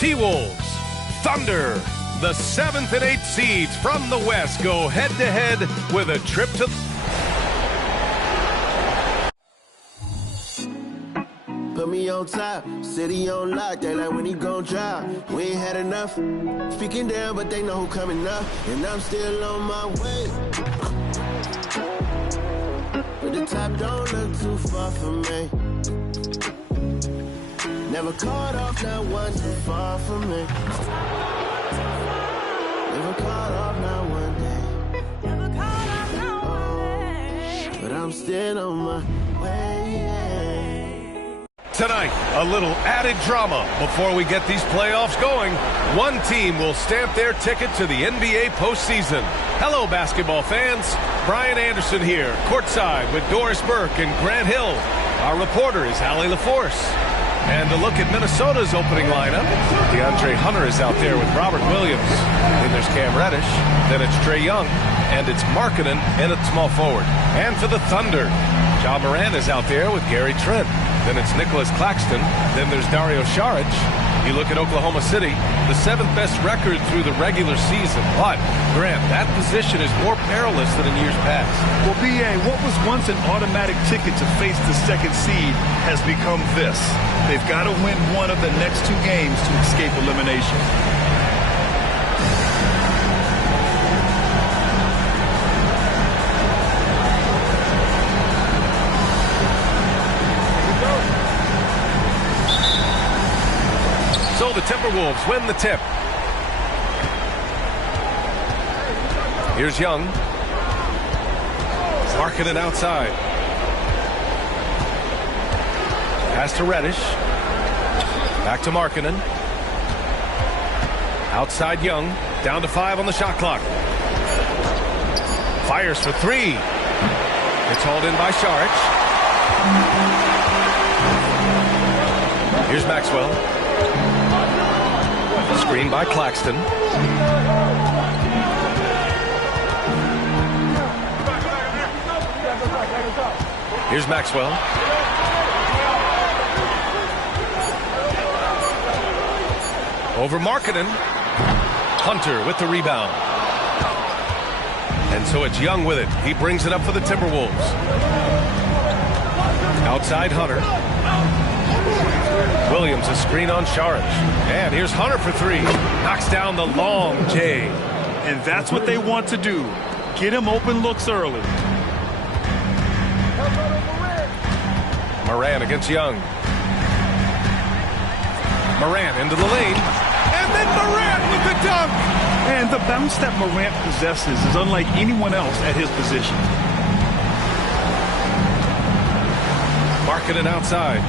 T-Wolves, Thunder. The 7th and 8th seeds from the West go head-to-head with a trip to... Put me on top, city on lock, they like when he gon' drop. We ain't had enough, speaking down, but they know who coming up, and I'm still on my way. But the top don't look too far from me. Never caught off, not one too far from me. Never caught off, not one day. Never caught off, not one day. But I'm still on my way. Tonight, a little added drama before we get these playoffs going. One team will stamp their ticket to the NBA postseason. Hello, basketball fans. Brian Anderson here, courtside with Doris Burke and Grant Hill. Our reporter is Allie LaForce. And a look at Minnesota's opening lineup. DeAndre Hunter is out there with Robert Williams. Then there's Cam Reddish. Then it's Trae Young. And it's Markkanen in at small forward. And for the Thunder, Ja Morant is out there with Gary Trent. Then it's Nicholas Claxton. Then there's Dario Saric. You look at Oklahoma City, the 7th best record through the regular season. But, Grant, that position is more perilous than in years past. Well, B.A., what was once an automatic ticket to face the 2nd seed has become this. They've got to win one of the next 2 games to escape elimination. So the Timberwolves win the tip. Here's Young. Markkanen outside. Pass to Reddish. Back to Markkanen. Outside Young. Down to 5 on the shot clock. Fires for 3. It's hauled in by Saric. Here's Maxwell. Screen by Claxton. Here's Maxwell. Over Markkanen. Hunter with the rebound. And so it's Young with it. He brings it up for the Timberwolves. Outside Hunter. Williams a screen on Saric. And here's Hunter for 3. Knocks down the long J. And that's what they want to do. Get him open looks early. Morant against Young. Morant into the lane. And then Morant with the dunk. And the bounce that Morant possesses is unlike anyone else at his position. Markkanen outside.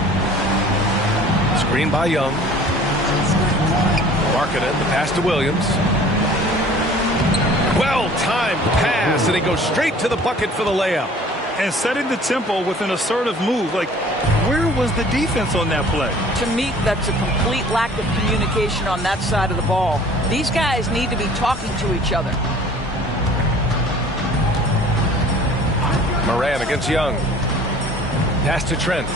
Screen by Young. Markkanen, the pass to Williams. Well-timed pass, and he goes straight to the bucket for the layup. And setting the tempo with an assertive move. Like, where was the defense on that play? To me, that's a complete lack of communication on that side of the ball. These guys need to be talking to each other. Morant against Young. Pass to Trent.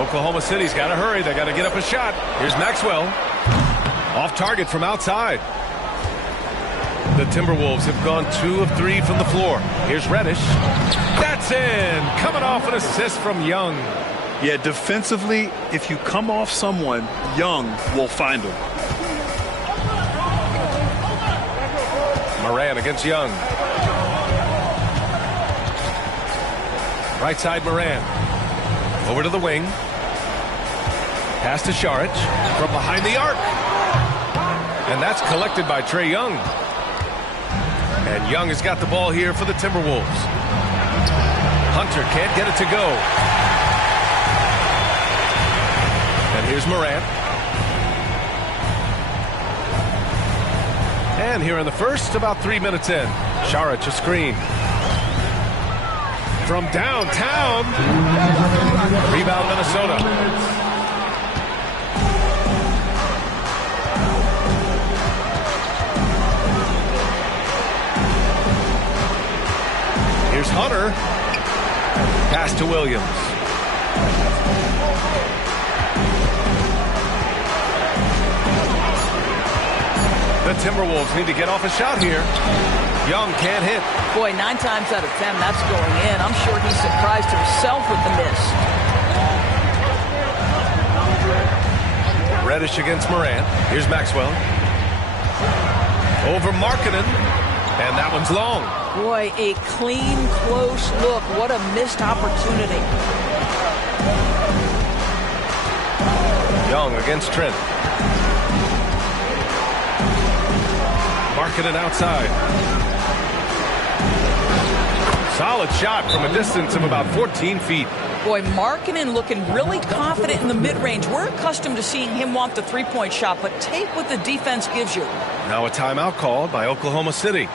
Oklahoma City's got to hurry. They got to get up a shot. Here's Maxwell. Off target from outside. The Timberwolves have gone 2 of 3 from the floor. Here's Reddish. That's in. Coming off an assist from Young. Yeah, defensively, if you come off someone, Young will find him. Morant against Young. Right side Morant. Over to the wing. Pass to Saric from behind the arc. And that's collected by Trae Young. And Young has got the ball here for the Timberwolves. Hunter can't get it to go. And here's Morant. And here in the first, about 3 minutes in. Saric a screen. From downtown. Rebound Minnesota. Here's Hunter. Pass to Williams. The Timberwolves need to get off a shot here. Young can't hit. Boy, 9 times out of 10, that's going in. I'm sure he's surprised himself with the miss. Reddish against Morant. Here's Maxwell. Over Markkanen. And that one's long. Boy, a clean, close look. What a missed opportunity. Young against Trent. Markkanen outside. Solid shot from a distance of about 14 feet. Boy, Markkanen looking really confident in the mid-range. We're accustomed to seeing him want the three-point shot, but take what the defense gives you. Now a timeout called by Oklahoma City.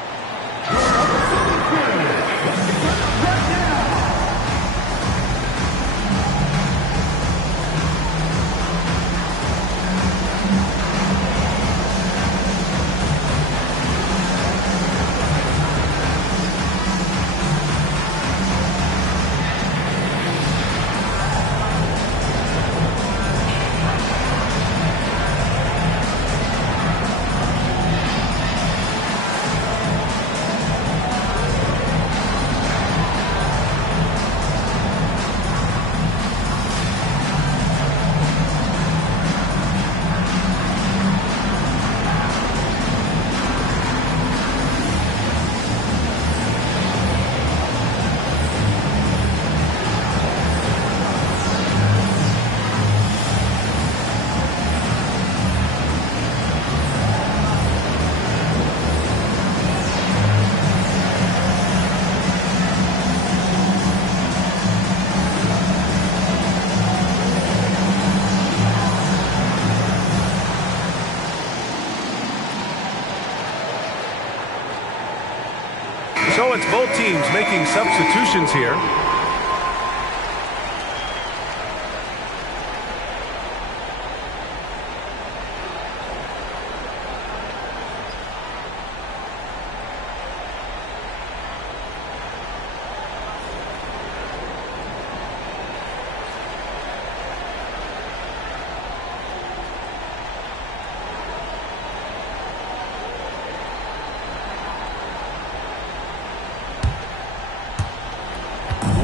So it's both teams making substitutions here.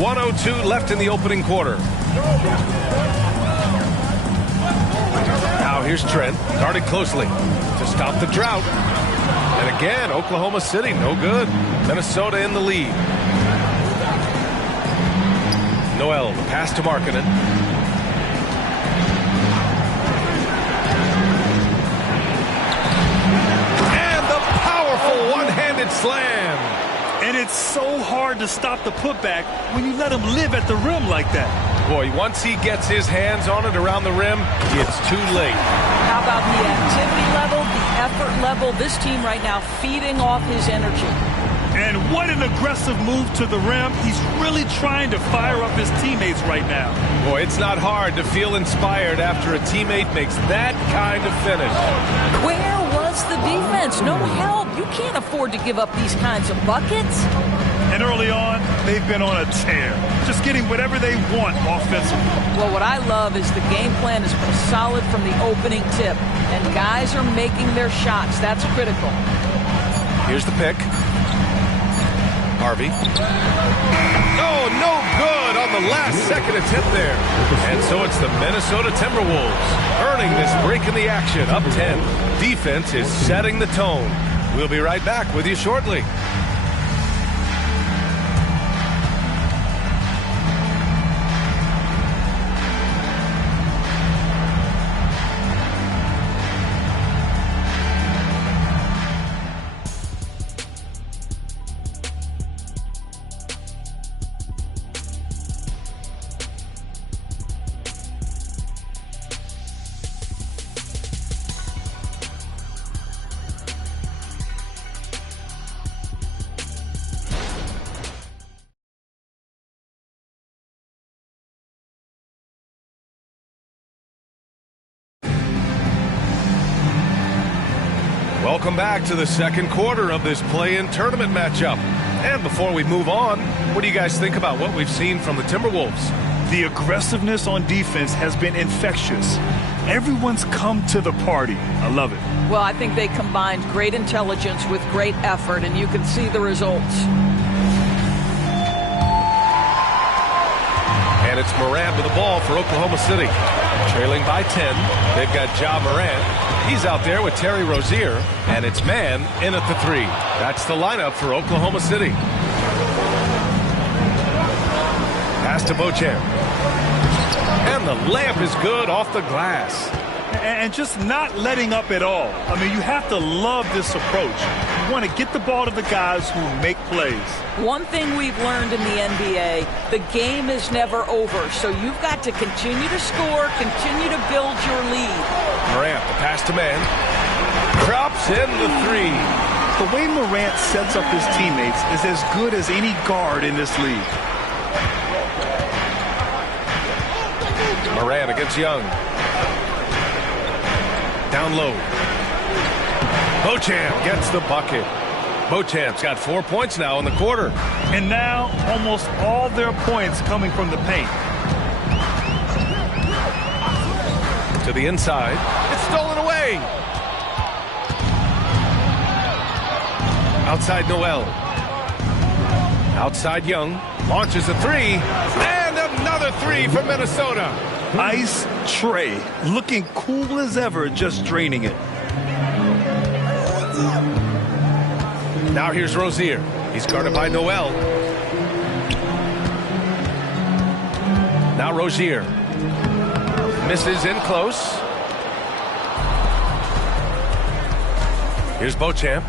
.102 left in the opening quarter. Now here's Trent, guarded closely to stop the drought. And again, Oklahoma City, no good. Minnesota in the lead. Noel, the pass to Markkanen. And the powerful one-handed slam. And it's so hard to stop the putback when you let him live at the rim like that. Boy, once he gets his hands on it around the rim, it's too late. How about the activity level, the effort level? This team right now feeding off his energy. And what an aggressive move to the rim. He's really trying to fire up his teammates right now. Boy, it's not hard to feel inspired after a teammate makes that kind of finish. Where was the defense? No help. You can't afford to give up these kinds of buckets. And early on, they've been on a tear, just getting whatever they want offensively. Well, what I love is the game plan has been solid from the opening tip, and guys are making their shots. That's critical. Here's the pick. Harvey. Oh, no good on the last second attempt there. And so it's the Minnesota Timberwolves earning this break in the action, up 10. Defense is setting the tone. We'll be right back with you shortly. Welcome back to the second quarter of this play-in tournament matchup. And before we move on, what do you guys think about what we've seen from the Timberwolves? The aggressiveness on defense has been infectious. Everyone's come to the party. I love it. Well, I think they combined great intelligence with great effort, and you can see the results. And it's Morant with the ball for Oklahoma City. Trailing by 10. They've got Ja Morant. He's out there with Terry Rozier. And it's Man in at the 3. That's the lineup for Oklahoma City. Pass to Beauchamp. And the layup is good off the glass. And just not letting up at all. I mean, you have to love this approach. You want to get the ball to the guys who make plays. One thing we've learned in the NBA, the game is never over. So you've got to continue to score, continue to build your lead. Morant, the pass to Man. Drops in the 3. The way Morant sets up his teammates is as good as any guard in this league. Morant against Young. Down low. Beauchamp gets the bucket. Beauchamp's got 4 points now in the quarter. And now almost all their points coming from the paint. To the inside. It's stolen away. Outside Noel. Outside Young. Launches a 3. And another 3 for Minnesota. Ice tray. Looking cool as ever, just draining it. Now here's Rozier. He's guarded by Noel. Now Rozier. Misses in close. Here's Beauchamp.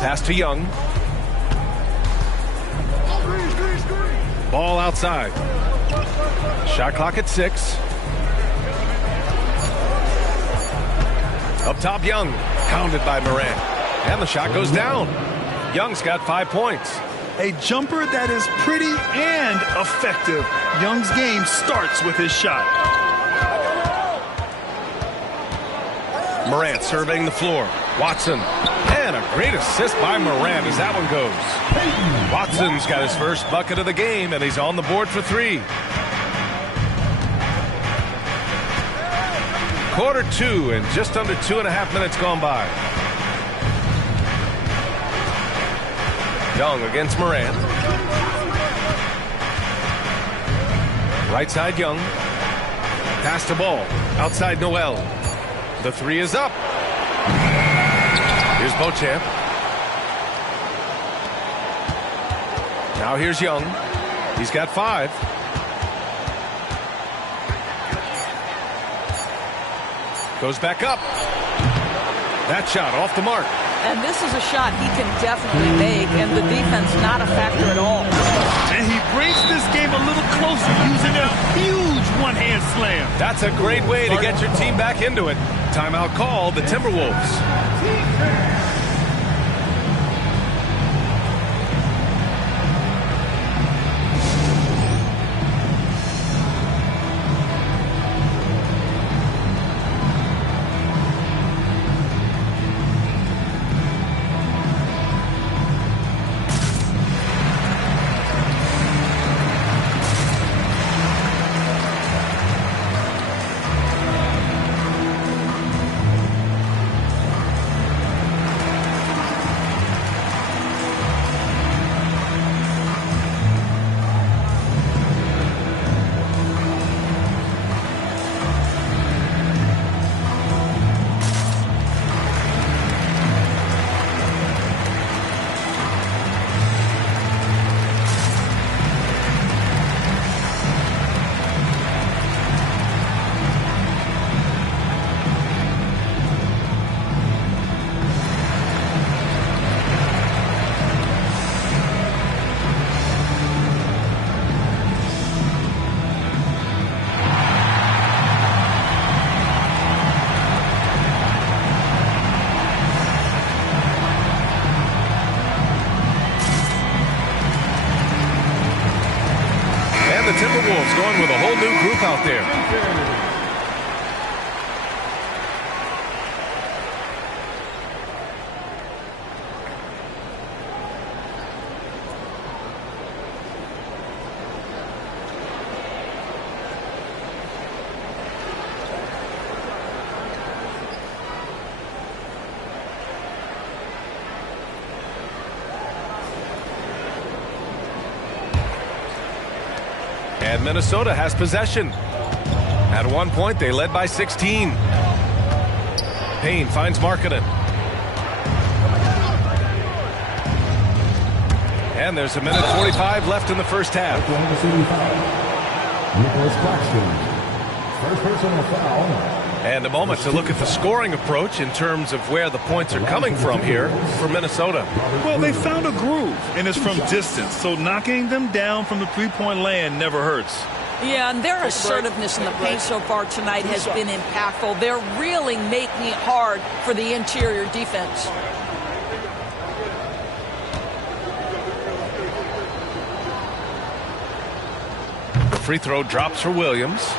Pass to Young. Ball outside. Shot clock at 6. Up top, Young. Pounded by Morant. And the shot goes down. Young's got 5 points. A jumper that is pretty and effective. Young's game starts with his shot. Morant surveying the floor. Watson. And a great assist by Morant as that one goes. Watson's got his first bucket of the game, and he's on the board for 3. Quarter 2 and just under 2.5 minutes gone by. Young against Morant. Right side Young. Pass to ball. Outside Noel. The 3 is up. Here's Beauchamp. Now here's Young. He's got 5. Goes back up. That shot off the mark. And this is a shot he can definitely make, and the defense not a factor at all. And he brings this game a little closer using a huge one-hand slam. That's a great way to get your team back into it. Timeout call, the Timberwolves. Timberwolves going with a whole new group out there. And Minnesota has possession. At one point, they led by 16. Payne finds Markkanen. And there's 1:45 left in the first half. Nicholas Claxton. First personal foul. And a moment to look at the scoring approach in terms of where the points are coming from here for Minnesota. Well, they found a groove, and it's from distance, so knocking them down from the three-point land never hurts. Yeah, and their assertiveness in the paint so far tonight has been impactful. They're really making it hard for the interior defense. The free throw drops for Williams.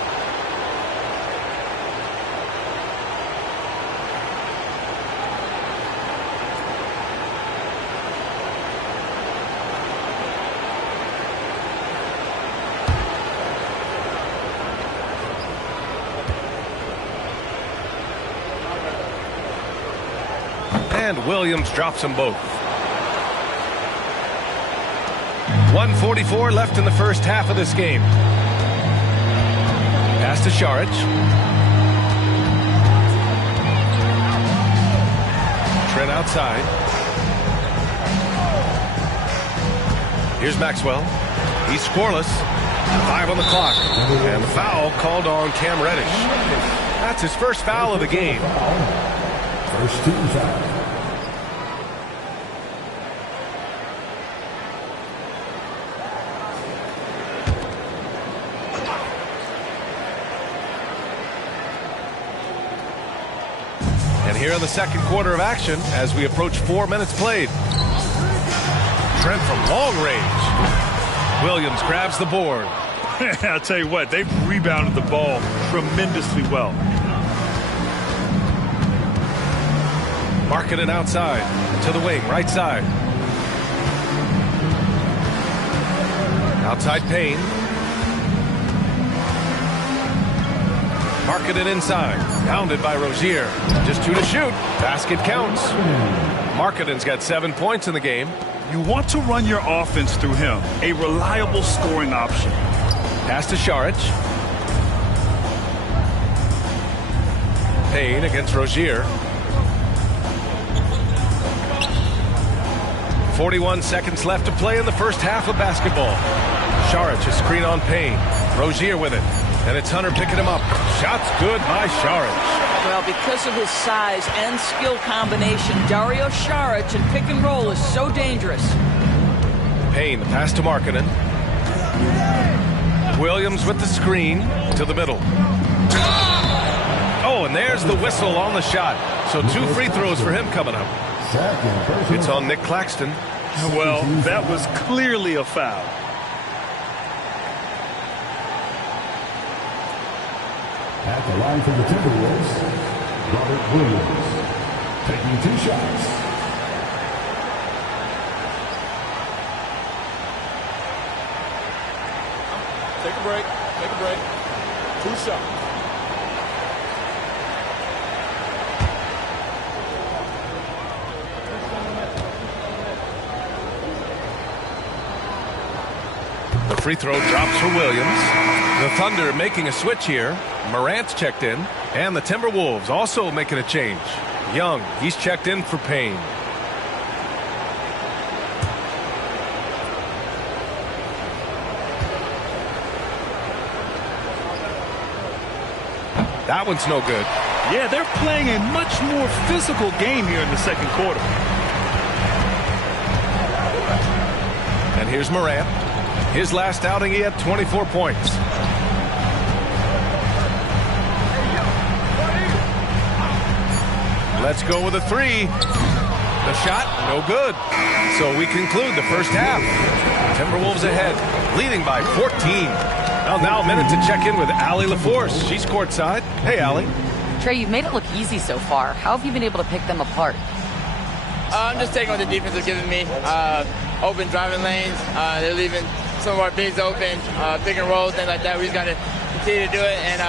And Williams drops them both. 1:44 left in the first half of this game. Pass to Šarić. Trent outside. Here's Maxwell. He's scoreless. 5 on the clock. And the foul called on Cam Reddish. That's his first foul of the game. First team foul. Here in the second quarter of action as we approach 4 minutes played. Trent from long range. Williams grabs the board. I'll tell you what, they've rebounded the ball tremendously well. Markkanen outside to the wing, right side. Outside Payne. Markkanen inside. Pounded by Rozier. Just 2 to shoot. Basket counts. Markkanen's got 7 points in the game. You want to run your offense through him. A reliable scoring option. Pass to Šarić. Payne against Rozier. 41 seconds left to play in the first half of basketball. Šarić, a screen on Payne. Rozier with it. And it's Hunter picking him up. Shots good by Šarić. Well, because of his size and skill combination, Dario Šarić and pick and roll is so dangerous. Payne, the pass to Markkanen. Williams with the screen to the middle. Oh, and there's the whistle on the shot. So 2 free throws for him coming up. It's on Nick Claxton. Well, that was clearly a foul. At the line for the Timberwolves, Robert Williams, taking 2 shots. Take a break. 2 shots. The free throw drops for Williams. The Thunder making a switch here. Morant's checked in. And the Timberwolves also making a change. Young, he's checked in for Payne. That one's no good. Yeah, they're playing a much more physical game here in the second quarter. And here's Morant. His last outing, he had 24 points. Let's go with a 3. The shot, no good. So we conclude the first half. Timberwolves ahead, leading by 14. Well, now a minute to check in with Allie LaForce. She's courtside. Hey, Allie. Trey, you've made it look easy so far. How have you been able to pick them apart? I'm just taking what the defense is giving me. Open driving lanes. They're leaving some of our bigs open. Pick and roll, things like that. We just got to continue to do it and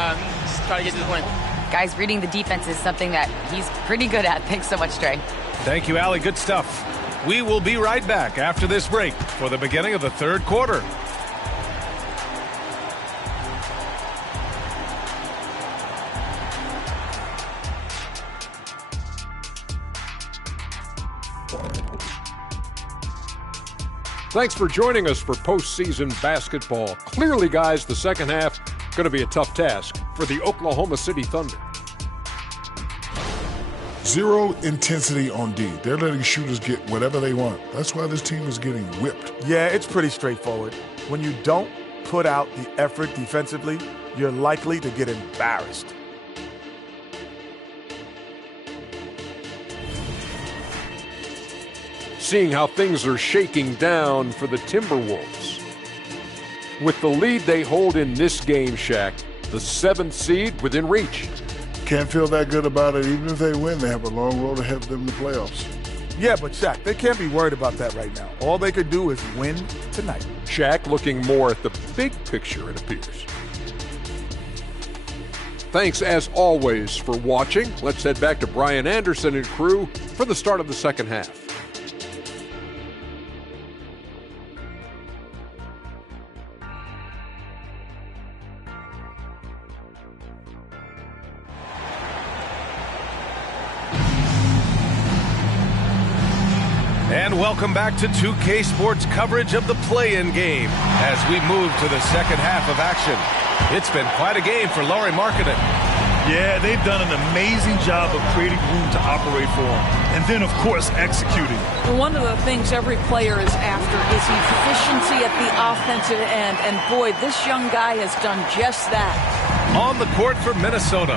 try to get to the win. Guys, reading the defense is something that he's pretty good at. Thanks so much, Trey. Thank you, Allie. Good stuff. We will be right back after this break for the beginning of the third quarter. Thanks for joining us for postseason basketball. Clearly, guys, the second half going to be a tough task for the Oklahoma City Thunder. Zero intensity on D. They're letting shooters get whatever they want. That's why this team is getting whipped. Yeah, it's pretty straightforward. When you don't put out the effort defensively, you're likely to get embarrassed. Seeing how things are shaking down for the Timberwolves. With the lead they hold in this game, Shaq, the 7th seed within reach. Can't feel that good about it. Even if they win, they have a long road ahead of them in the playoffs. Yeah, but Shaq, they can't be worried about that right now. All they could do is win tonight. Shaq looking more at the big picture, it appears. Thanks, as always, for watching. Let's head back to Brian Anderson and crew for the start of the second half. And welcome back to 2K Sports coverage of the play-in game as we move to the second half of action. It's been quite a game for Lauri Markkanen. Yeah, they've done an amazing job of creating room to operate for him. And then, of course, executing. One of the things every player is after is efficiency at the offensive end. And boy, this young guy has done just that. On the court for Minnesota,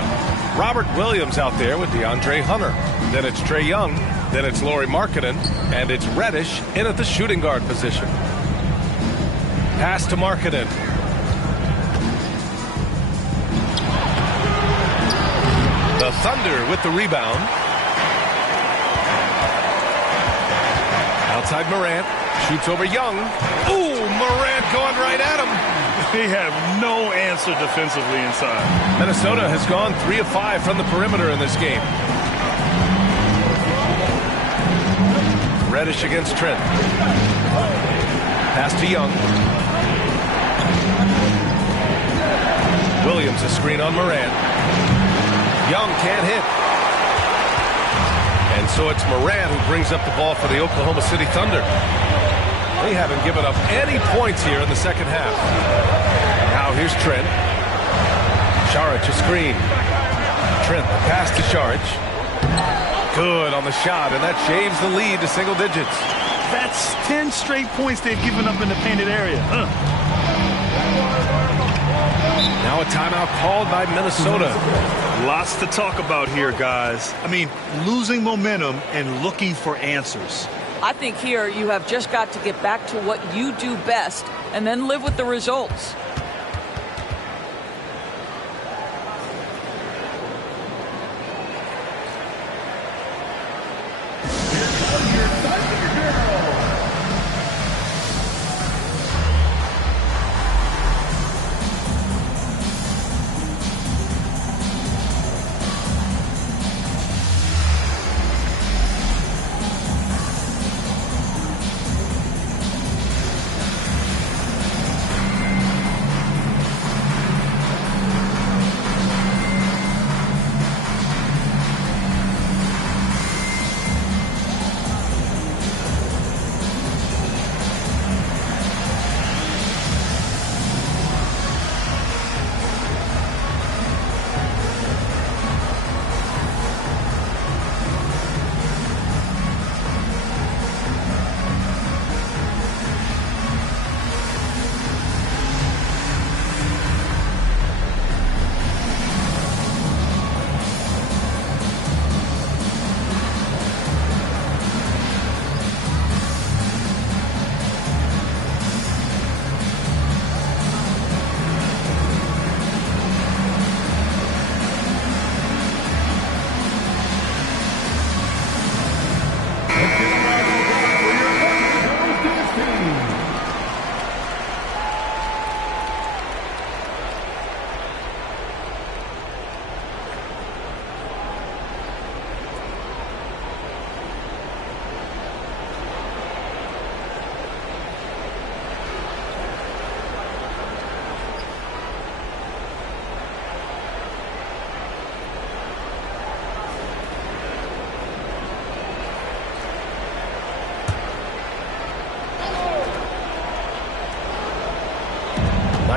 Robert Williams out there with DeAndre Hunter. Then it's Trae Young. Then it's Lauri Markkanen. And it's Reddish in at the shooting guard position. Pass to Markkanen. The Thunder with the rebound. Outside Morant. Shoots over Young. Ooh, Morant going right at him. They have no answer defensively inside. Minnesota has gone 3 of 5 from the perimeter in this game. Reddish against Trent. Pass to Young. Williams a screen on Morant. Young can't hit. And so it's Morant who brings up the ball for the Oklahoma City Thunder. They haven't given up any points here in the second half. Now here's Trent. Šarić a screen. Trent, the pass to Šarić. Good on the shot, and that shaves the lead to single digits. That's 10 straight points they've given up in the painted area. Now a timeout called by Minnesota. Lots to talk about here, guys. I mean, losing momentum and looking for answers. I think here you have just got to get back to what you do best and then live with the results.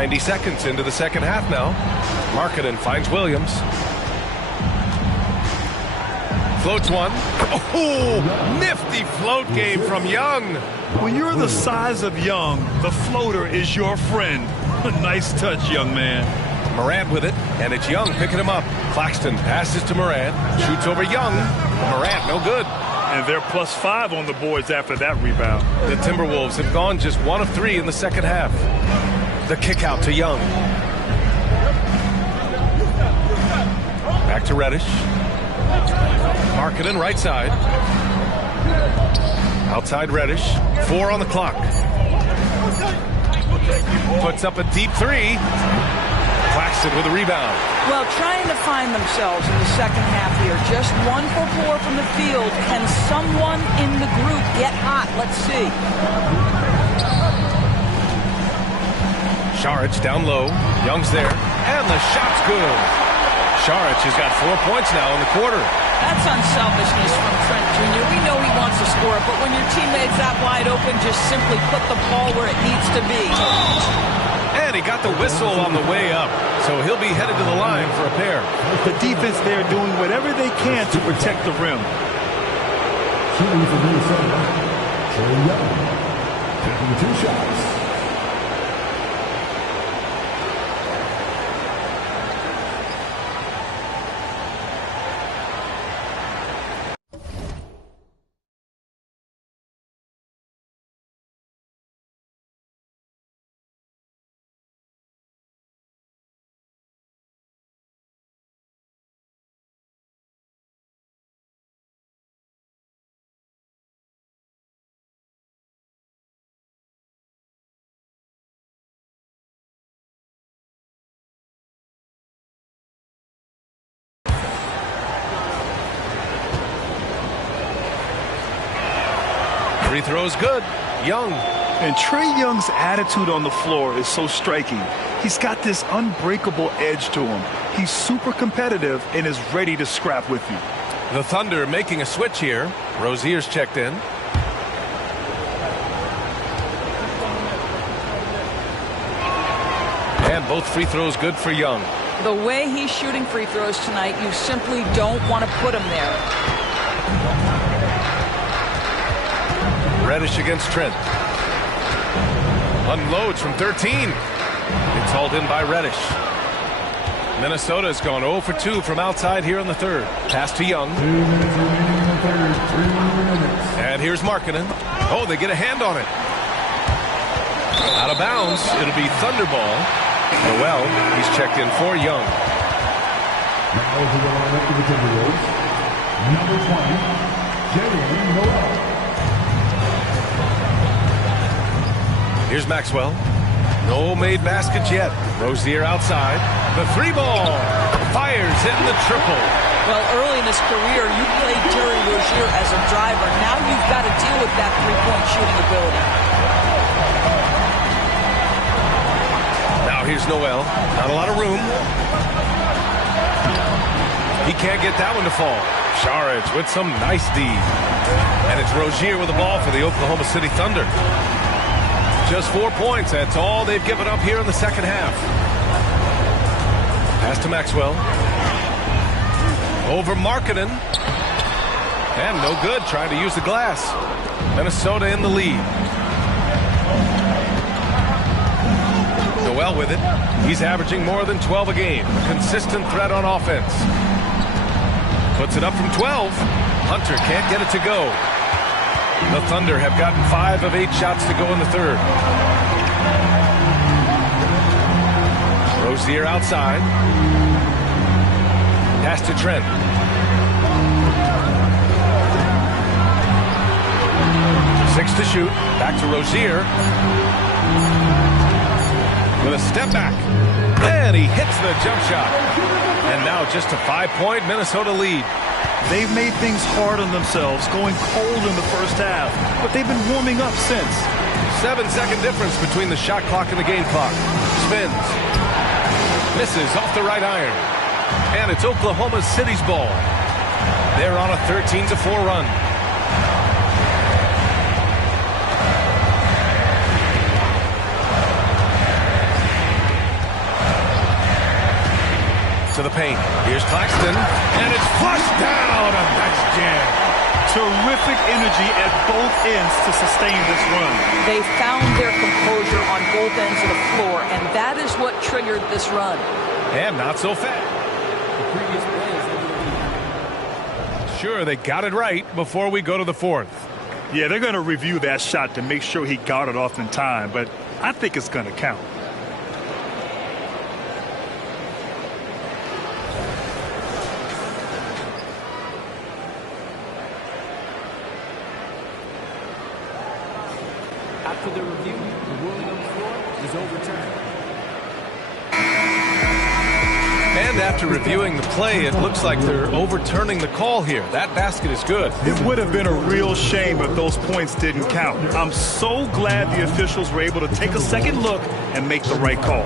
90 seconds into the second half now. Markkanen finds Williams. Floats one. Oh, nifty float game from Young. When you're the size of Young, the floater is your friend. Nice touch, young man. Morant with it, and it's Young picking him up. Claxton passes to Morant, shoots over Young. Morant, no good. And they're +5 on the boards after that rebound. The Timberwolves have gone just 1 of 3 in the second half. The kick out to Young. Back to Reddish. Markkanen right side. Outside Reddish. 4 on the clock. Puts up a deep 3. Claxton with a rebound. Well, trying to find themselves in the second half here. Just 1 for 4 from the field. Can someone in the group get hot? Let's see. Saric down low. Young's there. And the shot's good. Saric has got 4 points now in the quarter. That's unselfishness from Trent Jr. We know he wants to score, but when your teammate's that wide open, just simply put the ball where it needs to be. And he got the whistle on the way up, so he'll be headed to the line for a pair. The defense there doing whatever they can to protect the rim. Shooting for Minnesota, Trae Young, taking 2 shots. Free throw's good. Young. And Trae Young's attitude on the floor is so striking. He's got this unbreakable edge to him. He's super competitive and is ready to scrap with you. The Thunder making a switch here. Rozier's checked in. And both free throws good for Young. The way he's shooting free throws tonight, you simply don't want to put him there. Reddish against Trent. Unloads from 13. It's hauled in by Reddish. Minnesota's gone 0 for 2 from outside here in the third. Pass to Young. 2 minutes remaining in the third. 3 minutes. And here's Markkanen. Oh, they get a hand on it. Out of bounds. It'll be Thunder ball. Noel, he's checked in for Young. Now to the lineup for the Timberwolves. Number 20, Jalen Noel. Here's Maxwell. No made baskets yet. Rozier outside. The 3 ball. Fires hitting the triple. Well, early in his career, you played Terry Rozier as a driver. Now you've got to deal with that three-point shooting ability. Now here's Noel. Not a lot of room. He can't get that one to fall. Saric with some nice D. And it's Rozier with the ball for the Oklahoma City Thunder. Just 4 points. That's all they've given up here in the second half. Pass to Maxwell. Over Markkanen. And no good. Trying to use the glass. Minnesota in the lead. Noel with it. He's averaging more than 12 a game. Consistent threat on offense. Puts it up from 12. Hunter can't get it to go. The Thunder have gotten 5 of 8 shots to go in the third. Rozier outside. Pass to Trent. Six to shoot. Back to Rozier. With a step back. And he hits the jump shot. And now just a 5-point Minnesota lead. They've made things hard on themselves, going cold in the first half, but they've been warming up since. 7-second difference between the shot clock and the game clock. Spins. Misses off the right iron. And it's Oklahoma City's ball. They're on a 13-4 run. to the paint. Here's Claxton, and it's flushed down. A nice jam. Terrific energy at both ends to sustain this run. They found their composure on both ends of the floor, and that is what triggered this run. And not so fast. Sure, they got it right before we go to the fourth. Yeah, they're going to review that shot to make sure he got it off in time, but I think it's going to count. After the review, the ruling on the floor is overturned. And after reviewing the play, it looks like they're overturning the call here. That basket is good. It would have been a real shame if those points didn't count. I'm so glad the officials were able to take a second look and make the right call.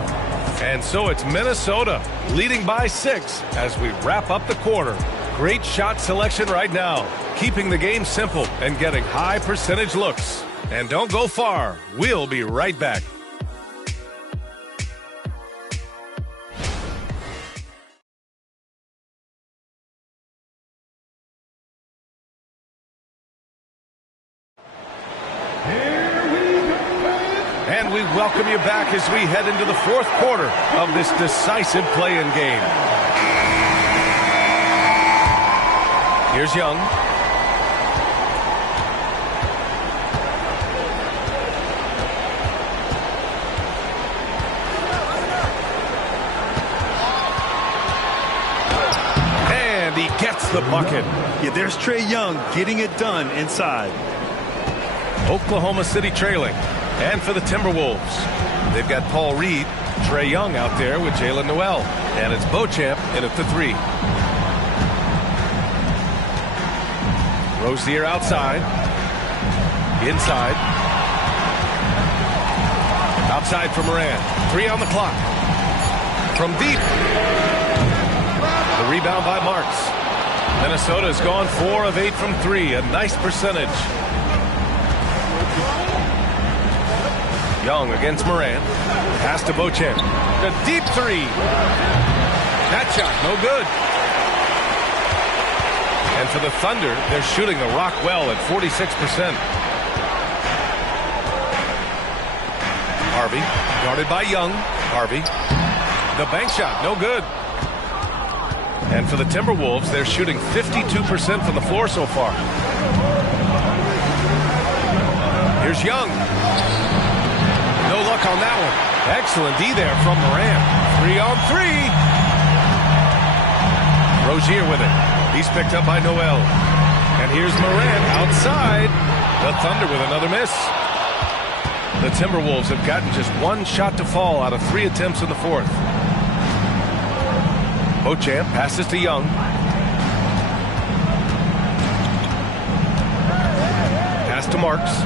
And so it's Minnesota leading by 6 as we wrap up the quarter. Great shot selection right now, keeping the game simple and getting high percentage looks. And don't go far. We'll be right back. And we welcome you back as we head into the fourth quarter of this decisive play-in game. Here's Young. And he gets the bucket. Yeah, there's Trae Young getting it done inside. Oklahoma City trailing. And for the Timberwolves, they've got Paul Reed, Trae Young out there with Jalen Noel. And it's Beauchamp in at the 3. Rozier outside. Inside. Outside for Morant. 3 on the clock. From deep. The rebound by Marks. Minnesota's gone 4 of 8 from 3. A nice percentage. Young against Morant. Pass to Beauchamp. The deep 3. That shot, no good. And for the Thunder, they're shooting the rock well at 46%. Harvey, guarded by Young. Harvey. The bank shot, no good. And for the Timberwolves, they're shooting 52% from the floor so far. Here's Young. No luck on that one. Excellent D there from Morant. 3 on 3. Rozier with it. He's picked up by Noel. And here's Morant outside. The Thunder with another miss. The Timberwolves have gotten just 1 shot to fall out of 3 attempts in the fourth. Beauchamp passes to Young. Pass to Marks.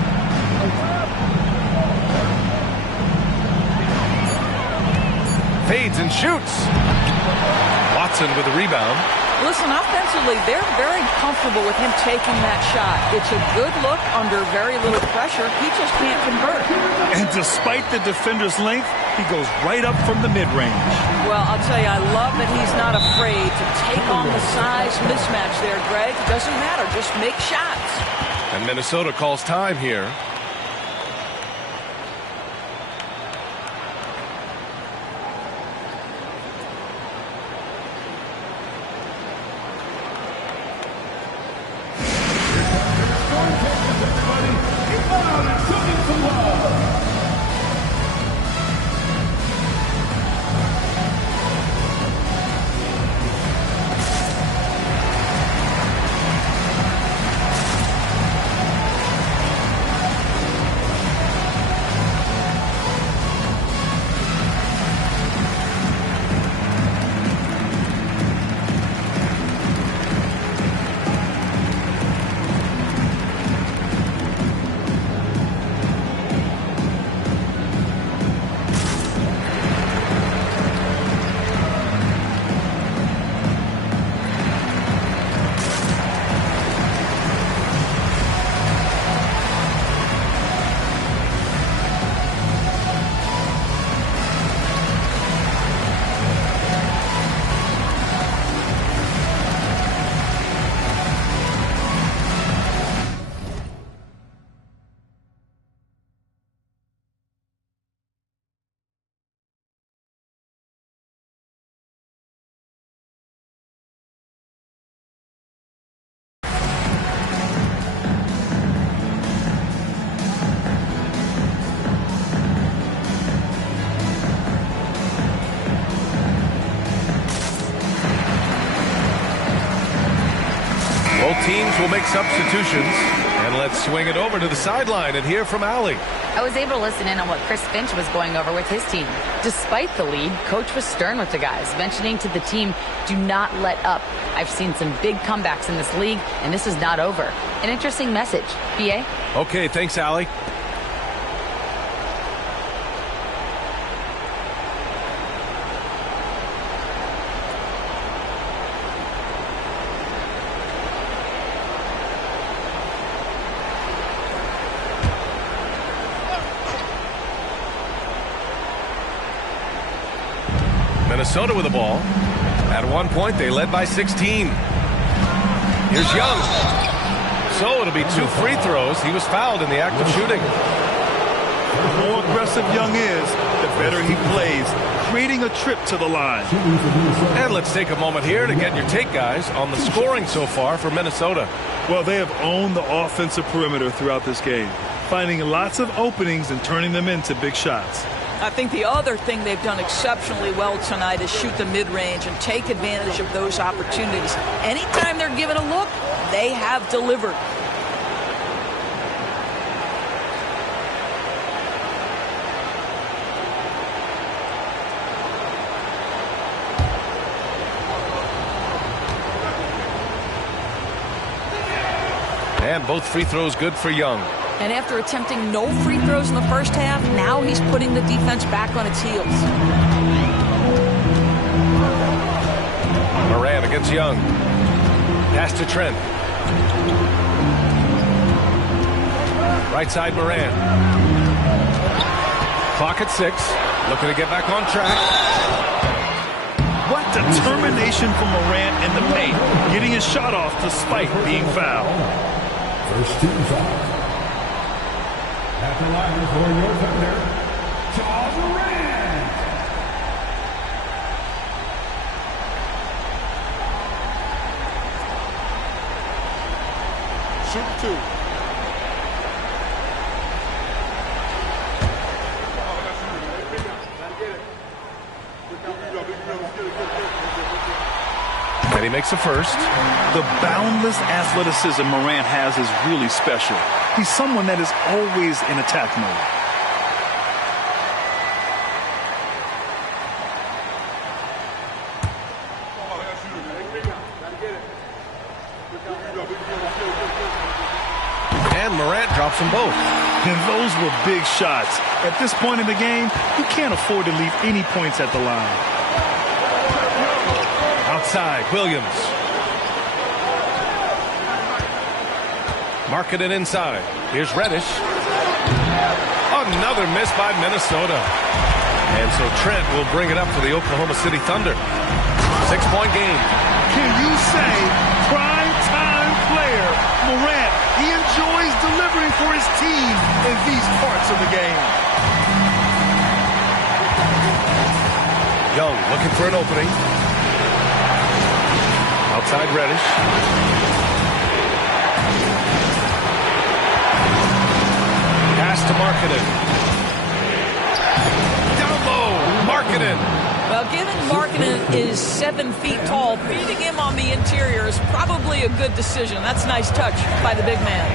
Fades and shoots. Watson with the rebound. Listen, offensively, they're very comfortable with him taking that shot. It's a good look under very little pressure. He just can't convert. And despite the defender's length, he goes right up from the mid-range. Well, I'll tell you, I love that he's not afraid to take on the size mismatch there, Greg. It doesn't matter. Just make shots. And Minnesota calls time here. Both teams will make substitutions. And let's swing it over to the sideline and hear from Allie. I was able to listen in on what Chris Finch was going over with his team. Despite the lead, Coach was stern with the guys, mentioning to the team, do not let up. I've seen some big comebacks in this league, and this is not over. An interesting message. BA? Okay, thanks, Allie. Minnesota with the ball. At one point, they led by 16. Here's Young. So it'll be 2 free throws. He was fouled in the act of shooting. The more aggressive Young is, the better he plays, creating a trip to the line. And let's take a moment here to get your take, guys, on the scoring so far for Minnesota. Well, they have owned the offensive perimeter throughout this game, finding lots of openings and turning them into big shots. I think the other thing they've done exceptionally well tonight is shoot the mid-range and take advantage of those opportunities. Anytime they're given a look, they have delivered. And both free throws good for Young. And after attempting no free throws in the first half, now he's putting the defense back on its heels. Moran against Young. Pass to Trent. Right side Moran. Clock at 6. Looking to get back on track. What determination from Moran in the paint, getting his shot off despite being fouled. First team foul. At the line for your defender, Ja Morant. Shoot 2. And he makes the first. The boundless athleticism Morant has is really special. He's someone that is always in attack mode. And Morant drops them both. And those were big shots. At this point in the game, you can't afford to leave any points at the line. Outside, Williams. Marketed inside. Here's Reddish. Another miss by Minnesota. And so Trent will bring it up for the Oklahoma City Thunder. 6-point game. Can you say prime time player Morant? He enjoys delivering for his team in these parts of the game. Young looking for an opening. Outside Reddish. Pass to Markkanen. Down low. Markkanen. Well, given Markkanen is 7 feet tall, feeding him on the interior is probably a good decision. That's a nice touch by the big man.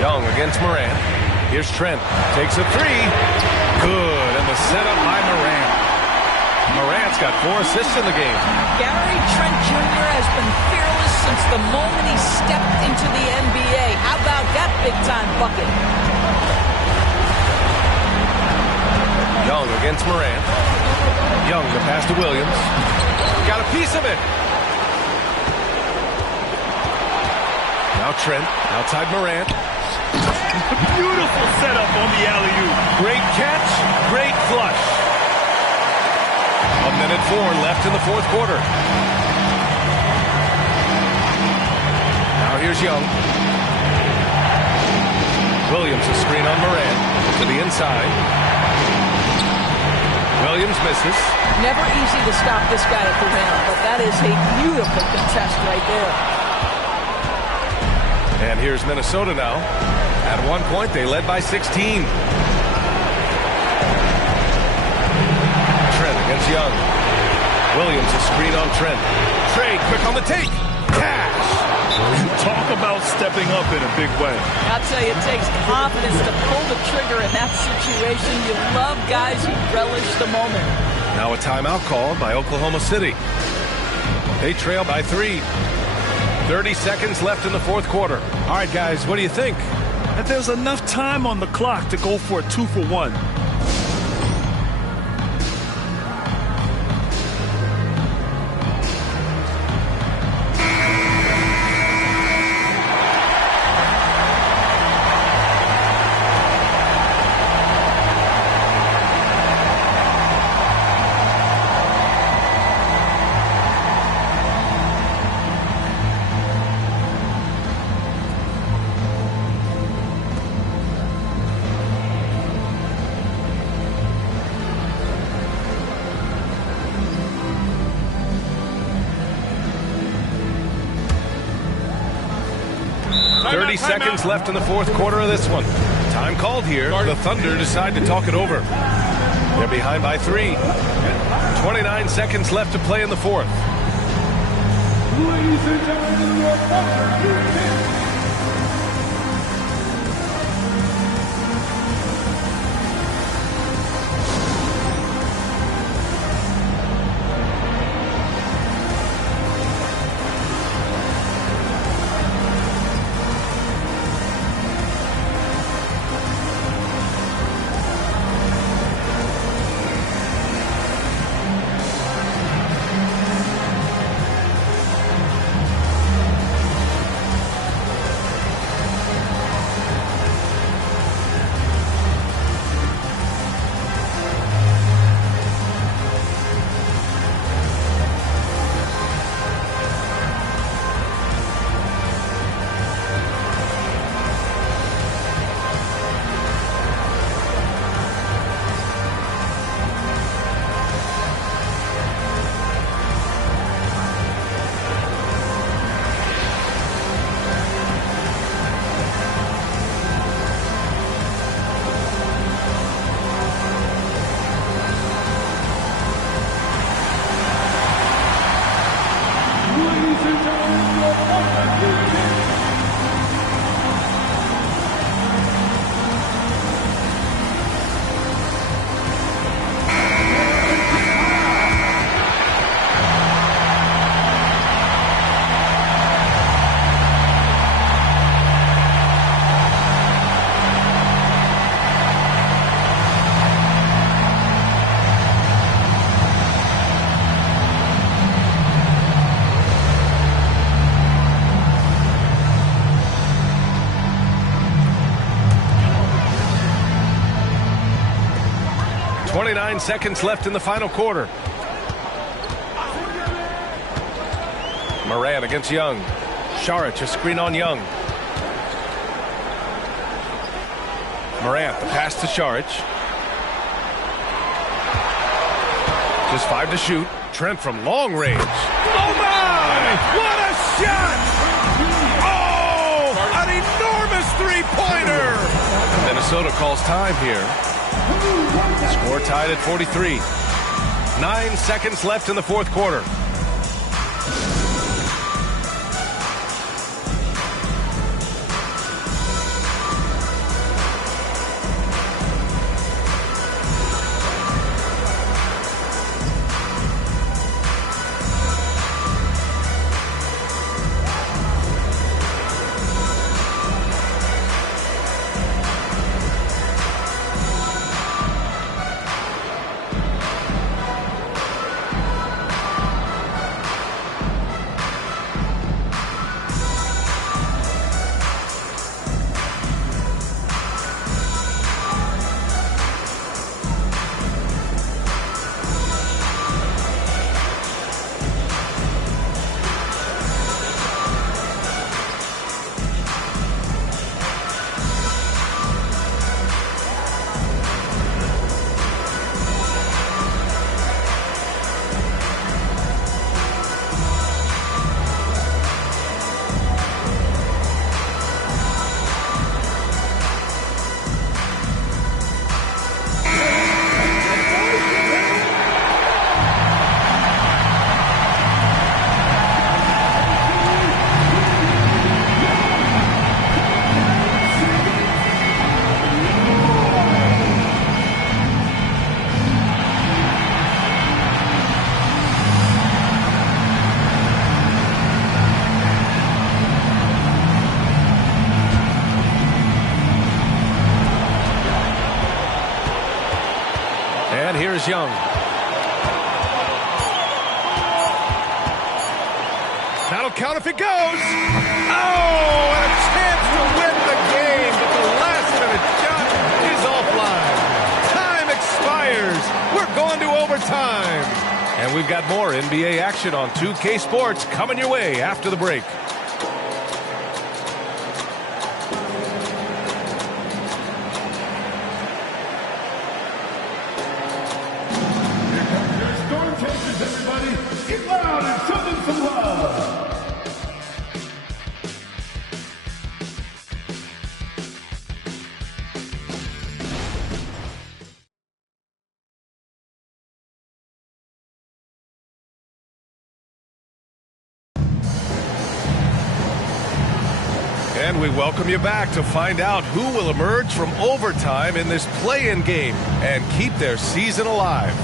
Young against Morant. Here's Trent. Takes a 3. Good. And the setup by Morant. Morant's got 4 assists in the game. Gary Trent Jr. has been fearless since the moment he stepped into the NBA. How about that big-time bucket? Young against Morant. Young the pass to Williams. Got a piece of it. Now Trent outside Morant. Beautiful setup on the alley-oop. Great catch, great flush. 1:04 left in the fourth quarter. Now here's Young. Williams a screen on Morant to the inside. Williams misses. Never easy to stop this guy at the rim, but that is a beautiful contest right there. And here's Minnesota now. At one point, they led by 16. Trent against Young. Williams a screen on Trent. trade, quick on the take. Cash. Talk about stepping up in a big way. I'll tell you, it takes confidence to pull the trigger in that situation. You love guys who relish the moment. Now a timeout called by Oklahoma City. They trail by 3. 30 seconds left in the fourth quarter. All right, guys, what do you think? And there's enough time on the clock to go for a 2-for-1. Seconds left in the fourth quarter of this one. Time called here. The Thunder decide to talk it over. They're behind by 3. 29 seconds left to play in the fourth. Ladies and gentlemen, your Thunder. Seconds left in the final quarter. Moran against Young. Šarić, a screen on Young. Morant, the pass to Šarić. Just 5 to shoot. Trent from long range. Oh my! What a shot! Oh! An enormous three-pointer! Minnesota calls time here. Score tied at 43. 9 seconds left in the fourth quarter. And here's Young. That'll count if it goes. Oh, and a chance to win the game, but the last-minute shot is offline. Time expires. We're going to overtime. And we've got more NBA action on 2K Sports coming your way after the break. Storm chasers, everybody. Get loud and show them some love. And we welcome you back to find out who will emerge from overtime in this play-in game and keep their season alive.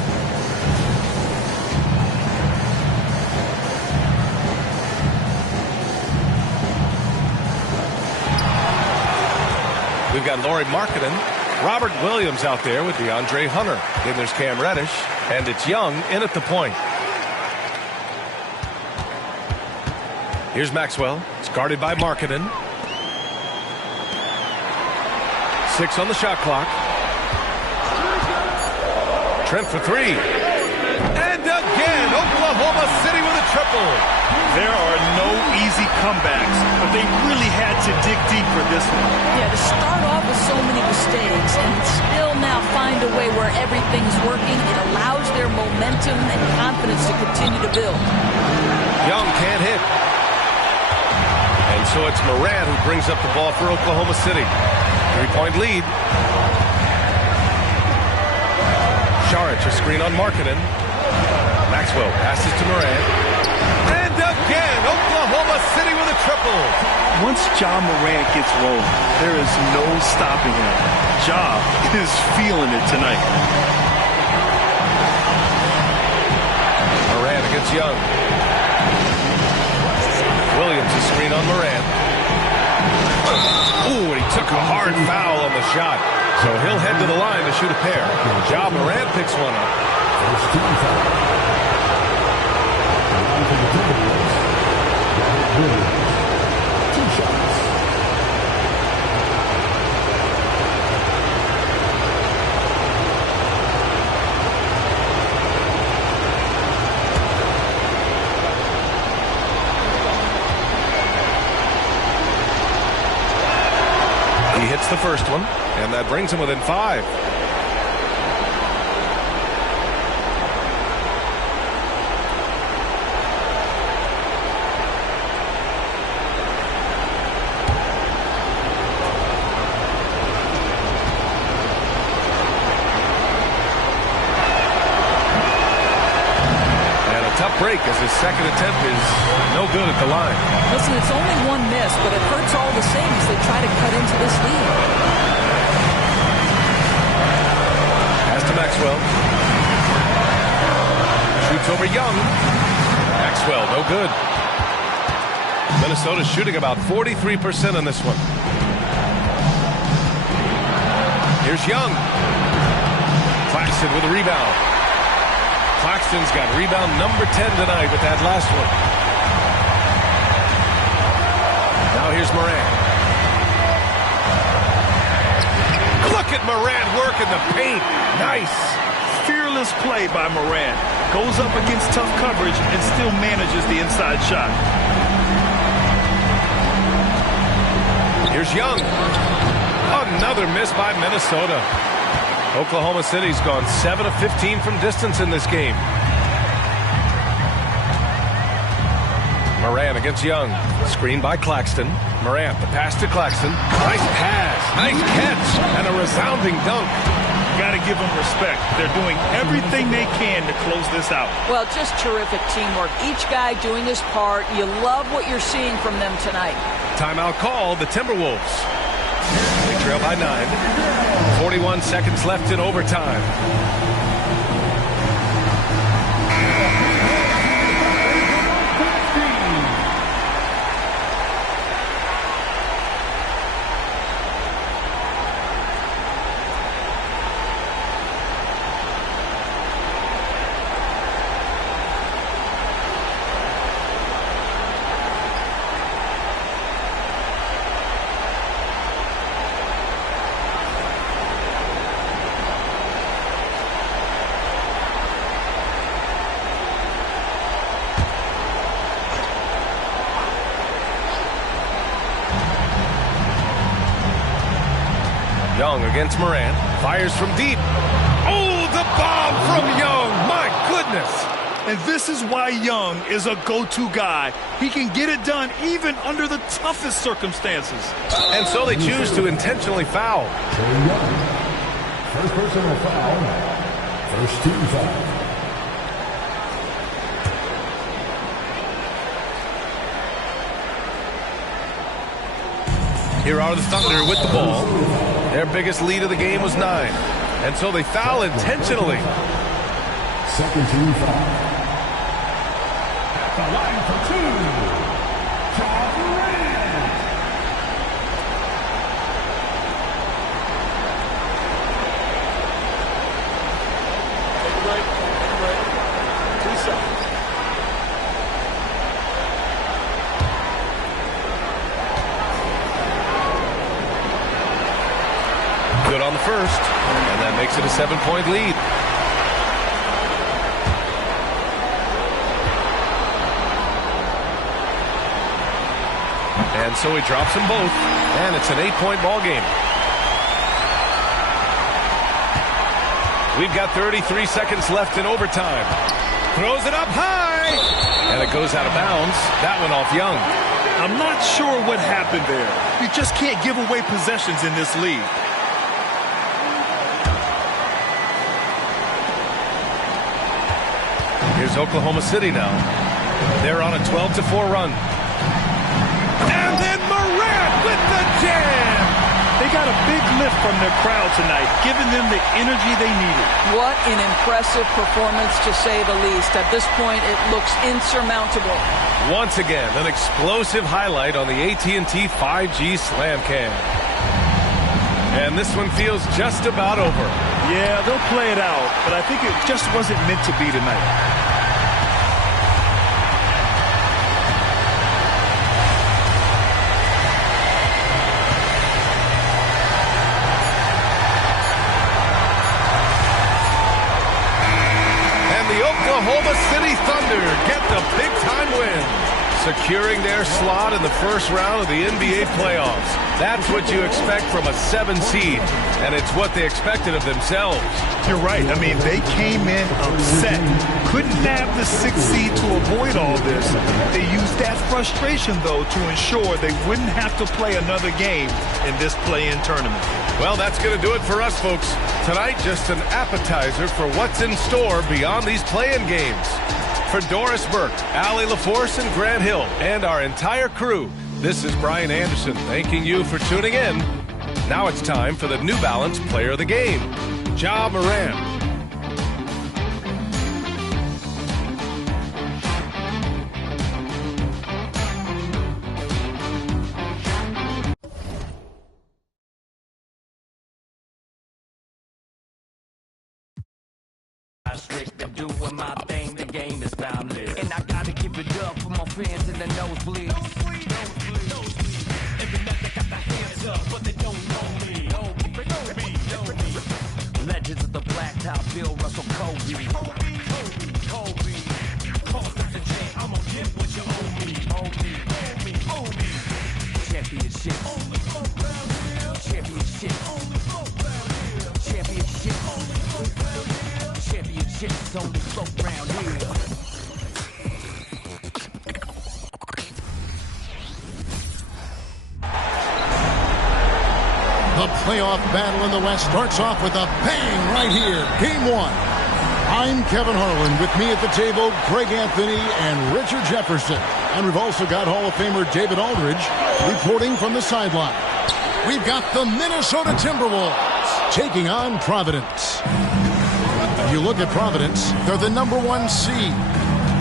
We've got Lauri Markkanen, Robert Williams out there with DeAndre Hunter. Then there's Cam Reddish, and it's Young in at the point. Here's Maxwell. It's guarded by Markkanen. 6 on the shot clock. Trent for 3. And again, Oklahoma City with a triple. There are no easy comebacks, but they really had to dig deep for this one. Yeah, to start off with so many mistakes and still now find a way where everything's working, it allows their momentum and confidence to continue to build. Young can't hit. And so it's Morant who brings up the ball for Oklahoma City. 3-point lead. Saric, a screen on Markkanen. Maxwell passes to Morant. And again, Oklahoma City with a triple. Once Ja Morant gets rolling, there is no stopping him. Ja is feeling it tonight. Morant against Young. Williams, a screen on Morant. Ooh, and he took a hard foul on the shot. So he'll head to the line to shoot a pair. Ja Morant picks one up. First team foul. Line for the Timberwolves. Robert Williams. 2 shots. He hits the first one, and that brings him within 5. Break as his second attempt is no good at the line. Listen, it's only one miss, but it hurts all the same as they try to cut into this lead. Pass to Maxwell. Shoots over Young. Maxwell, no good. Minnesota shooting about 43% on this one. Here's Young. Claxton with a rebound. Claxton's got rebound number 10 tonight with that last one. Now here's Morant. Look at Morant working the paint. Nice. Fearless play by Morant. Goes up against tough coverage and still manages the inside shot. Here's Young. Another miss by Minnesota. Oklahoma City's gone 7 of 15 from distance in this game. Morant against Young. Screen by Claxton. Morant, the pass to Claxton. Nice pass. Nice catch. And a resounding dunk. Got to give them respect. They're doing everything they can to close this out. Well, just terrific teamwork. Each guy doing his part. You love what you're seeing from them tonight. Timeout call, the Timberwolves. They trail by 9. 41 seconds left in overtime. Young against Morant. Fires from deep. Oh, the bomb from Young. My goodness. And this is why Young is a go-to guy. He can get it done even under the toughest circumstances. And so they choose to intentionally foul. First personal foul. First team foul. Here are the Thunder with the ball. Their biggest lead of the game was 9. And so they foul intentionally. Second team foul. At the line for 2. Ja Morant. Take a break. 2 seconds. Good on the first, and that makes it a 7-point lead. And so he drops them both, and it's an 8-point ball game. We've got 33 seconds left in overtime. Throws it up high, and it goes out of bounds. That went off Young. I'm not sure what happened there. You just can't give away possessions in this league. Here's Oklahoma City now. They're on a 12-4 run. And then Morant with the jam! They got a big lift from their crowd tonight, giving them the energy they needed. What an impressive performance, to say the least. At this point, it looks insurmountable. Once again, an explosive highlight on the AT&T 5G Slam Cam. And this one feels just about over. Yeah, they'll play it out, but I think it just wasn't meant to be tonight. Oklahoma City Thunder get the big-time win, securing their slot in the first round of the NBA playoffs. That's what you expect from a 7 seed, and it's what they expected of themselves. You're right. I mean, they came in upset. Couldn't nab the 6th seed to avoid all this. They used that frustration, though, to ensure they wouldn't have to play another game in this play-in tournament. Well, that's going to do it for us, folks. Tonight, just an appetizer for what's in store beyond these play-in games. For Doris Burke, Allie LaForce, and Grant Hill, and our entire crew, this is Brian Anderson thanking you for tuning in. Now it's time for the New Balance Player of the Game, Ja Morant. I'm doing my thing, the game is boundless. And I gotta give it up for my fans in the nosebleeds. Every night they got their hands up, but they don't know me. Legends of the blacktop, Bill Russell, Kobe. Call the J, I'm gonna get what you owe me. Championship. Championships only flow round here. The playoff battle in the West starts off with a bang right here. Game 1. I'm Kevin Harlan. With me at the table, Greg Anthony and Richard Jefferson. And we've also got Hall of Famer David Aldridge reporting from the sideline. We've got the Minnesota Timberwolves taking on Providence. If you look at Providence, they're the #1 seed.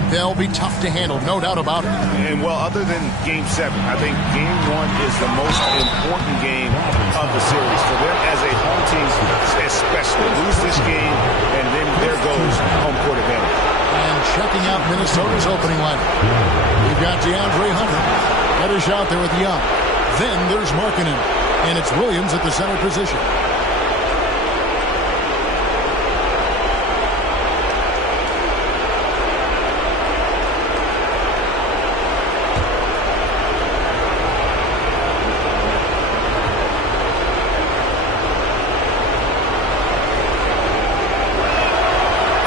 They'll be tough to handle, no doubt about it. And, well, other than Game 7, I think Game 1 is the most important game of the series for them as a home team, especially. Lose this game, and then there goes home court advantage. And checking out Minnesota's opening lineup, we've got DeAndre Hunter. Reddish out there with Young. Then there's Markkanen, and it's Williams at the center position.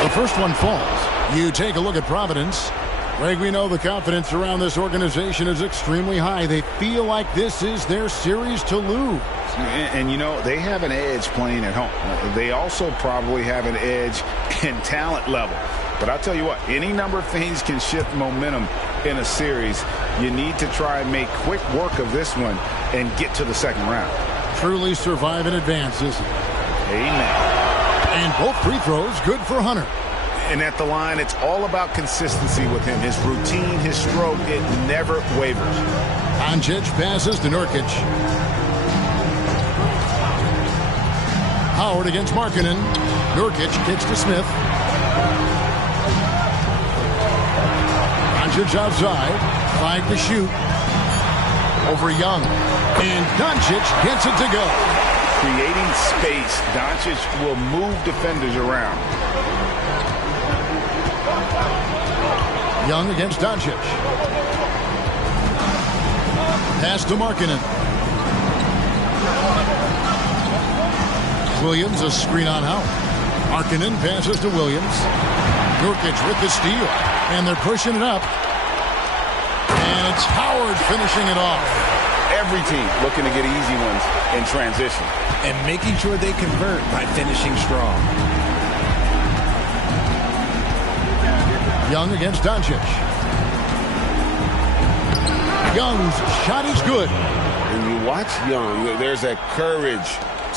the first one falls. You take a look at Providence. Greg, we know the confidence around this organization is extremely high. They feel like this is their series to lose. And you know, they have an edge playing at home. They also probably have an edge in talent level. But I'll tell you what, any number of things can shift momentum in a series. You need to try and make quick work of this one and get to the second round. Truly survive and advance, isn't it? Amen. And both free throws good for Hunter. And at the line, it's all about consistency with him. His routine, his stroke, it never wavers. Doncic passes to Nurkic. Howard against Markkanen. Nurkic kicks to Smith. Doncic outside. 5 to shoot. Over Young. And Doncic gets it to go. Creating space. Doncic will move defenders around. Young against Doncic. Pass to Markkanen. Williams, a screen on Howard. Markkanen passes to Williams. Nurkic with the steal. And they're pushing it up. And it's Howard finishing it off. Every team looking to get easy ones in transition. And making sure they convert by finishing strong. Young against Doncic. Young's shot is good. When you watch Young, there's a courage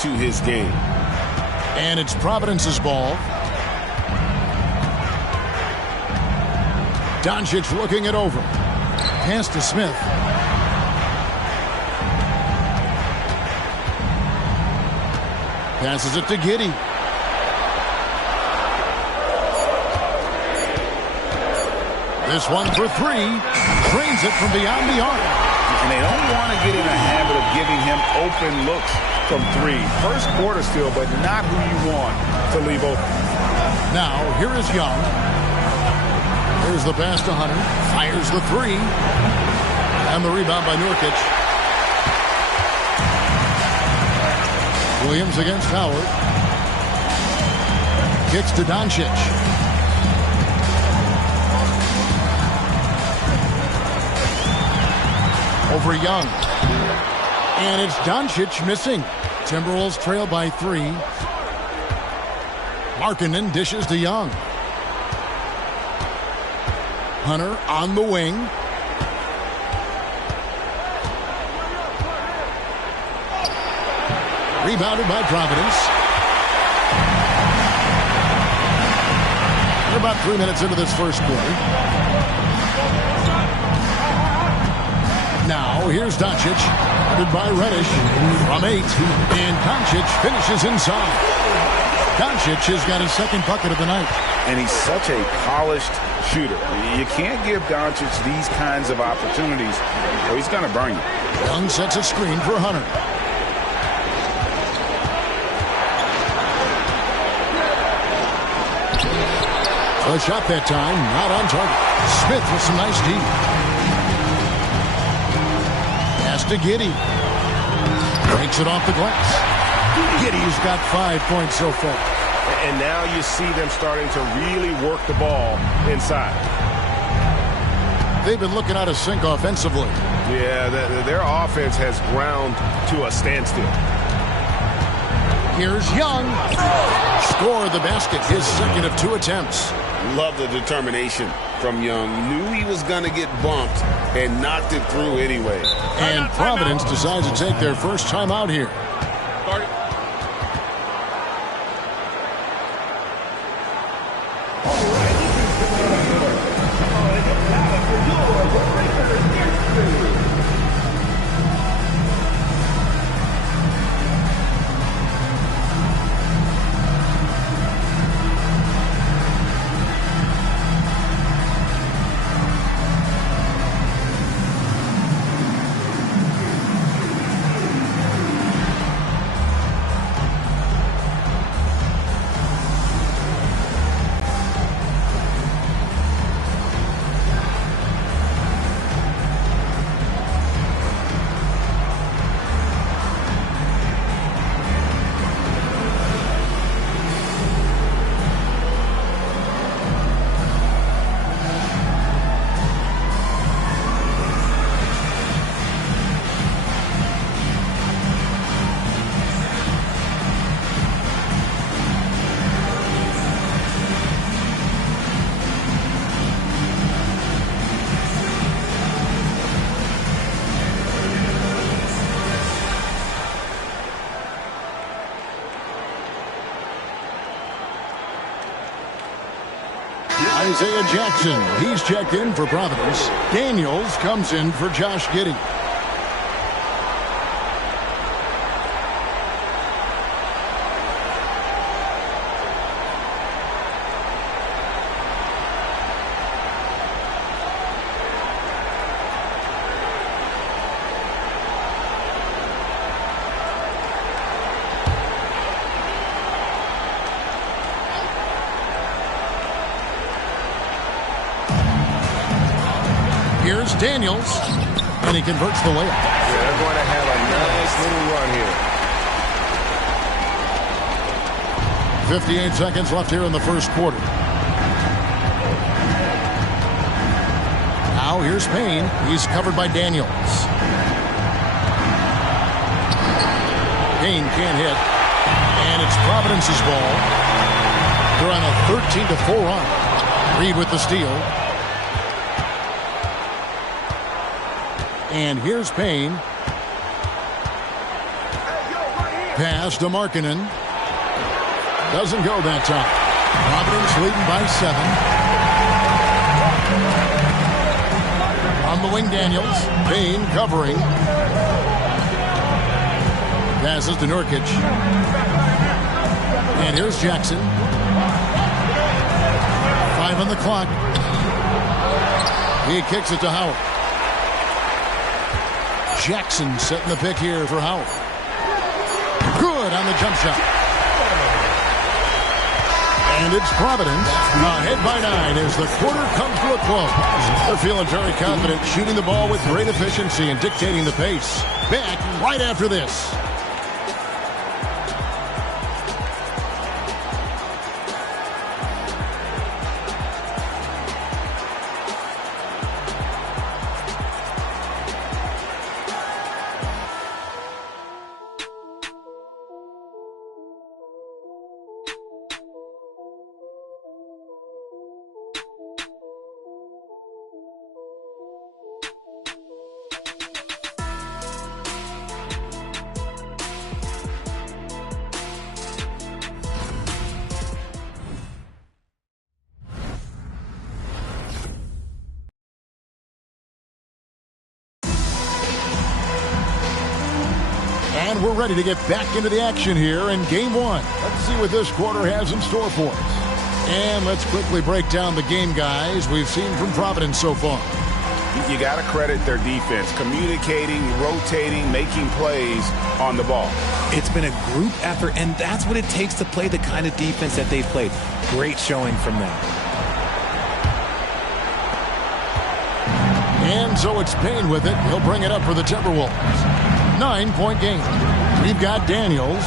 to his game. And it's Providence's ball. Doncic looking it over. Pass to Smith. Passes it to Giddey. This one for 3. Drains it from beyond the arc. And they don't want to get in a habit of giving him open looks from 3. First quarter still, but not who you want to leave open. Now, here is Young. Here's the pass to Hunter. Fires the 3. And the rebound by Nurkic. Williams against Howard. Kicks to Doncic. Over Young. And it's Doncic missing. Timberwolves trail by 3. Markkanen dishes to Young. Hunter on the wing. Rebounded by Providence. We're about 3 minutes into this first quarter. Now, here's Doncic. Guarded by Reddish from 8. And Doncic finishes inside. Doncic has got his second bucket of the night. And he's such a polished shooter. You can't give Doncic these kinds of opportunities, or he's going to burn you. Young sets a screen for Hunter. A shot that time, not on target. Smith with some nice D. Pass to Giddey. Breaks it off the glass. Giddey's got 5 points so far. And now you see them starting to really work the ball inside. They've been looking out of sync offensively. Yeah, their offense has ground to a standstill. Here's Young. Score the basket, his second of 2 attempts. Love the determination from Young. Knew he was going to get bumped and knocked it through anyway. And Providence decides to take their first time out here. Isaiah Jackson, he's checked in for Providence. Daniels comes in for Josh Giddey. Here's Daniels, and he converts the layup. Yeah, they're going to have a nice little run here. 58 seconds left here in the first quarter. Now here's Payne. He's covered by Daniels. Payne can't hit, and it's Providence's ball. They're on a 13-4 run. Reed with the steal. And here's Payne. Pass to Markkanen. Doesn't go that time. Providence leading by 7. On the wing, Daniels. Payne covering. Passes to Nurkic. And here's Jackson. 5 on the clock. He kicks it to Howard. Jackson setting the pick here for Howard. Good on the jump shot. And it's Providence ahead by 9 as the quarter comes to a close. They're feeling very confident, shooting the ball with great efficiency and dictating the pace. Back right after this. And we're ready to get back into the action here in Game 1. Let's see what this quarter has in store for us. And let's quickly break down the game, guys, we've seen from Providence so far. You got to credit their defense, communicating, rotating, making plays on the ball. It's been a group effort, and that's what it takes to play the kind of defense that they've played. Great showing from them. And so it's Payne with it. He'll bring it up for the Timberwolves. 9-point game. We've got Daniels.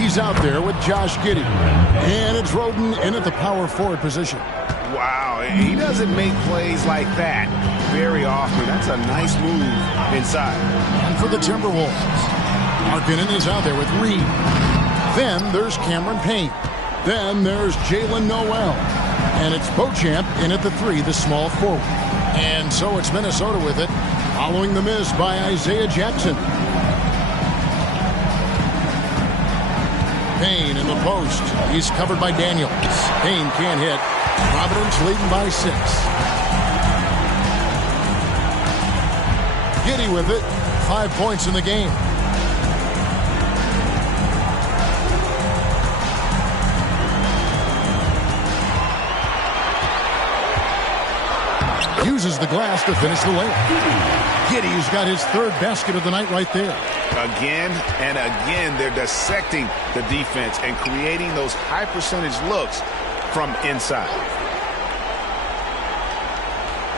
He's out there with Josh Giddey. And it's Roden in at the power forward position. Wow, he doesn't make plays like that very often. That's a nice move inside. And for the Timberwolves, Markkanen is out there with Reed. Then there's Cameron Payne. Then there's Jalen Noel. And it's Beauchamp in at the 3, the small forward. And so it's Minnesota with it, following the miss by Isaiah Jackson. Payne in the post. He's covered by Daniels. Payne can't hit. Providence leading by 6. Giddey with it. 5 points in the game. Uses the glass to finish the layup. Giddey's got his 3rd basket of the night right there. Again and again, they're dissecting the defense and creating those high percentage looks from inside.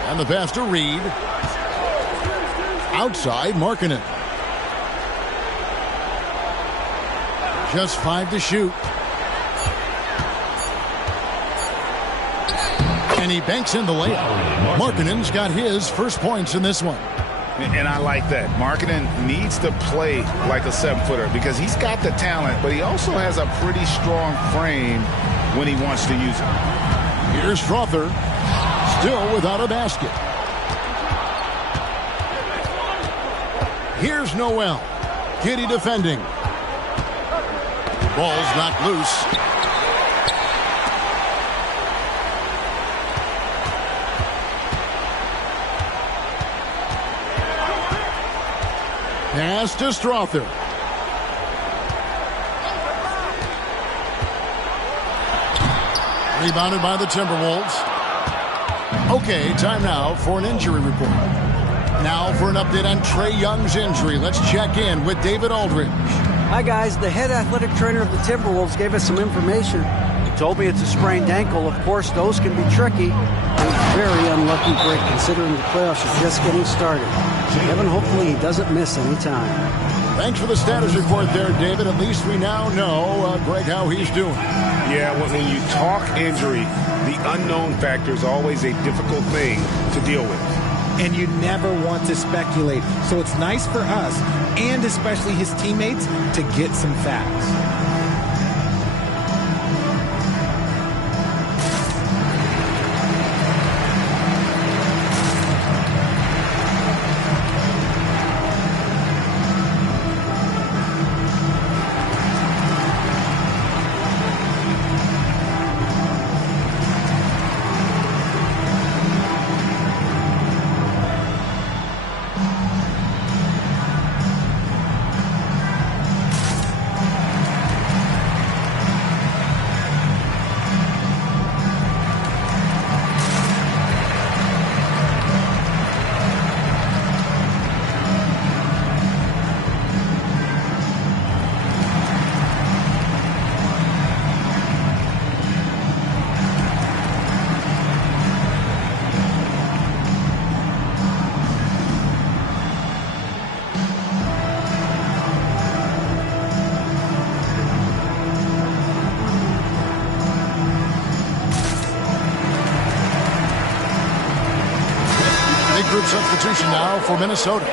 And the pass to Reed. Outside, Markkanen. Just 5 to shoot. And he banks in the layup. Markkanen's got his first points in this one. And I like that. Markkanen needs to play like a 7-footer because he's got the talent, but he also has a pretty strong frame when he wants to use it. Here's Strother, still without a basket. Here's Noel. Giddey defending. Ball's knocked loose. Pass to Strother. Rebounded by the Timberwolves. Okay, time now for an injury report. Now for an update on Trae Young's injury. Let's check in with David Aldridge. Hi, guys. The head athletic trainer of the Timberwolves gave us some information. He told me it's a sprained ankle. Of course, those can be tricky. And a very unlucky break considering the playoffs are just getting started. Kevin, hopefully he doesn't miss any time. Thanks for the status report there, David. At least we now know, Greg, how he's doing. Yeah, when you talk injury, the unknown factor is always a difficult thing to deal with. And you never want to speculate. So it's nice for us, and especially his teammates, to get some facts. Group substitution now for Minnesota.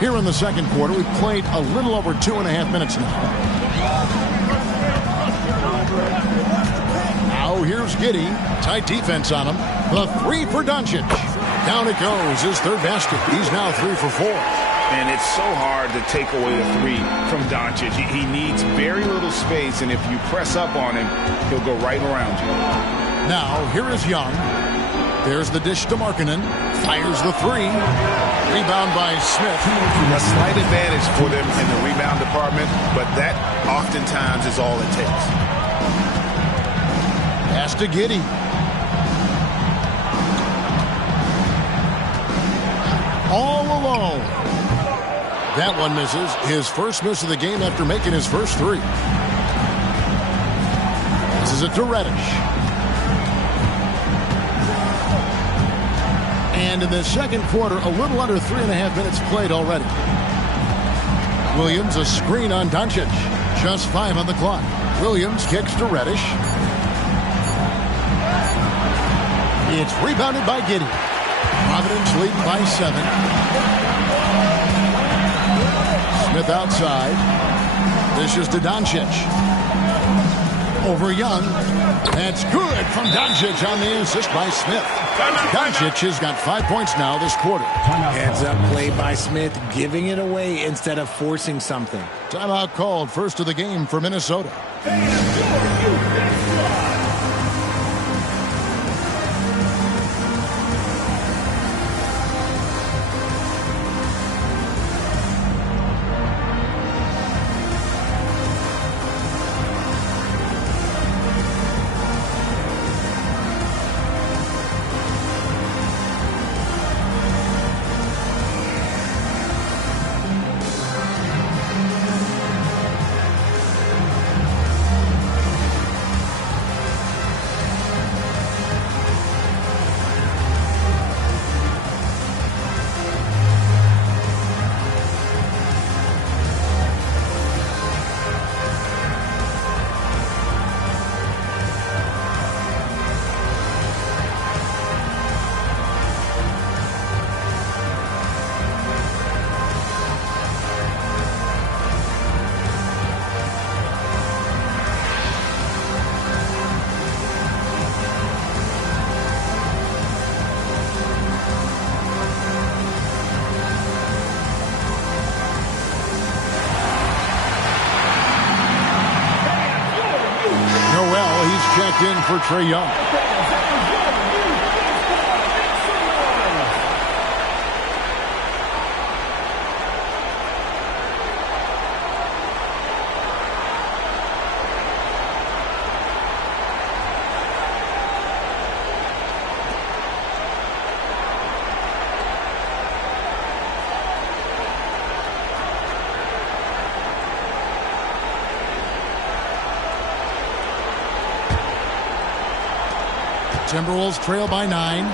Here in the second quarter, we've played a little over 2.5 minutes now. Now here's Giddey. Tight defense on him. The three for Doncic. Down it goes. His third basket. He's now 3 for 4. And it's so hard to take away the three from Doncic. He needs very little space, and if you press up on him, he'll go right around you. Now, here is Young. There's the dish to Markkanen. Fires the three. Rebound by Smith. A slight advantage for them in the rebound department, but that oftentimes is all it takes. Pass to Giddey. All alone. That one misses. His first miss of the game after making his first three. This is it to Reddish. And in the second quarter, a little under 3.5 minutes played already. Williams, a screen on Doncic. Just 5 on the clock. Williams kicks to Reddish. It's rebounded by Giddey. Providence leading by 7. Smith outside. Dishes to Doncic. Over Young. That's good from Doncic on the assist by Smith. Doncic has got 5 points now this quarter. Heads up play by Smith, giving it away instead of forcing something. Timeout called, first of the game for Minnesota. Checked in for Trae Young. Timberwolves trail by 9.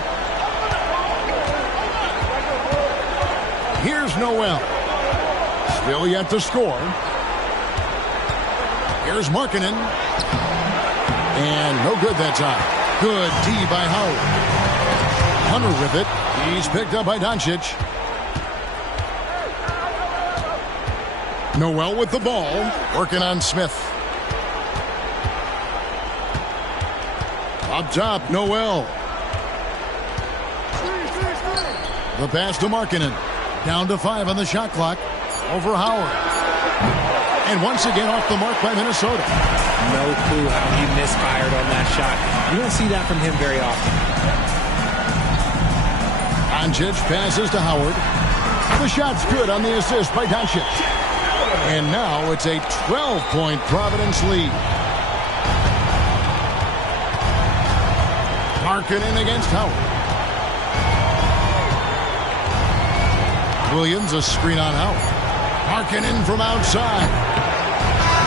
Here's Noel. Still yet to score. Here's Markkanen. And no good that time. Good D by Howard. Hunter with it. He's picked up by Doncic. Noel with the ball. Working on Smith. Up top, Noel. The pass to Markkanen. Down to 5 on the shot clock. Over Howard. And once again off the mark by Minnesota. No clue how he misfired on that shot. You don't see that from him very often. Doncic passes to Howard. The shot's good on the assist by Doncic. And now it's a 12-point Providence lead. Markkanen against Howard. Williams, a screen on Howard. Markkanen from outside.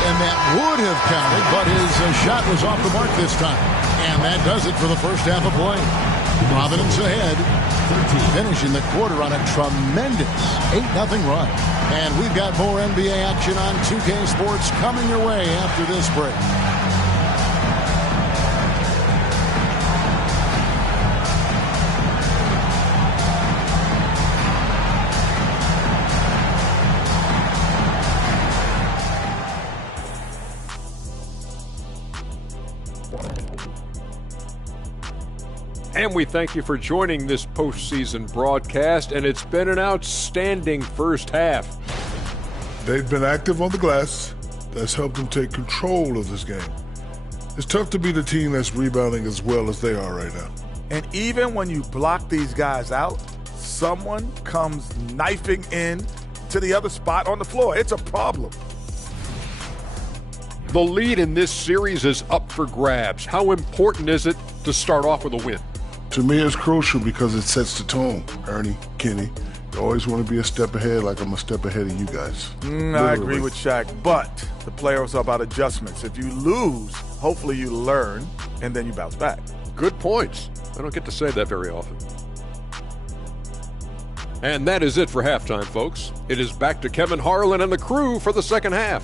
And that would have counted, but his shot was off the mark this time. And that does it for the first half of play. Providence ahead. Finishing the quarter on a tremendous 8-0 run. And we've got more NBA action on 2K Sports coming your way after this break. And we thank you for joining this postseason broadcast, and it's been an outstanding first half. They've been active on the glass. That's helped them take control of this game. It's tough to be the team that's rebounding as well as they are right now. And even when you block these guys out, someone comes knifing in to the other spot on the floor. It's a problem. The lead in this series is up for grabs. How important is it to start off with a win? To me, it's crucial because it sets the tone. Ernie, Kenny, you always want to be a step ahead, like I'm a step ahead of you guys. I agree with Shaq, but the playoffs are about adjustments. If you lose, hopefully you learn, and then you bounce back. Good points. I don't get to say that very often. And that is it for halftime, folks. It is back to Kevin Harlan and the crew for the second half.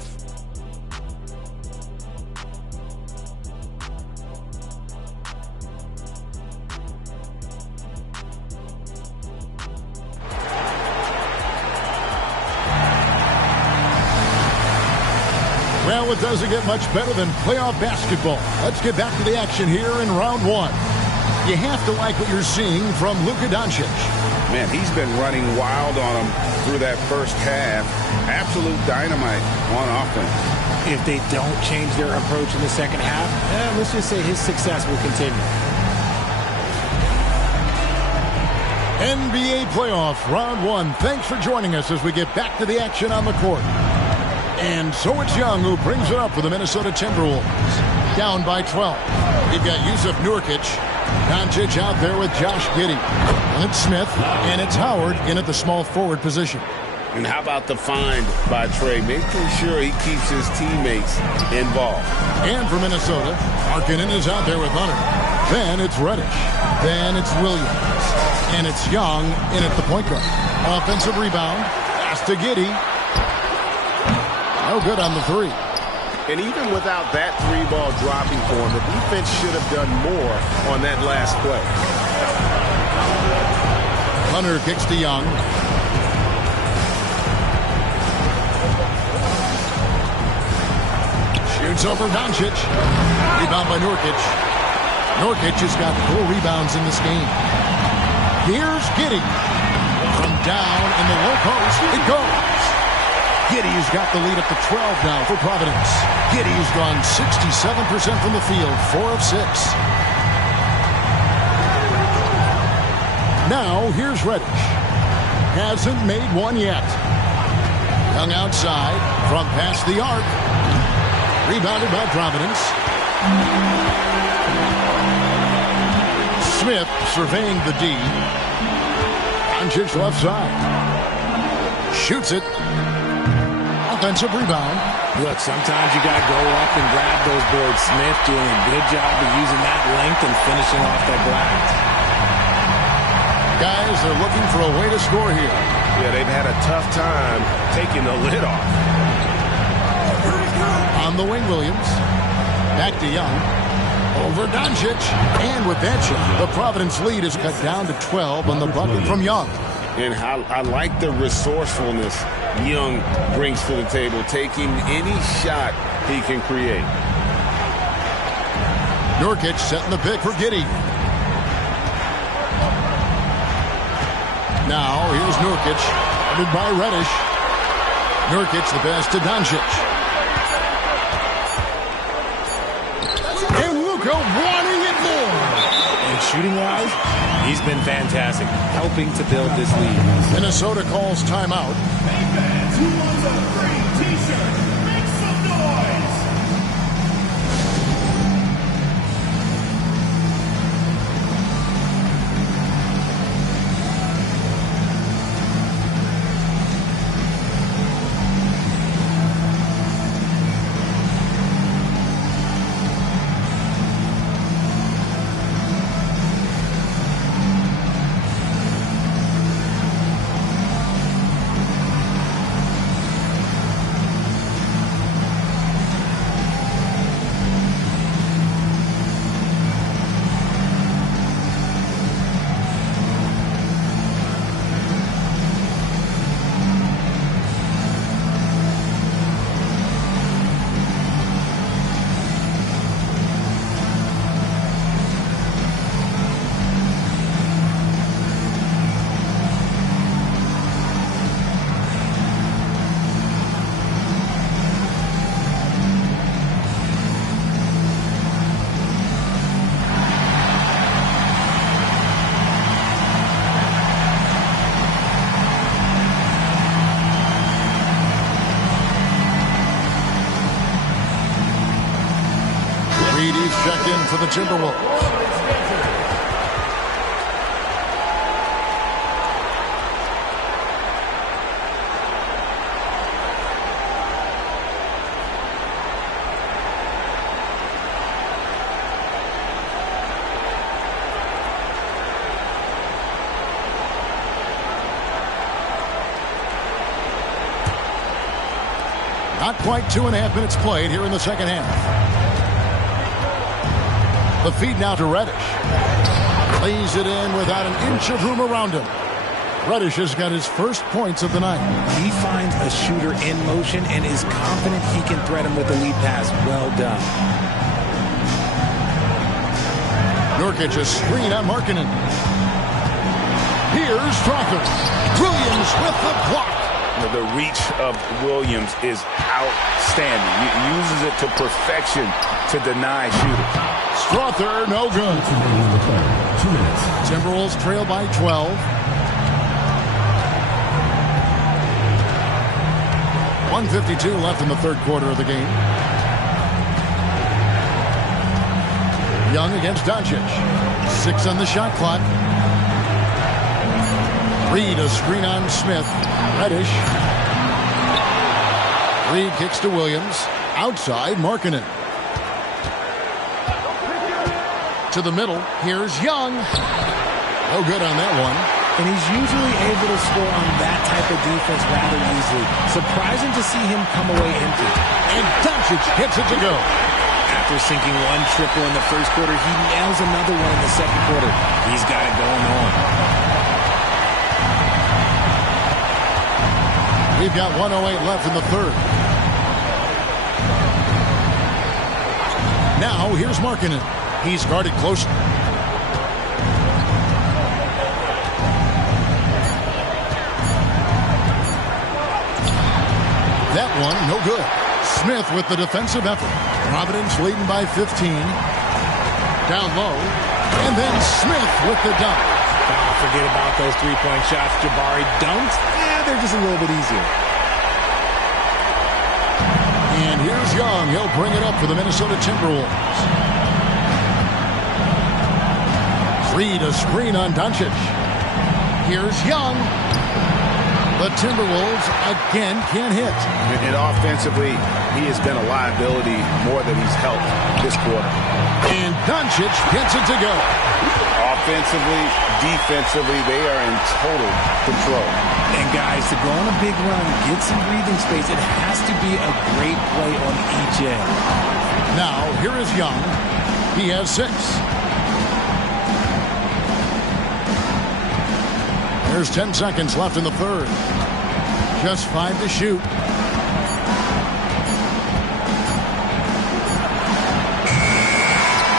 Well, it doesn't get much better than playoff basketball. Let's get back to the action here in round one. You have to like what you're seeing from Luka Doncic. Man, he's been running wild on him through that first half. Absolute dynamite on offense. If they don't change their approach in the second half, let's just say his success will continue. NBA playoff round one. Thanks for joining us as we get back to the action on the court. And so it's Young who brings it up for the Minnesota Timberwolves. Down by 12. You've got Yusuf Nurkic. Doncic out there with Josh Giddey. And it's Smith, and it's Howard in at the small forward position. And how about the find by Trey, making sure he keeps his teammates involved. And for Minnesota, Markkanen is out there with Hunter. Then it's Reddish. Then it's Williams. And it's Young in at the point guard. Offensive rebound. Pass to Giddey. No good on the three. And even without that three ball dropping for him, the defense should have done more on that last play. Hunter kicks to Young. Shoots over Doncic. Rebound by Nurkic. Nurkic has got 4 rebounds in this game. Here's Giddey. From down in the low post, it goes. Giddey's got the lead up to 12 now for Providence. Giddey's gone 67% from the field, 4 of 6. Now, here's Reddish. Hasn't made one yet. Young outside from past the arc. Rebounded by Providence. Smith surveying the D. Doncic left side. Shoots it. Offensive rebound. Look, sometimes you got to go up and grab those boards. Smith doing a good job of using that length and finishing off that glass. Guys, they're looking for a way to score here. Yeah, they've had a tough time taking the lid off. On the wing, Williams. Back to Young. Over Doncic. And with that shot, the Providence lead is cut down to 12 on the bucket from Young. And I like the resourcefulness Young brings to the table, taking any shot he can create. Nurkic setting the pick for Giddey. Now, here's Nurkic, covered by Reddish. Nurkic the pass to Doncic. And Luka wanting it more. And shooting-wise, he's been fantastic, helping to build this lead. Minnesota calls timeout. Who wants a free t-shirt? Make some noise! Checked in for the Timberwolves. Not quite 2.5 minutes played here in the second half. The feed now to Reddish. Lays it in without an inch of room around him. Reddish has got his first points of the night. He finds a shooter in motion and is confident he can thread him with the lead pass. Well done. Nurkic a screen on Markkanen. Here's Strother. Williams with the block. The reach of Williams is outstanding. He uses it to perfection to deny shooters. Strother, no good. 2 minutes. Timberwolves trail by 12. .152 left in the third quarter of the game. Young against Doncic. 6 on the shot clock. Reed a screen on Smith. Reddish. Reed kicks to Williams. Outside Markkanen. To the middle. Here's Young. No good on that one. And he's usually able to score on that type of defense rather easily. Surprising to see him come away empty. And Doncic hits it to go. After sinking one triple in the first quarter, he nails another one in the second quarter. He's got it going on. We've got 1:08 left in the third. Now here's Markkanen. He's guarded close. That one, no good. Smith with the defensive effort. Providence leading by 15. Down low. And then Smith with the dunk. Forget about those three-point shots. Jabari dunks. They're just a little bit easier. And here's Young. He'll bring it up for the Minnesota Timberwolves. Reed a screen on Doncic. Here's Young. The Timberwolves again can't hit. And offensively, he has been a liability more than he's helped this quarter. And Doncic gets it to go. Offensively, defensively, they are in total control. And guys, to go on a big run, get some breathing space, it has to be a great play on each end. Now, here is Young. He has 6. There's 10 seconds left in the third. Just 5 to shoot.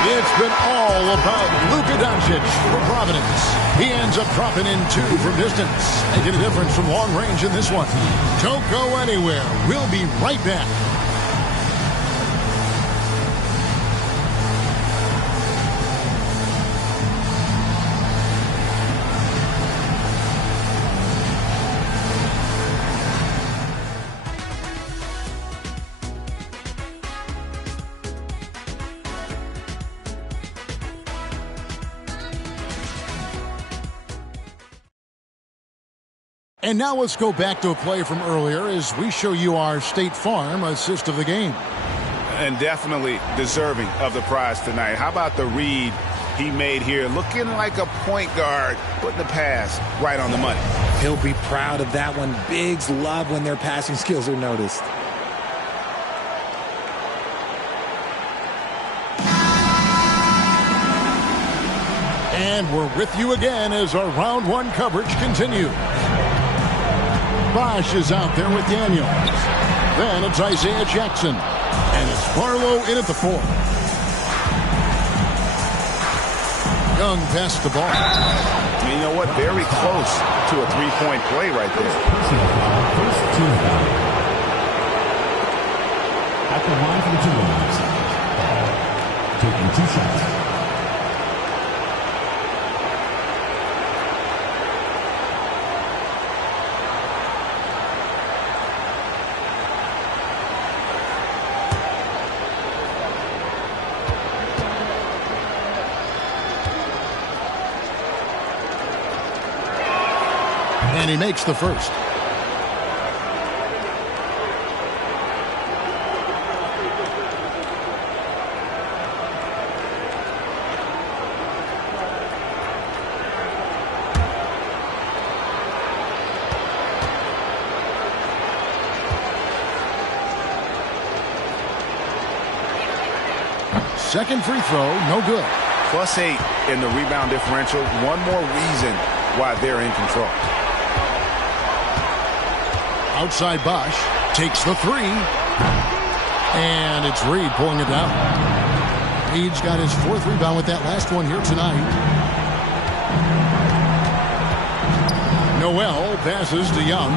It's been all about Luka Doncic for Providence. He ends up dropping in 2 from distance, making a difference from long range in this one. Don't go anywhere. We'll be right back. And now let's go back to a play from earlier as we show you our State Farm assist of the game. And definitely deserving of the prize tonight. How about the read he made here? Looking like a point guard, putting the pass right on the money. He'll be proud of that one. Bigs love when their passing skills are noticed. And we're with you again as our round 1 coverage continues. Bosch is out there with Daniels. Then it's Isaiah Jackson. And it's Barlow in at the 4. Young passed the ball. You know what? Very close to a 3-point play right there. At the line for the Timberwolves. Taking 2 shots. And he makes the first. Second free throw, no good. +8 in the rebound differential. One more reason why they're in control. Outside Bosch takes the three. And it's Reed pulling it down. Reed's got his 4th rebound with that last one here tonight. Noel passes to Young.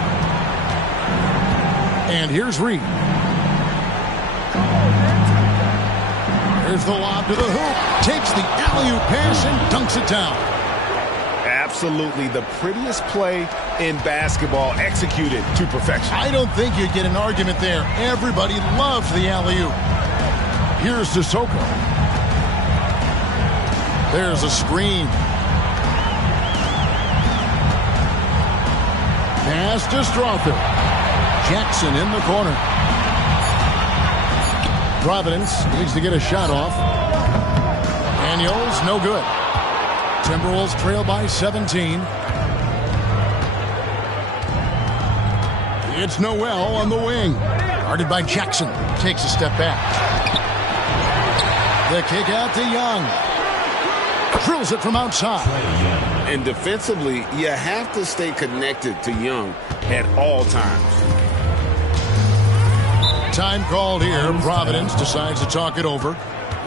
And here's Reed. Here's the lob to the hoop. Takes the alley-oop pass and dunks it down. Absolutely the prettiest play in basketball, executed to perfection. I don't think you'd get an argument there. Everybody loves the alley-oop. Here's Sissoko. There's a screen. Pass to Strawther. Jackson in the corner. Providence needs to get a shot off. Daniels, no good. Timberwolves trail by 17. It's Noel on the wing. Guarded by Jackson. Takes a step back. The kick out to Young. Drills it from outside. And defensively, you have to stay connected to Young at all times. Time called here. Providence decides to talk it over.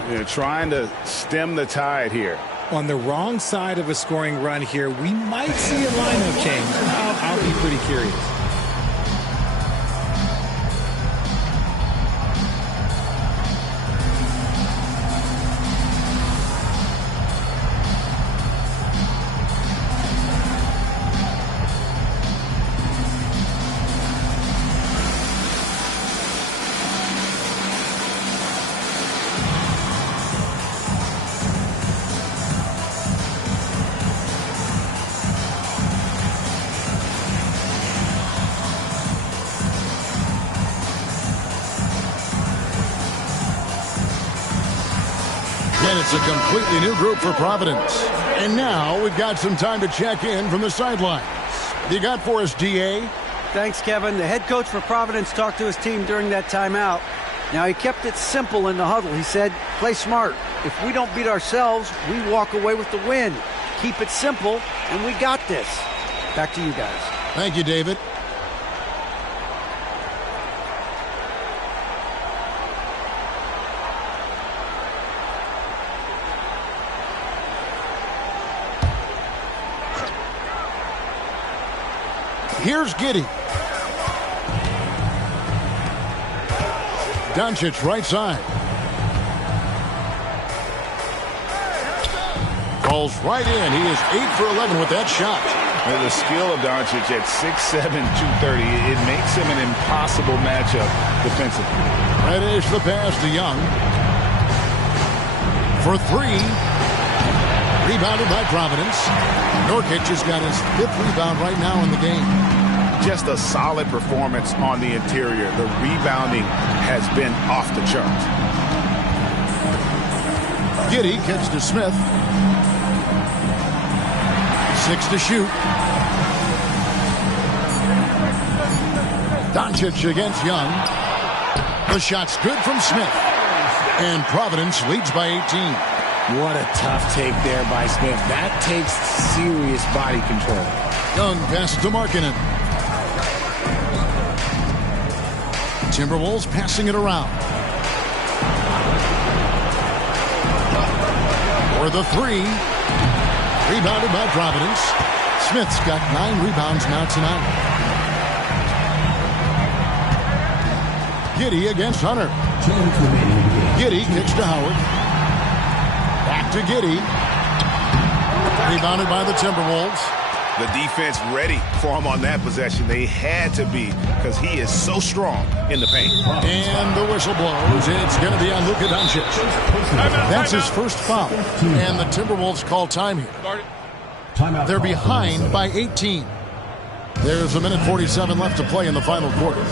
They're trying to stem the tide here. On the wrong side of a scoring run here, we might see a lineup change. I'll be pretty curious. And it's a completely new group for Providence. And now we've got some time to check in from the sidelines. You got for us, D.A.? Thanks, Kevin. The head coach for Providence talked to his team during that timeout. Now, he kept it simple in the huddle. He said, play smart. If we don't beat ourselves, we walk away with the win. Keep it simple, and we got this. Back to you guys. Thank you, David. Here's Giddey. Doncic right side. Falls right in. He is 8 for 11 with that shot. And the skill of Doncic at 6'7", 230, it makes him an impossible matchup defensively. Reddish the pass to Young. For 3. Rebounded by Providence. Nurkic has got his 5th rebound right now in the game. Just a solid performance on the interior. The rebounding has been off the charts. Giddey kicks to Smith. 6 to shoot. Doncic against Young. The shot's good from Smith. And Providence leads by 18. What a tough take there by Smith. That takes serious body control. Young passes to Markkanen. Timberwolves passing it around. For the 3. Rebounded by Providence. Smith's got 9 rebounds now tonight. Giddey against Hunter. Giddey kicks to Howard. Back to Giddey. Rebounded by the Timberwolves. The defense ready for him on that possession. They had to be because he is so strong in the paint. And the whistle blows. It's going to be on Luka Doncic. That's his first foul. And the Timberwolves call time here. They're behind by 18. There's a minute 47 left to play in the final quarter.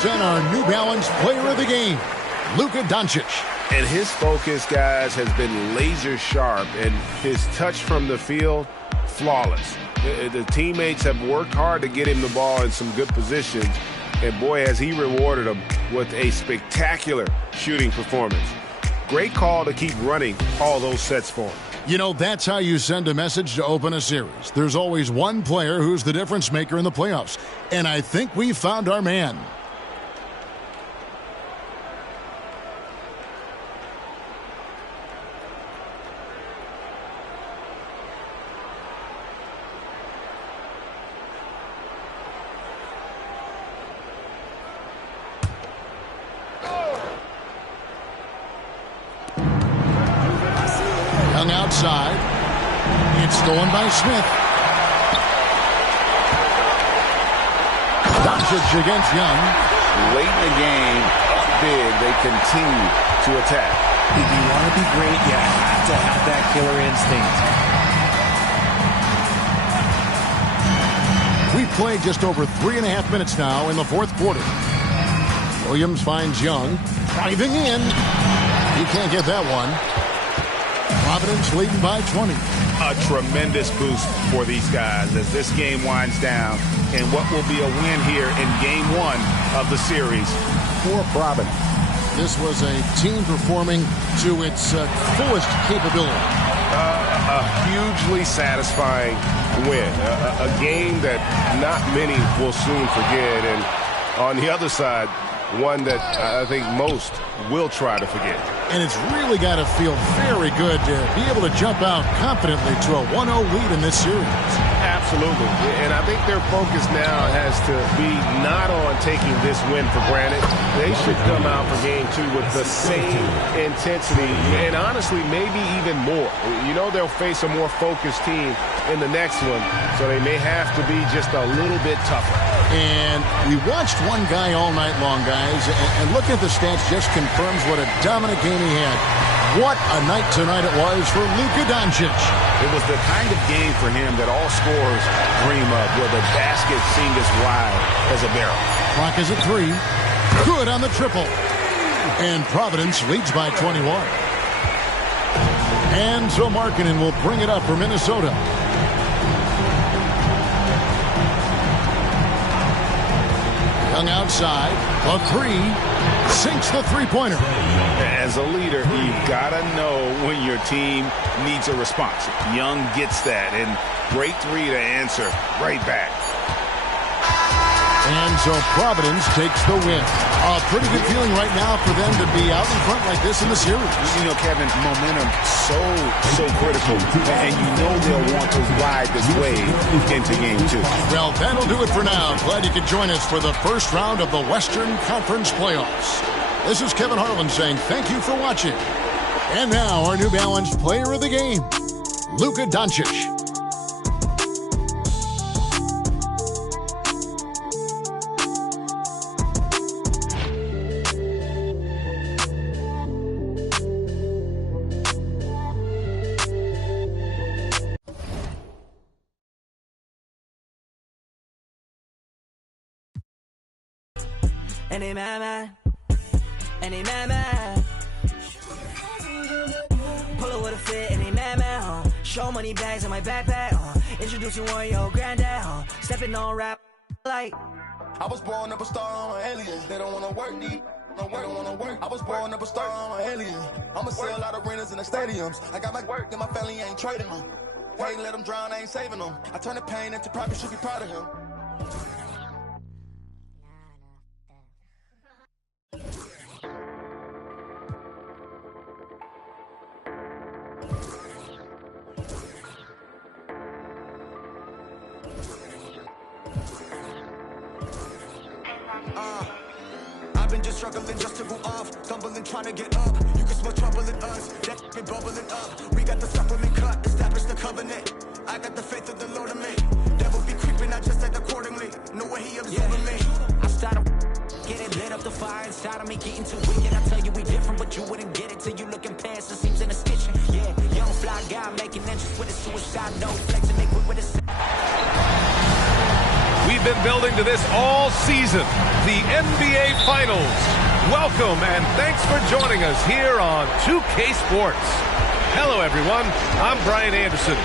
present our New Balance Player of the Game, Luka Doncic. And his focus, guys, has been laser sharp, and his touch from the field, flawless. The teammates have worked hard to get him the ball in some good positions, and boy, has he rewarded them with a spectacular shooting performance. Great call to keep running all those sets for him. You know, that's how you send a message to open a series. There's always one player who's the difference maker in the playoffs, and I think we found our man. Outside. It's stolen by Smith. Doncic against Young. Late in the game, up big, they continue to attack. If you want to be great, you have to have that killer instinct. We've played just over 3.5 minutes now in the fourth quarter. Williams finds Young. Driving in. He can't get that one. Providence leading by 20. A tremendous boost for these guys as this game winds down and what will be a win here in game 1 of the series for Providence. This was a team performing to its fullest capability. A hugely satisfying win. A game that not many will soon forget, and on the other side, one that I think most will try to forget. And it's really got to feel very good to be able to jump out confidently to a 1-0 lead in this series. Absolutely. And I think their focus now has to be not on taking this win for granted. They should come out for game 2 with the same intensity and honestly maybe even more. You know they'll face a more focused team in the next one, so they may have to be just a little bit tougher. And we watched one guy all night long, guys, and looking at the stats just confirms what a dominant game he had. What a night tonight it was for Luka Doncic. It was the kind of game for him that all scorers dream of, where the basket seemed as wide as a barrel. Clock is at 3. Good on the triple. And Providence leads by 21. And so Markkanen will bring it up for Minnesota. Young outside. A 3. Sinks the three-pointer. As a leader, you've got to know when your team needs a response. Young gets that, and great 3 to answer right back. And so Providence takes the win. A pretty good feeling right now for them to be out in front like this in the series. You know, Kevin, momentum so critical, and you know they'll want to ride this wave into game 2. Well, that'll do it for now. Glad you could join us for the first round of the Western Conference Playoffs. This is Kevin Harlan saying thank you for watching. And now our New Balance Player of the Game, Luka Doncic. Any man, any man. Pull up with a fit, any man, show money bags in my backpack, introducing one your granddad, stepping on rap like. I was born up a star, I'm an alien. They don't wanna work, they don't wanna work. I was born up a star, I'm an alien. I'ma sell out arenas in the stadiums. I got my work, and my family ain't trading them. I ain't let them drown, I ain't saving them. I turn the pain into profit, should be proud of him. I've been just struggling just to go off, stumbling trying to get up. You can smell trouble in us, that been bubbling up. We got the supplement cut, establish the covenant. I got the faith of the Lord in me. Devil be creeping, I just act accordingly. Know where he absorbing me. I started getting lit up the fire inside of me, getting too wicked. I tell you we different, but you wouldn't get it till you looking past the seams in the stitching. Yeah, young fly guy making entrance with a suicide note, flexing liquid with a. We've been building to this all season, the NBA Finals. Welcome and thanks for joining us here on 2K Sports. Hello, everyone. I'm Brian Anderson.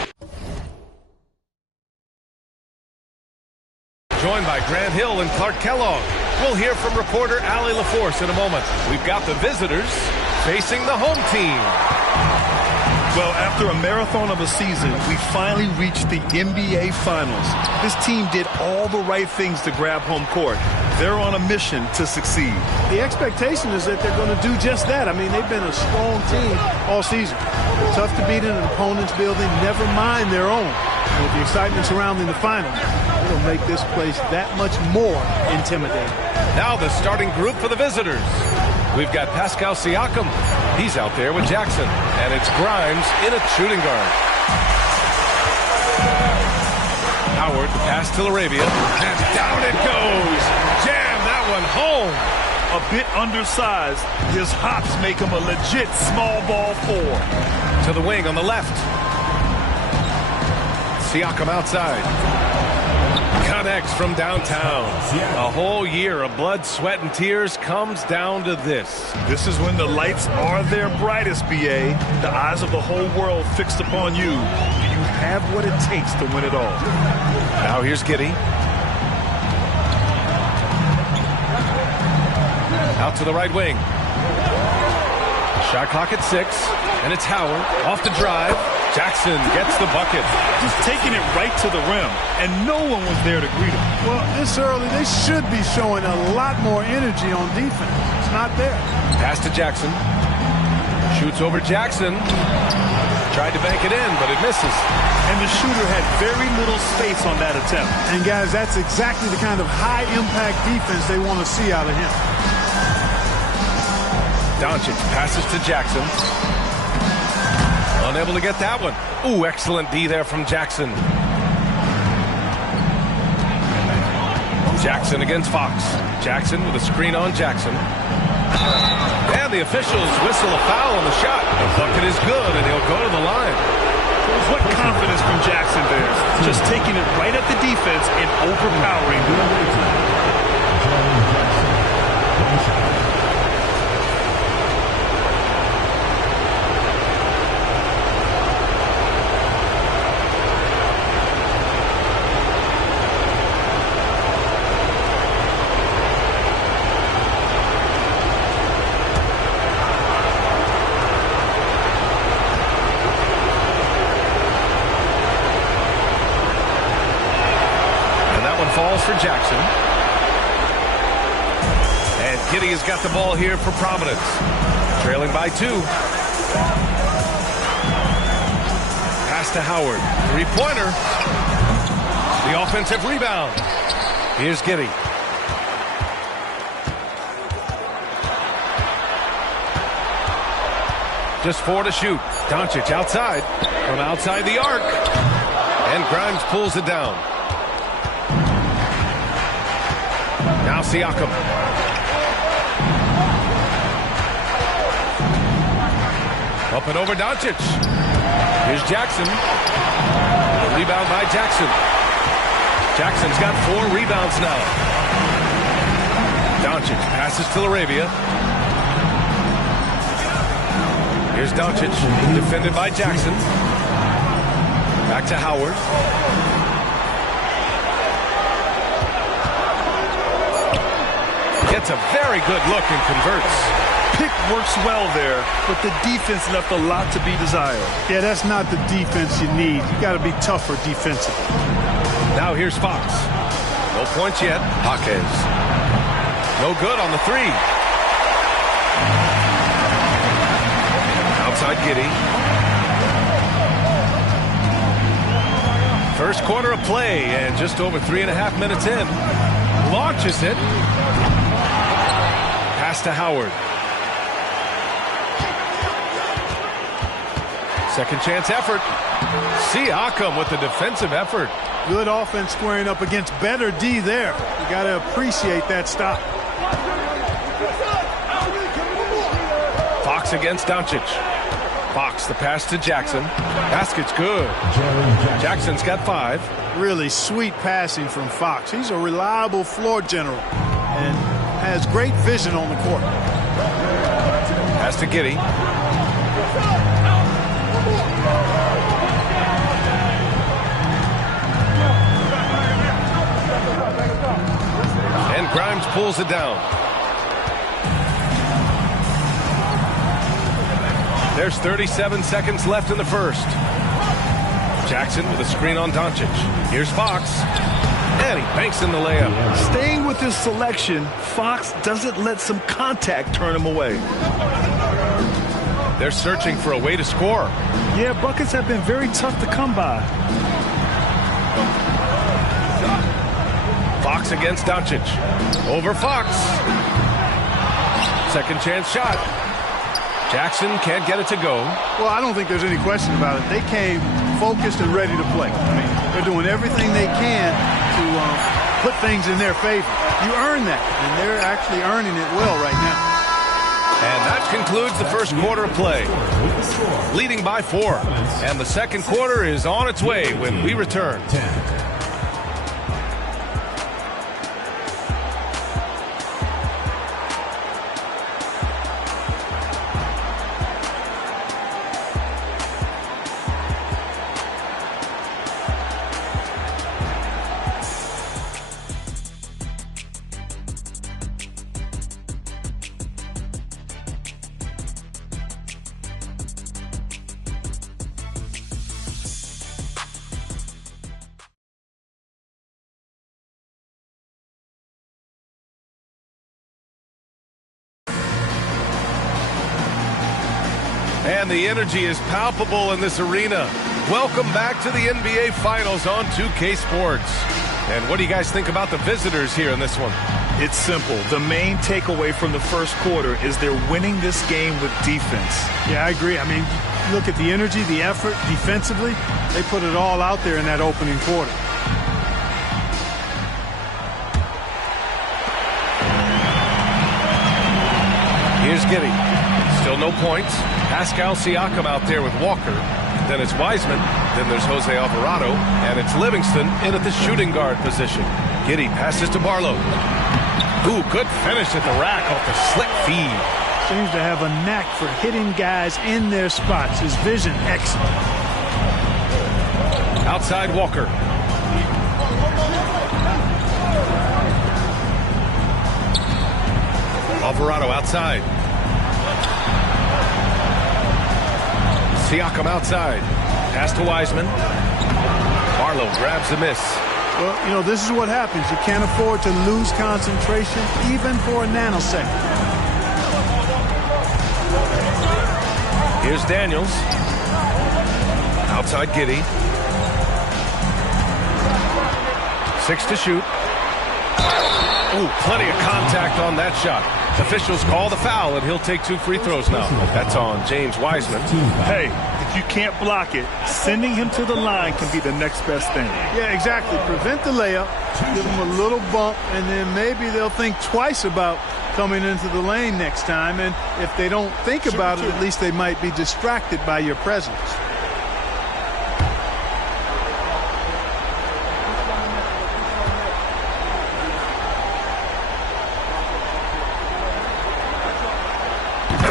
Joined by Grant Hill and Clark Kellogg. We'll hear from reporter Allie LaForce in a moment. We've got the visitors facing the home team. Well, after a marathon of a season, we finally reached the NBA Finals. This team did all the right things to grab home court. They're on a mission to succeed. The expectation is that they're going to do just that. I mean, they've been a strong team all season. They're tough to beat in an opponent's building, never mind their own. And with the excitement surrounding the finals, it'll make this place that much more intimidating. Now the starting group for the visitors. We've got Pascal Siakam. He's out there with Jackson. And it's Grimes in a shooting guard. Howard, the pass to LaRavia. And down it goes. Jam that one home. A bit undersized. His hops make him a legit small ball 4. To the wing on the left. Siakam outside. Connects from downtown. A whole year of blood, sweat, and tears comes down to this. This is when the lights are their brightest, BA. The eyes of the whole world fixed upon you. Do you have what it takes to win it all? Now here's Giddey. Out to the right wing. Shot clock at 6, and it's Howard off the drive. Jackson gets the bucket. Just taking it right to the rim, and no one was there to greet him. Well, this early, they should be showing a lot more energy on defense. It's not there. Pass to Jackson. Shoots over Jackson. Tried to bank it in, but it misses. And the shooter had very little space on that attempt. And, guys, that's exactly the kind of high-impact defense they want to see out of him. Doncic passes to Jackson. Unable to get that one. Ooh, excellent D there from Jackson. Jackson against Fox. Jackson with a screen on Jackson. And the officials whistle a foul on the shot. The bucket is good, and he'll go to the line. What confidence from Jackson there. Just taking it right at the defense and overpowering them. Falls for Jackson. And Giddey has got the ball here for Providence. Trailing by 2. Pass to Howard. 3-pointer. The offensive rebound. Here's Giddey. Just 4 to shoot. Doncic outside. From outside the arc. And Grimes pulls it down. Now Siakam. Up and over Doncic. Here's Jackson. A rebound by Jackson. Jackson's got 4 rebounds now. Doncic passes to LaRavia. Here's Doncic, defended by Jackson. Back to Howard. Gets a very good look and converts. Pick works well there, but the defense left a lot to be desired. Yeah, that's not the defense you need. You got to be tougher defensively. Now here's Fox. No points yet. Jaquez. No good on the 3. Outside Giddey. First quarter of play, and just over 3.5 minutes in. Launches it. Pass to Howard. Second chance effort. Siakam with the defensive effort. Good offense squaring up against better D there. You got to appreciate that stop. Fox against Doncic. Fox, the pass to Jackson. Basket's good. Jackson's got 5. Really sweet passing from Fox. He's a reliable floor general and has great vision on the court. Pass to Giddey. And Grimes pulls it down. There's 37 seconds left in the first. Jackson with a screen on Doncic. Here's Fox. And he banks in the layup. Staying with his selection, Fox doesn't let some contact turn him away. They're searching for a way to score. Yeah, buckets have been very tough to come by. Fox against Doncic. Over Fox. Second chance shot. Jackson can't get it to go. Well, I don't think there's any question about it. They came focused and ready to play. I mean, they're doing everything they can to put things in their favor. You earn that, and they're actually earning it well right now. And that concludes the first quarter of play. Leading by 4. And the second quarter is on its way when we return. And the energy is palpable in this arena. Welcome back to the NBA Finals on 2K Sports. And what do you guys think about the visitors here in this one? It's simple. The main takeaway from the first quarter is they're winning this game with defense. Yeah, I agree. I mean, look at the energy, the effort defensively. They put it all out there in that opening quarter. Here's Giddey. Still no points. Pascal Siakam out there with Walker. Then it's Wiseman. Then there's Jose Alvarado. And it's Livingston in at the shooting guard position. Giddey passes to Barlow. Ooh, good finish at the rack off the slick feed. Seems to have a knack for hitting guys in their spots. His vision, excellent. Outside Walker. Alvarado outside. Siakam outside. Pass to Wiseman. Barlow grabs the miss. Well, you know, this is what happens. You can't afford to lose concentration, even for a nanosecond. Here's Daniels. Outside Giddey. 6 to shoot. Ooh, plenty of contact on that shot. Officials call the foul, and he'll take 2 free throws now. That's on James Wiseman. Hey, if you can't block it, sending him to the line can be the next best thing. Yeah, exactly. Prevent the layup, give him a little bump, and then maybe they'll think twice about coming into the lane next time. And if they don't think about it, at least they might be distracted by your presence.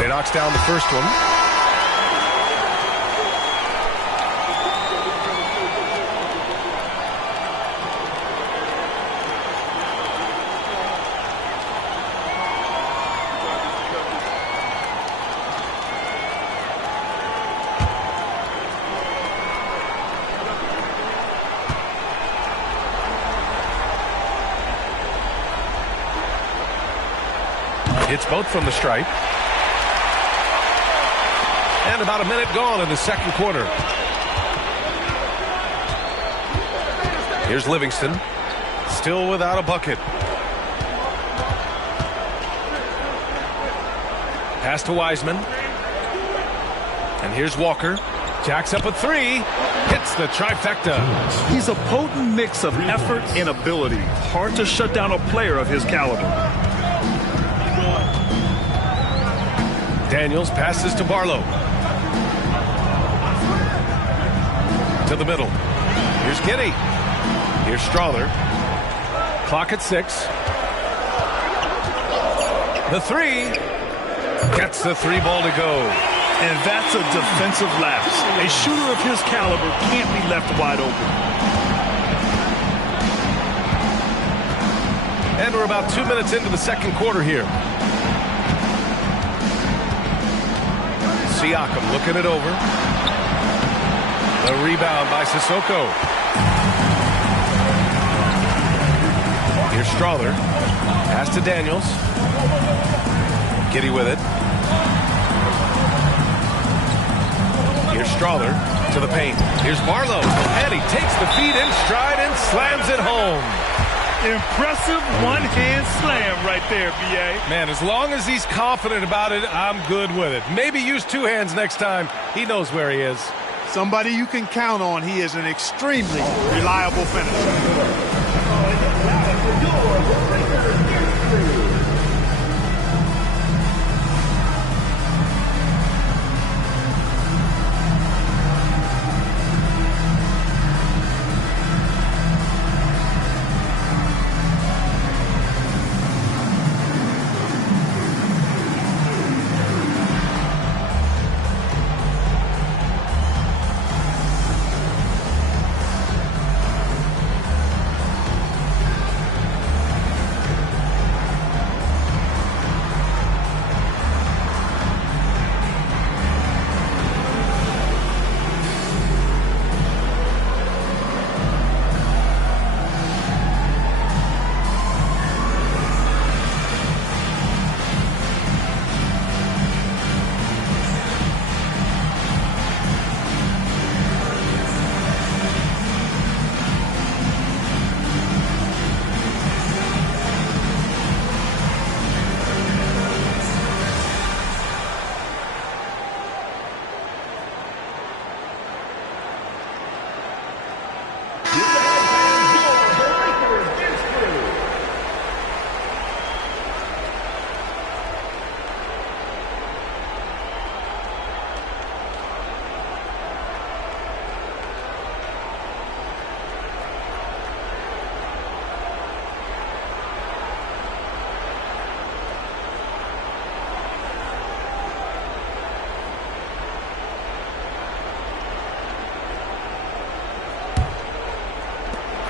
He knocks down the first one. Hits both from the stripe. And about a minute gone in the second quarter. Here's Livingston. Still without a bucket. Pass to Wiseman. And here's Walker. Jacks up a 3. Hits the trifecta. He's a potent mix of effort and ability. Hard to shut down a player of his caliber. Daniels passes to Barlow. to the middle. Here's Giddey. Here's Strawther. Clock at 6. The 3. Gets the 3 ball to go. And that's a defensive lapse. A shooter of his caliber can't be left wide open. And we're about 2 minutes into the second quarter here. Siakam looking it over. The rebound by Sissoko. Here's Strawther. Pass to Daniels. Giddey with it. Here's Strawther to the paint. Here's Barlow. And he takes the feet in stride and slams it home. Impressive one-hand slam right there, B.A. Man, as long as he's confident about it, I'm good with it. Maybe use 2 hands next time. He knows where he is. Somebody you can count on. He is an extremely reliable finisher.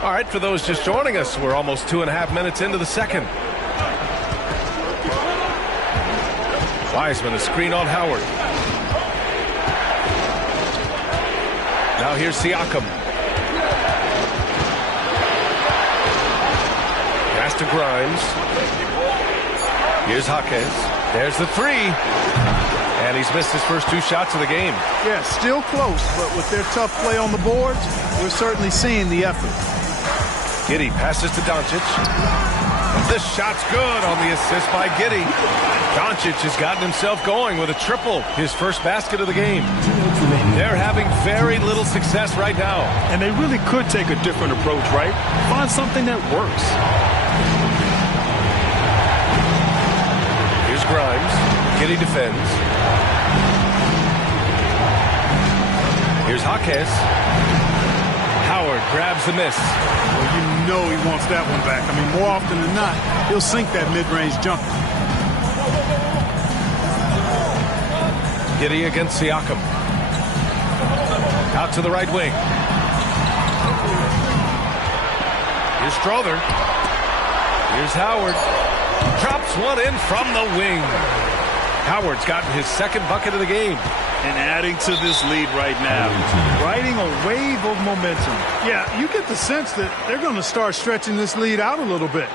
All right, for those just joining us, we're almost 2.5 minutes into the second. Wiseman, a screen on Howard. Now here's Siakam. Pass to Grimes. Here's Jaquez. There's the 3. And he's missed his first 2 shots of the game. Yeah, still close, but with their tough play on the boards, we're certainly seeing the effort. Giddey passes to Doncic. The shot's good on the assist by Giddey. Doncic has gotten himself going with a triple, his first basket of the game. They're having very little success right now. And they really could take a different approach, right? Find something that works. Here's Grimes. Giddey defends. Here's Jaquez. Howard grabs the miss. Well, you know he wants that one back. I mean, more often than not, he'll sink that mid-range jumper. Giddey against Siakam. Out to the right wing. Here's Strawther. Here's Howard. Drops one in from the wing. Howard's gotten his second bucket of the game. And adding to this lead right now. Riding a wave of momentum. Yeah, you get the sense that they're going to start stretching this lead out a little bit.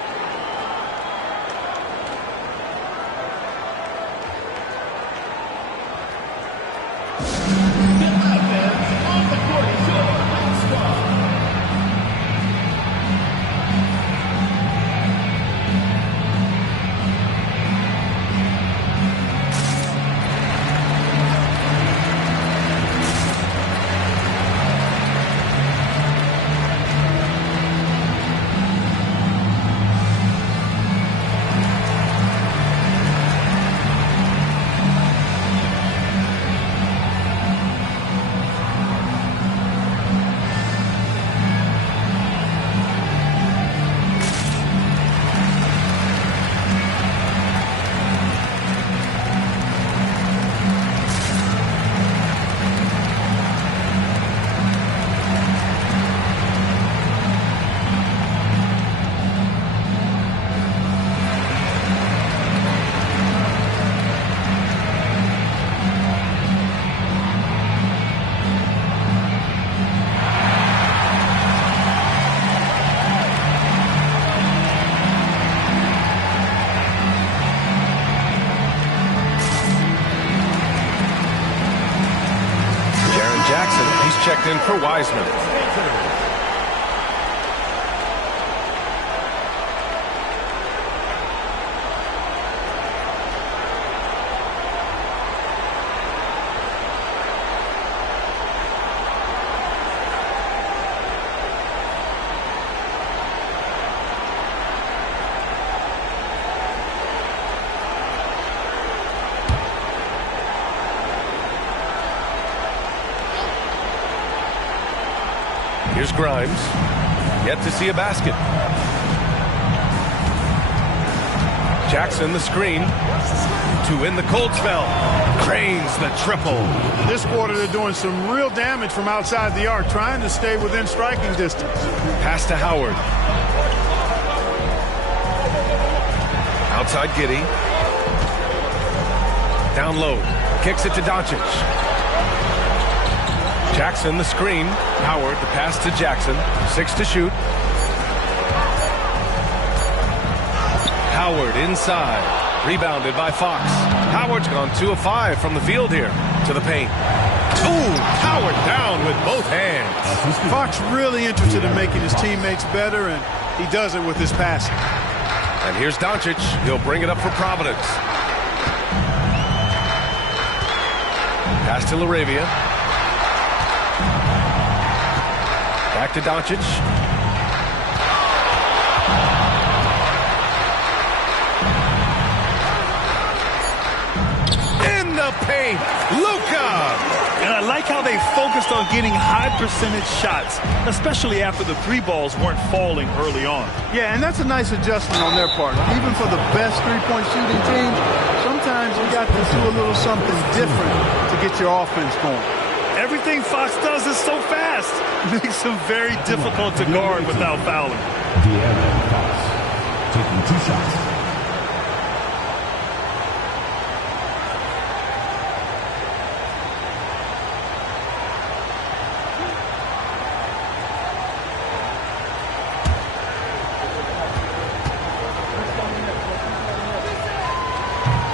Jackson, he's checked in for Wiseman. Here's Grimes. Yet to see a basket. Jackson the screen to win the cold spell. Cranes the triple. This quarter they're doing some real damage from outside the arc, trying to stay within striking distance. Pass to Howard. Outside Giddey. Down low. Kicks it to Doncic. Jackson the screen. Howard the pass to Jackson. 6 to shoot. Howard inside. Rebounded by Fox. Howard's gone 2 of 5 from the field here to the paint. Ooh, Howard down with both hands. Fox really interested in making his teammates better, and he does it with his passing. And here's Doncic. He'll bring it up for Providence. Pass to LaRavia. Back to Doncic. In the paint, Luka! And I like how they focused on getting high percentage shots, especially after the 3 balls weren't falling early on. Yeah, and that's a nice adjustment on their part. Even for the best three-point shooting teams, sometimes you got to do a little something different to get your offense going. Everything Fox does is so fast. It makes him very difficult to guard without fouling. De'Aaron Fox taking 2 shots.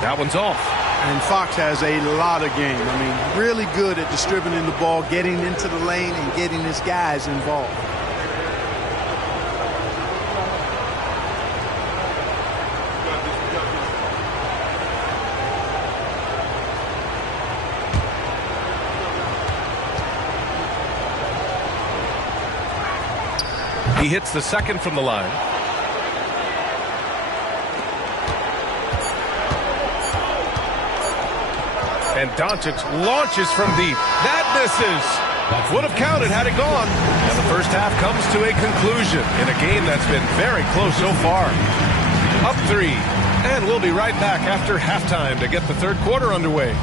That one's off. And Fox has a lot of game. I mean, really good at distributing the ball, getting into the lane, and getting his guys involved. He hits the second from the line. And Doncic launches from deep. That misses. Would have counted had it gone. And the first half comes to a conclusion in a game that's been very close so far. Up 3. And we'll be right back after halftime to get the third quarter underway.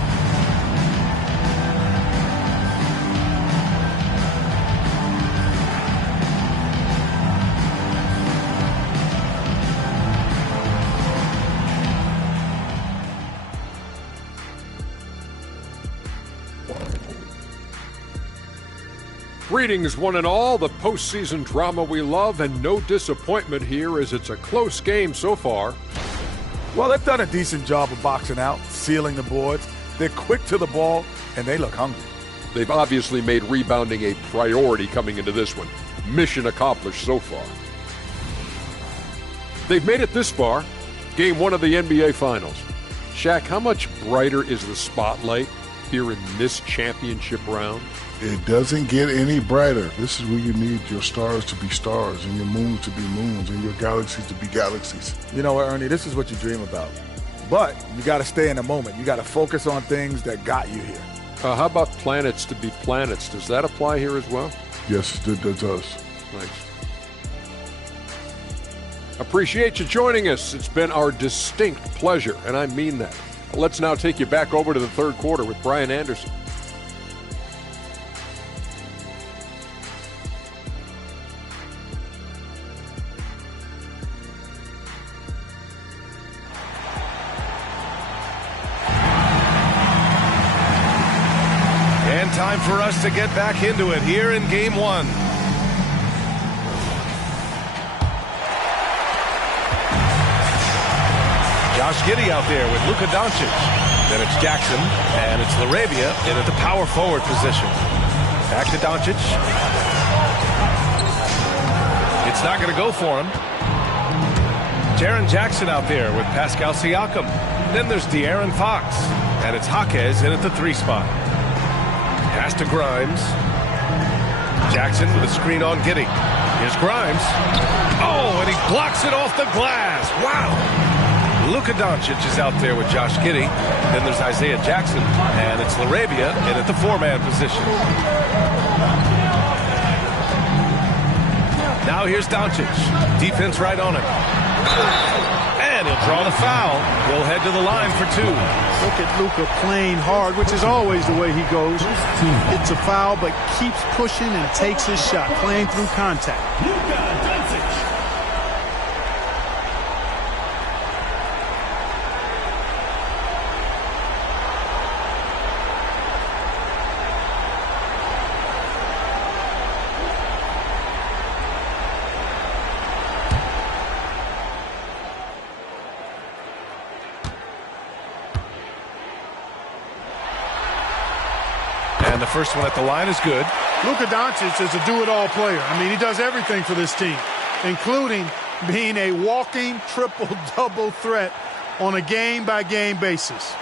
Greetings, one and all. The postseason drama we love, and no disappointment here as it's a close game so far. Well, they've done a decent job of boxing out, sealing the boards. They're quick to the ball, and they look hungry. They've obviously made rebounding a priority coming into this one. Mission accomplished so far. They've made it this far. Game 1 of the NBA Finals. Shaq, how much brighter is the spotlight here in this championship round? It doesn't get any brighter. This is where you need your stars to be stars and your moons to be moons and your galaxies to be galaxies. You know what, Ernie? This is what you dream about. But you got to stay in the moment. You got to focus on things that got you here. How about planets to be planets? Does that apply here as well? Yes, it does. Thanks. Appreciate you joining us. It's been our distinct pleasure, and I mean that. Let's now take you back over to the third quarter with Brian Anderson. And time for us to get back into it here in Game 1. Josh Giddey out there with Luka Doncic. Then it's Jackson, and it's LaRavia in at the power forward position. Back to Doncic. It's not going to go for him. Jaren Jackson out there with Pascal Siakam. Then there's De'Aaron Fox. And it's Jaquez in at the 3 spot. Pass to Grimes. Jackson with a screen on Giddey. Here's Grimes. Oh, and he blocks it off the glass. Wow. Luka Doncic is out there with Josh Giddey. Then there's Isaiah Jackson. And it's LaRavia in at the 4-man position. Now here's Doncic. Defense right on him. And he'll draw the foul. He'll head to the line for 2. Look at Luka playing hard, which is always the way he goes. It's a foul, but keeps pushing and takes his shot, playing through contact. And the first one at the line is good. Luka Doncic is a do-it-all player. I mean, he does everything for this team, including being a walking triple-double threat on a game-by-game basis.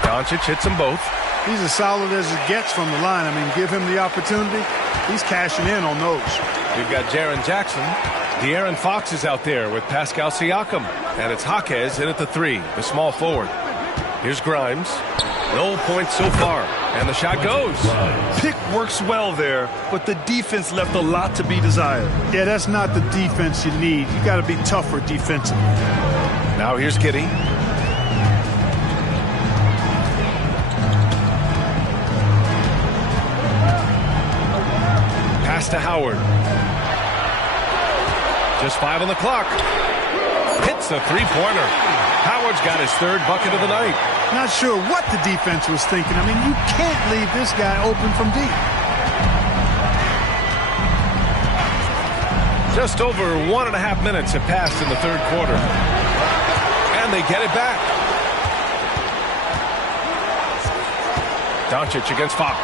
Doncic hits them both. He's as solid as it gets from the line. I mean, give him the opportunity. He's cashing in on those. We've got Jaren Jackson. De'Aaron Fox is out there with Pascal Siakam. And it's Jaquez in at the 3, the small forward. Here's Grimes. No points so far. And the shot goes. Pick works well there, but the defense left a lot to be desired. Yeah, that's not the defense you need. You got to be tougher defensively. Now here's Giddey. Pass to Howard. Just 5 on the clock. Hits a 3-pointer. Howard's got his 3rd bucket of the night. Not sure what the defense was thinking. I mean, you can't leave this guy open from deep. Just over 1.5 minutes have passed in the 3rd quarter. And they get it back. Doncic against Fox.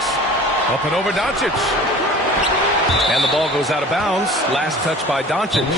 Up and over Doncic. And the ball goes out of bounds. Last touch by Doncic.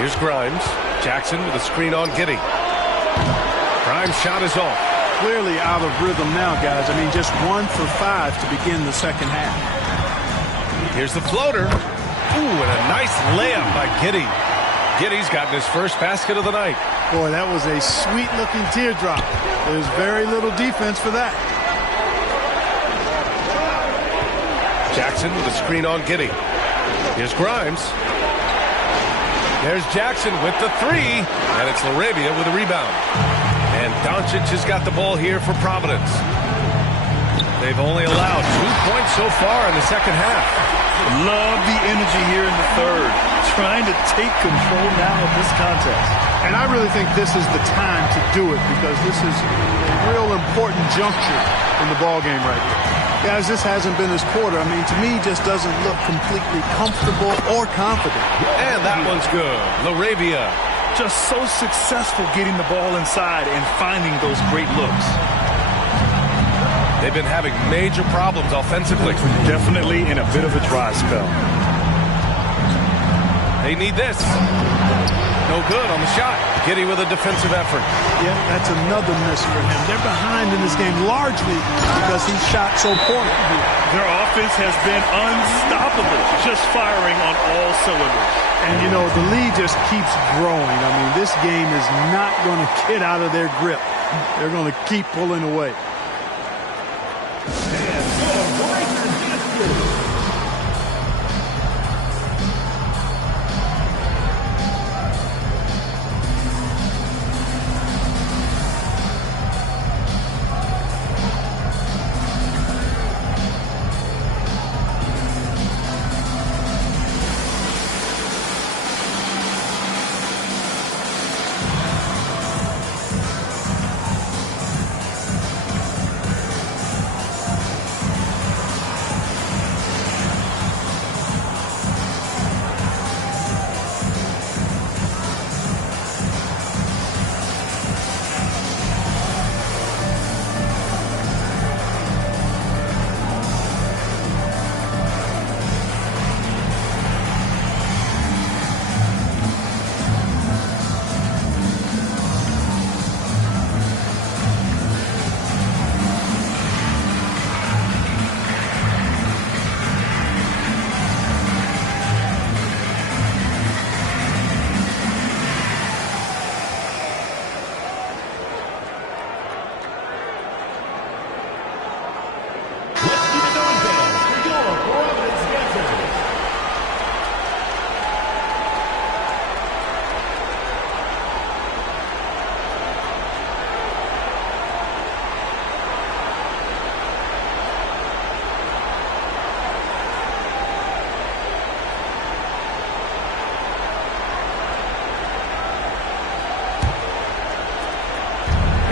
Here's Grimes. Jackson with a screen on Giddey. Grimes' shot is off. Clearly out of rhythm now, guys. I mean, just 1 for 5 to begin the second half. Here's the floater. Ooh, and a nice layup by Giddey. Giddey's gotten his first basket of the night. Boy, that was a sweet-looking teardrop. There's very little defense for that. Jackson with a screen on Giddey. Here's Grimes. There's Jackson with the 3, and it's LaRavia with a rebound. And Doncic has got the ball here for Providence. They've only allowed 2 points so far in the second half. Love the energy here in the third. Trying to take control now of this contest. And I really think this is the time to do it because this is a real important juncture in the ballgame right here. Guys, this hasn't been his quarter. I mean, to me, just doesn't look completely comfortable or confident. And that one's good. LaRavia. Just so successful getting the ball inside and finding those great looks. They've been having major problems offensively. Definitely in a bit of a dry spell. They need this. No good on the shot. Giddey with a defensive effort. Yeah, that's another miss for him. They're behind in this game largely because he shot so poorly. Their offense has been unstoppable, just firing on all cylinders. And, you know, the lead just keeps growing. I mean, this game is not going to get out of their grip. They're going to keep pulling away.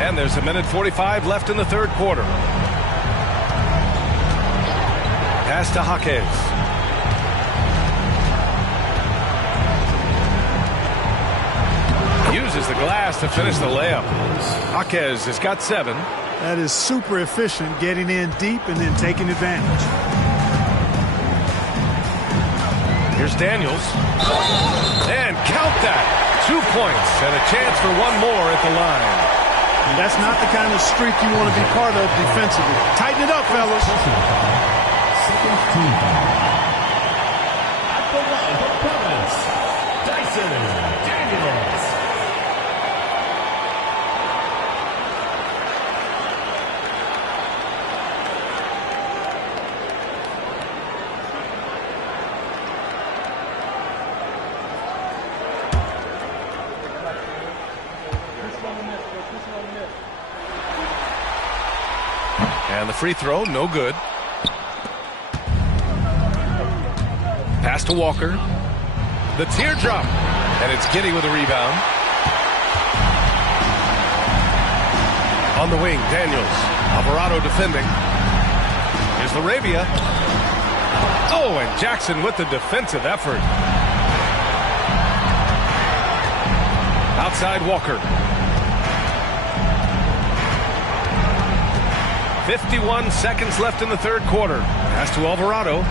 And there's a minute 45 left in the third quarter. Pass to Jaquez. Uses the glass to finish the layup. Jaquez has got 7. That is super efficient, getting in deep and then taking advantage. Here's Daniels. And count that. 2 points and a chance for one more at the line. That's not the kind of streak you want to be part of defensively. Tighten it up, fellas. Second team. At the line for Providence, Dyson Daniels. And the free throw, no good. Pass to Walker. The teardrop. And it's Giddey with a rebound. On the wing, Daniels. Alvarado defending. Here's LaRavia. Oh, and Jackson with the defensive effort. Outside Walker. 51 seconds left in the third quarter. Pass to Alvarado.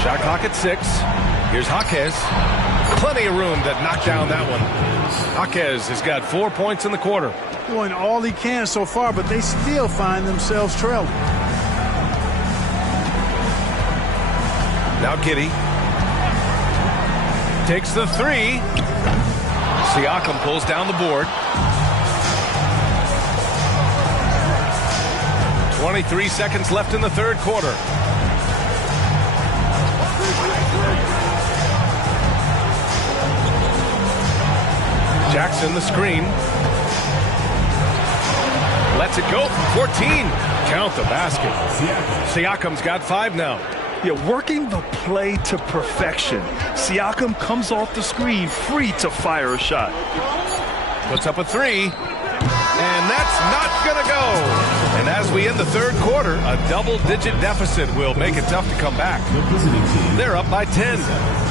Shot clock at 6. Here's Jaquez. Plenty of room to knock down that one. Jaquez has got 4 points in the quarter. Doing all he can so far, but they still find themselves trailing. Now Giddey takes the three. Siakam pulls down the board. 23 seconds left in the third quarter. Jackson the screen. Lets it go from 14. Count the basket. Siakam's got 5 now. Yeah, working the play to perfection. Siakam comes off the screen free to fire a shot. Puts up a 3. And that's not going to go. And as we end the third quarter, a double-digit deficit will make it tough to come back. They're up by 10.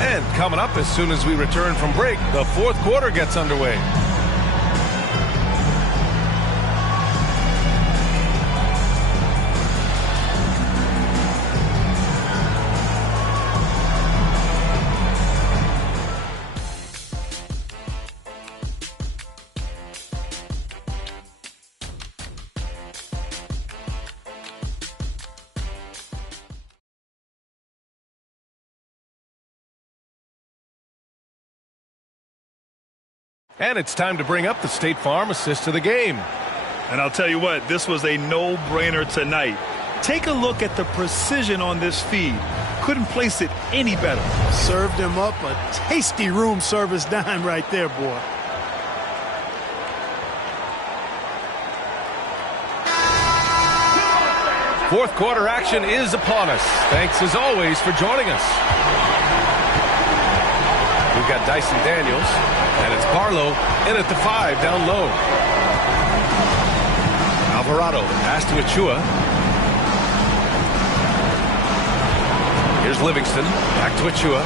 And coming up as soon as we return from break, the fourth quarter gets underway. And it's time to bring up the State Farm assist of the game. And I'll tell you what, this was a no-brainer tonight. Take a look at the precision on this feed. Couldn't place it any better. Served him up a tasty room service dime right there, boy. Fourth quarter action is upon us. Thanks as always for joining us. We've got Dyson Daniels, and it's Barlow in at the 5 down low. Alvarado, the pass to Achua. Here's Livingston, back to Achua.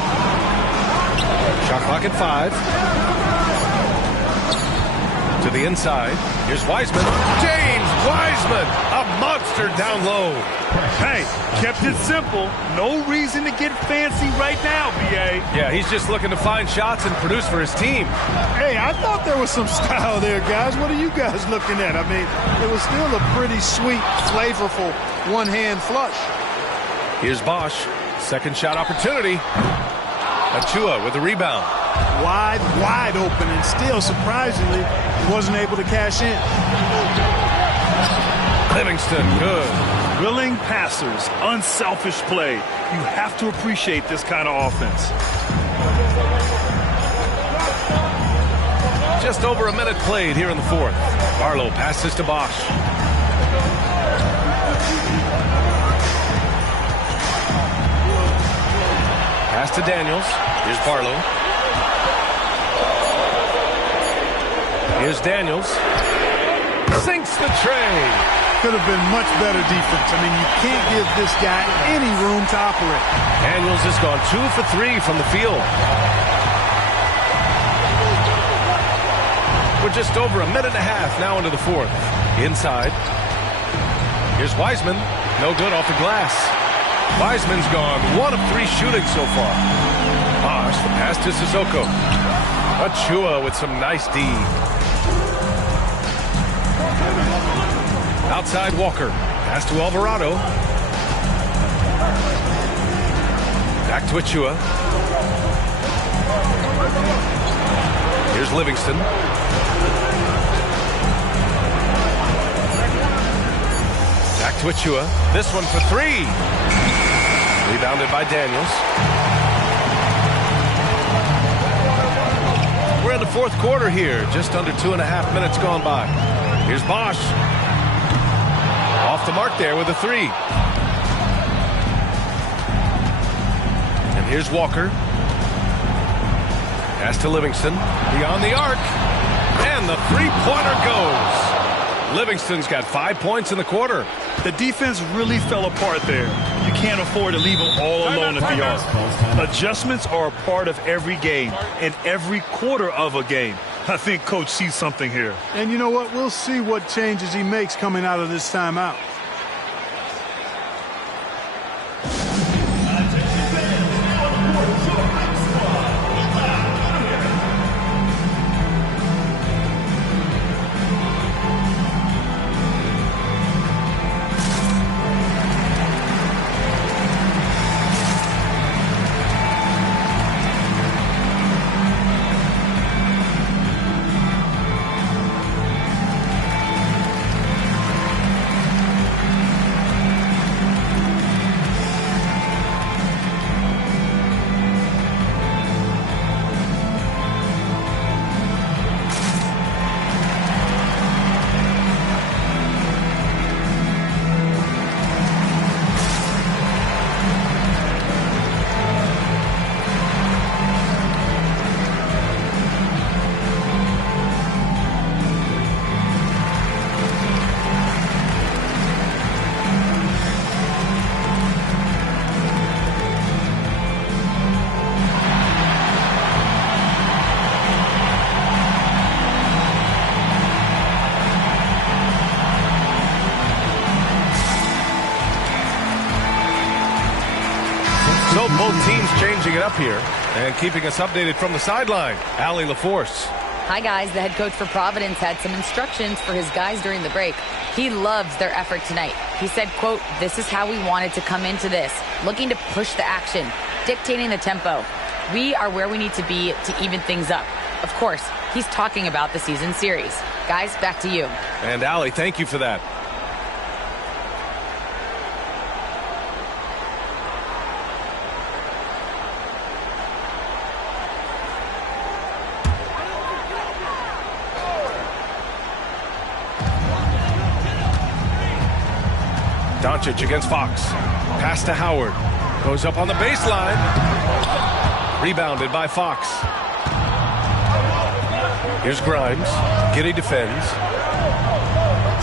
Shot clock at 5. To the inside. Here's Wiseman. James Wiseman, a monster down low. Hey, kept it simple. No reason to get fancy right now, B.A. Yeah, he's just looking to find shots and produce for his team. Hey, I thought there was some style there, guys. What are you guys looking at? I mean, it was still a pretty sweet, flavorful one-hand flush. Here's Bosch. Second shot opportunity. Achua with the rebound. Wide open, and still, surprisingly, wasn't able to cash in. Livingston, good. Willing passers, unselfish play. You have to appreciate this kind of offense. Just over a minute played here in the fourth. Barlow passes to Bosch. Pass to Daniels. Here's Barlow. Here's Daniels. Sinks the tray. Could have been much better defense. I mean, you can't give this guy any room to operate. Daniels has gone 2 for 3 from the field. We're just over a minute and a half now into the fourth. Inside. Here's Wiseman. No good off the glass. Wiseman's gone 1 of 3 shooting so far. Bosch, the pass to Sissoko. Achua with some nice D. Outside Walker. Pass to Alvarado. Back to Achua. Here's Livingston. Back to Achua. This one for 3. Rebounded by Daniels. We're in the fourth quarter here. Just under 2.5 minutes gone by. Here's Bosch. Off the mark there with a 3. And here's Walker. Pass to Livingston. Beyond the arc. And the three-pointer goes. Livingston's got 5 points in the quarter. The defense really fell apart there. You can't afford to leave them all alone at the arc. Adjustments are a part of every game and every quarter of a game. I think Coach sees something here. And you know what? We'll see what changes he makes coming out of this timeout. up here and keeping us updated from the sideline, Allie LaForce. Hi, guys. The head coach for Providence had some instructions for his guys during the break. He loves their effort tonight. He said, quote, "This is how we wanted to come into this, looking to push the action, dictating the tempo. We are where we need to be to even things up." Of course, he's talking about the season series. Guys, back to you. And Allie, thank you for that. Doncic against Fox. Pass to Howard. Goes up on the baseline. Rebounded by Fox. Here's Grimes. Giddey defends.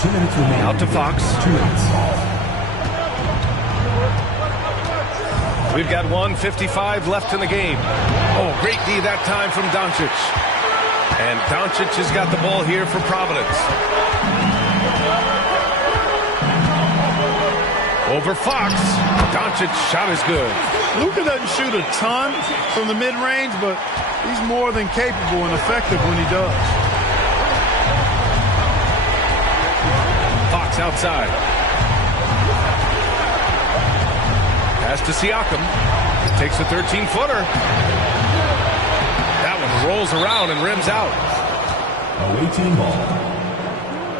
2 minutes remaining. Out to Fox. 2 minutes. We've got 1:55 left in the game. Oh, great D that time from Doncic. And Doncic has got the ball here for Providence. Over Fox. Doncic shot is good. Luka doesn't shoot a ton from the mid-range, but he's more than capable and effective when he does. Fox outside. Pass to Siakam. Takes a 13-footer. That one rolls around and rims out. Away team ball.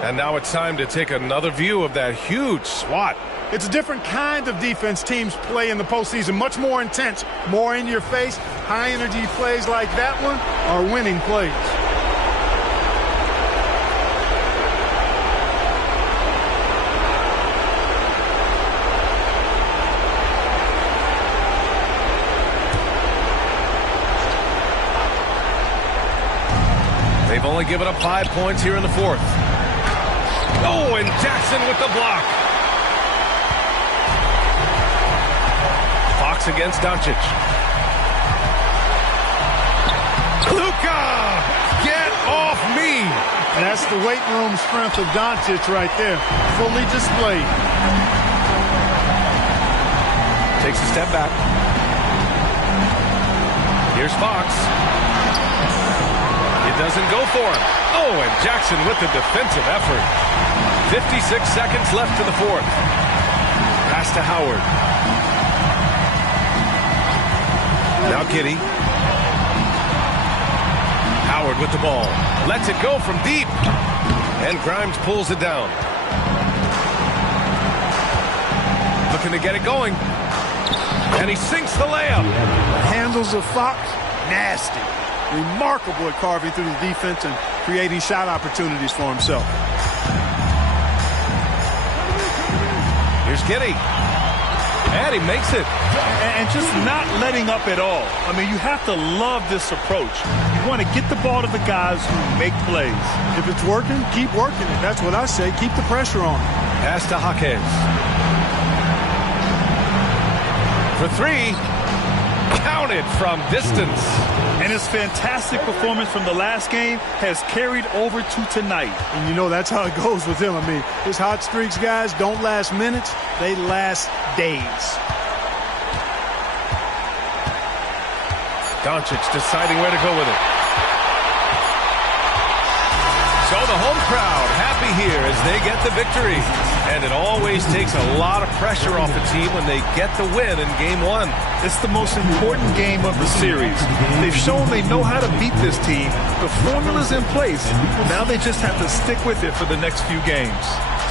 And now it's time to take another view of that huge swat. It's a different kind of defense teams play in the postseason. Much more intense, more in your face. High-energy plays like that one are winning plays. They've only given up 5 points here in the fourth. Oh, and Jackson with the block. Fox against Doncic. Luka! Get off me! And that's the weight room strength of Doncic right there. Fully displayed. Takes a step back. Here's Fox. It doesn't go for him. Oh, and Jackson with the defensive effort. 56 seconds left in the fourth. Pass to Howard. Now Giddey. Howard with the ball. Lets it go from deep. And Grimes pulls it down. Looking to get it going. And he sinks the layup. Handles of Fox, nasty. Remarkable at carving through the defense and creating shot opportunities for himself. Here's Giddey. And he makes it. And just not letting up at all. I mean, you have to love this approach. You want to get the ball to the guys who make plays. If it's working, keep working it. That's what I say. Keep the pressure on. Pass to Jaquez. For three. Counted from distance. And his fantastic performance from the last game has carried over to tonight. And you know that's how it goes with him. I mean, his hot streaks, guys, don't last minutes. They last days. Doncic deciding where to go with it. So the home crowd happy here as they get the victory. And it always takes a lot of pressure off a team when they get the win in Game 1. It's the most important game of the series. They've shown they know how to beat this team. The formula's in place. Now they just have to stick with it for the next few games.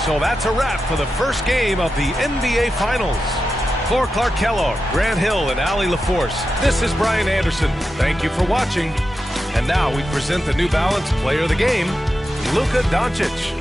So that's a wrap for the first game of the NBA Finals. For Clark Kellogg, Grant Hill, and Allie LaForce, this is Brian Anderson. Thank you for watching. And now we present the New Balance Player of the Game, Luka Doncic.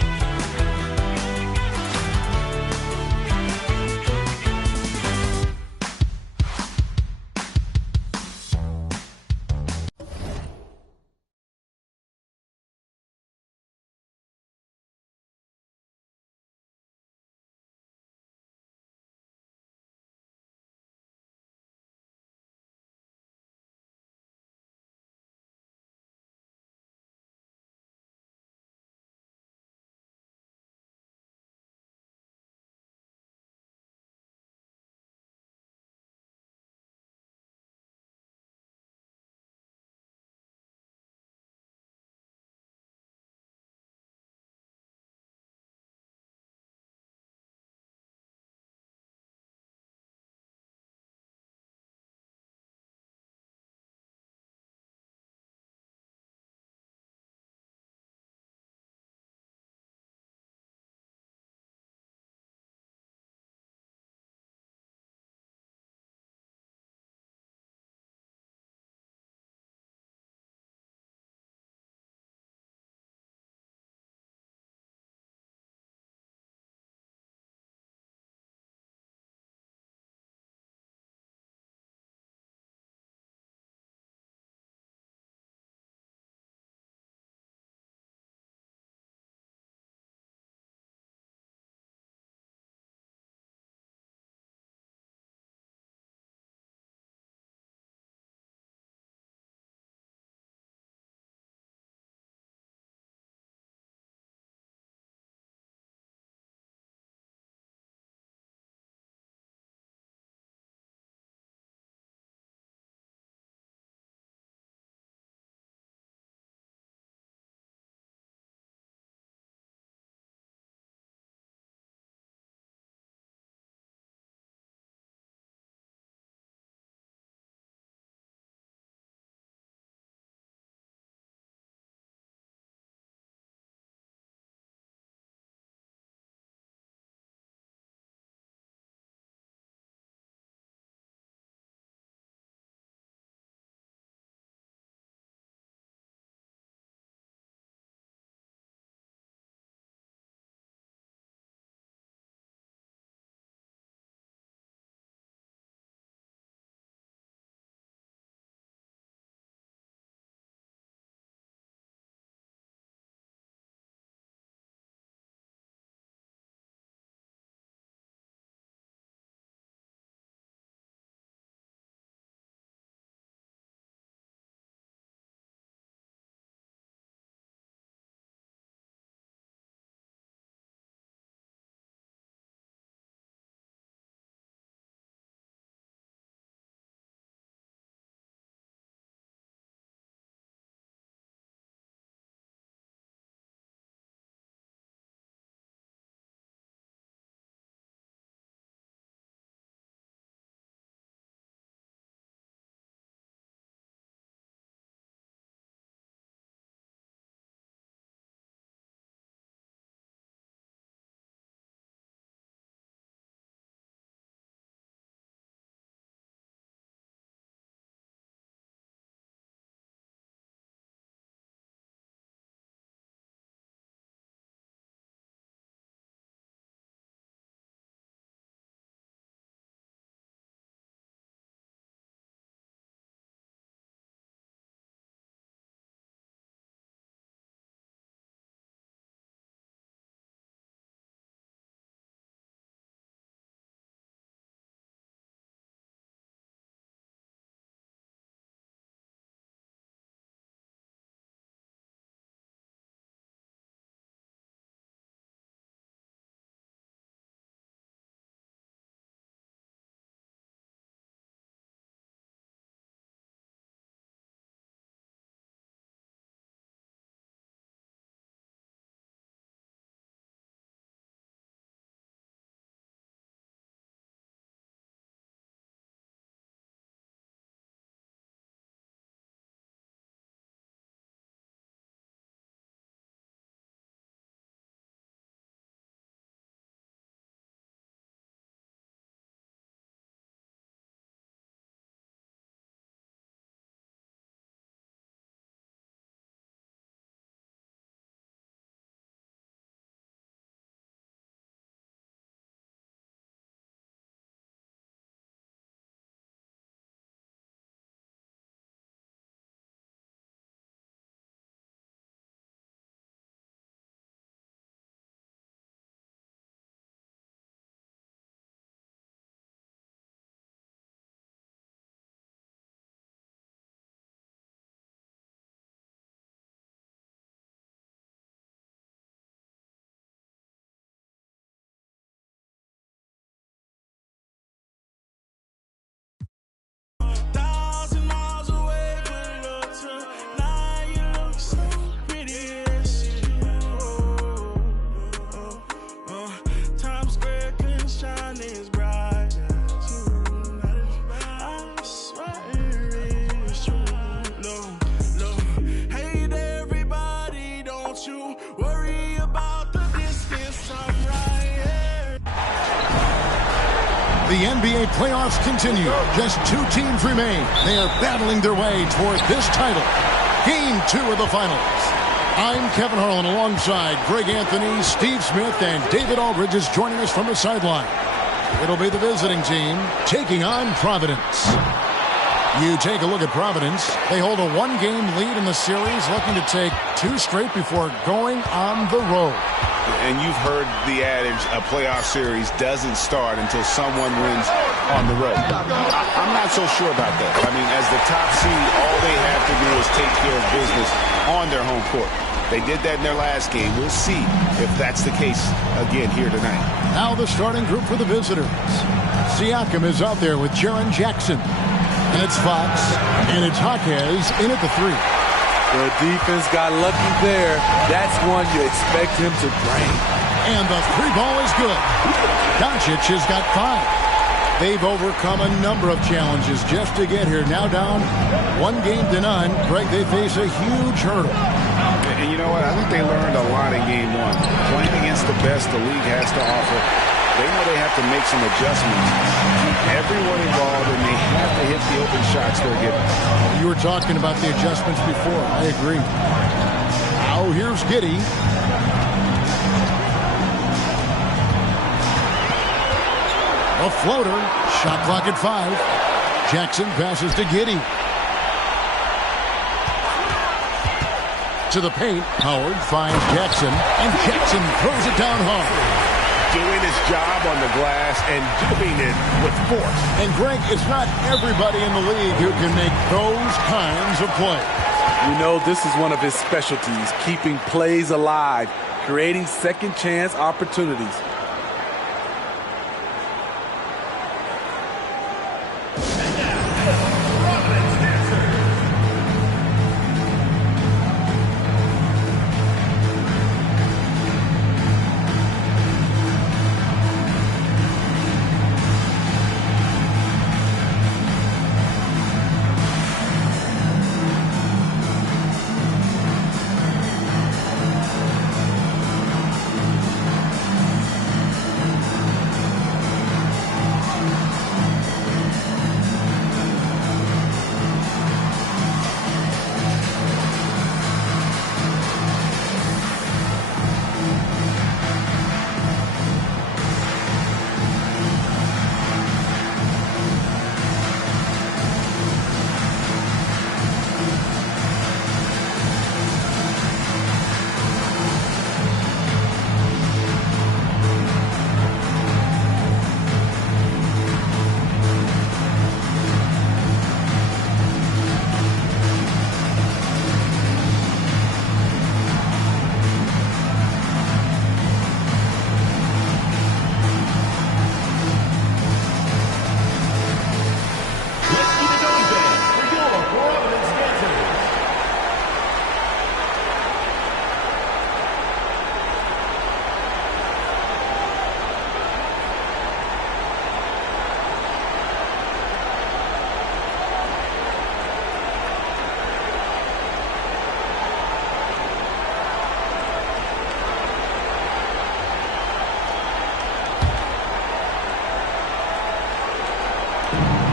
The NBA playoffs continue. Just 2 teams remain. They are battling their way toward this title. Game 2 of the finals. I'm Kevin Harlan alongside Greg Anthony, Steve Smith, and David Aldridge is joining us from the sideline. It'll be the visiting team taking on Providence. You take a look at Providence. They hold a 1-game lead in the series, looking to take 2 straight before going on the road. And you've heard the adage, a playoff series doesn't start until someone wins on the road. I'm not so sure about that. I mean, as the top seed, all they have to do is take care of business on their home court. They did that in their last game. We'll see if that's the case again here tonight. Now the starting group for the visitors. Siakam is out there with Jaren Jackson. And it's Fox, and it's Jaquez in at the 3. The defense got lucky there. That's one you expect him to drain. And the 3 ball is good. Doncic has got 5. They've overcome a number of challenges just to get here. Now down 1-0. Greg, they face a huge hurdle. And you know what? I think they learned a lot in game 1. Playing against the best the league has to offer, they know they have to make some adjustments. Keep everyone involved, and they have to hit the open shots they're getting. You were talking about the adjustments before. I agree. Now here's Giddey. A floater. Shot clock at 5. Jackson passes to Giddey. To the paint. Howard finds Jackson, and Jackson throws it down hard. Doing his job on the glass and doing it with force. And Greg, it's not everybody in the league who can make those kinds of plays. You know, this is one of his specialties, keeping plays alive, creating second chance opportunities.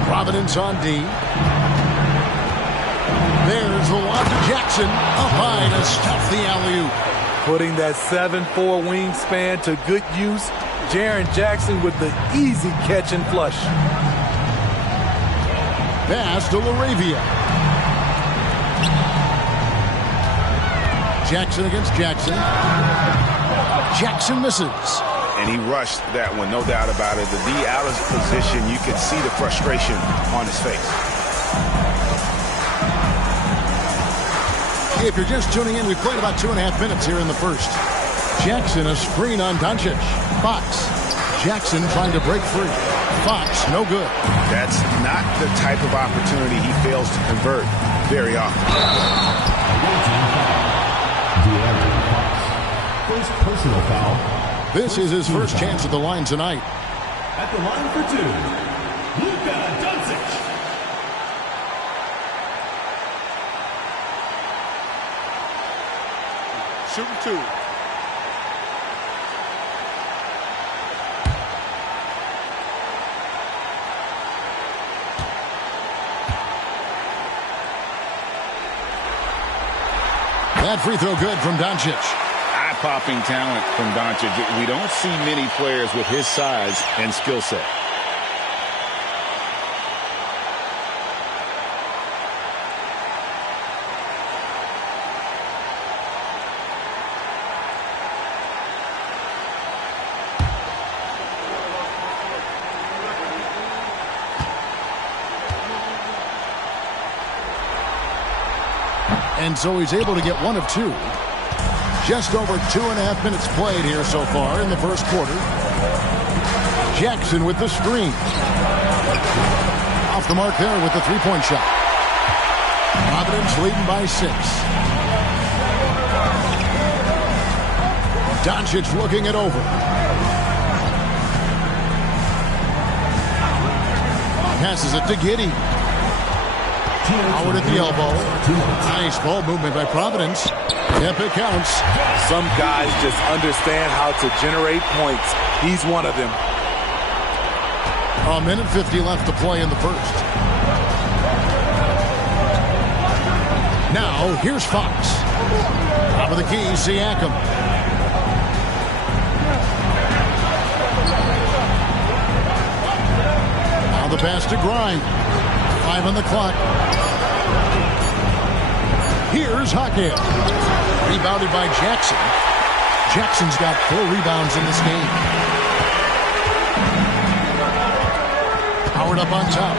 Providence on D. There's the lob to Jackson. Up high to stuff the alley-oop. Putting that 7'4" wingspan to good use. Jaren Jackson with the easy catch and flush. Pass to LaRavia. Jackson against Jackson. Jackson misses. And he rushed that one, no doubt about it. The D out of position, you can see the frustration on his face. If you're just tuning in, we've played about 2.5 minutes here in the first. Jackson, a screen on Doncic. Fox. Jackson trying to break free. Fox, no good. That's not the type of opportunity he fails to convert very often. First personal foul. This is his first chance at the line tonight. At the line for 2, Luka Doncic. Shooting 2. That free throw good from Doncic. Eye-popping talent from Doncic. We don't see many players with his size and skill set. And so he's able to get one of two. Just over 2.5 minutes played here so far in the first quarter. Jackson with the screen. Off the mark there with the three-point shot. Providence leading by 6. Doncic looking it over. Passes it to Giddey. Howard at the elbow. Nice ball movement by Providence. Yep, it counts. Some guys just understand how to generate points. He's one of them. 1:50 left to play in the first. Now, here's Fox. Top of the key, Siakam. Now the pass to Grimes. 5 on the clock. Here's Hackett. Rebounded by Jackson. Jackson's got 4 rebounds in this game. Howard up on top.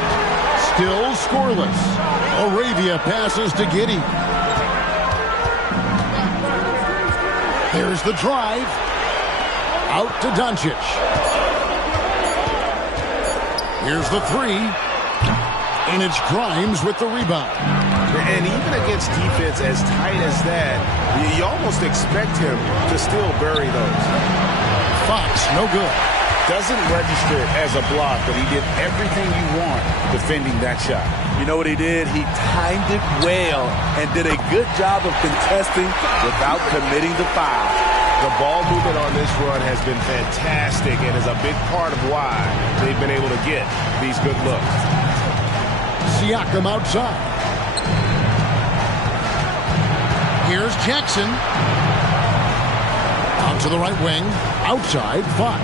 Still scoreless. Arabia passes to Giddey. There's the drive. Out to Doncic. Here's the 3. And it's Grimes with the rebound. And even against defense as tight as that, you almost expect him to still bury those. Fox, no good. Doesn't register as a block, but he did everything you want defending that shot. You know what he did? He timed it well and did a good job of contesting without committing the foul. The ball movement on this run has been fantastic and is a big part of why they've been able to get these good looks. Siakam outside. Here's Jackson. Out to the right wing. Outside, Fox.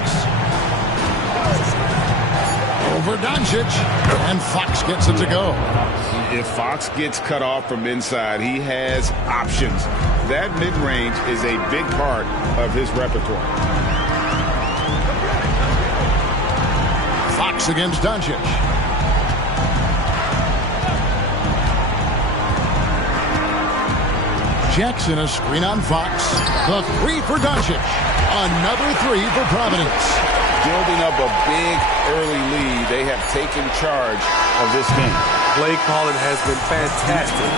Over Doncic. And Fox gets it to go. If Fox gets cut off from inside, he has options. That mid-range is a big part of his repertoire. Fox against Doncic. Jackson, a screen on Fox. The 3 for Doncic. Another 3 for Providence. Building up a big early lead, they have taken charge of this game. Play calling has been fantastic.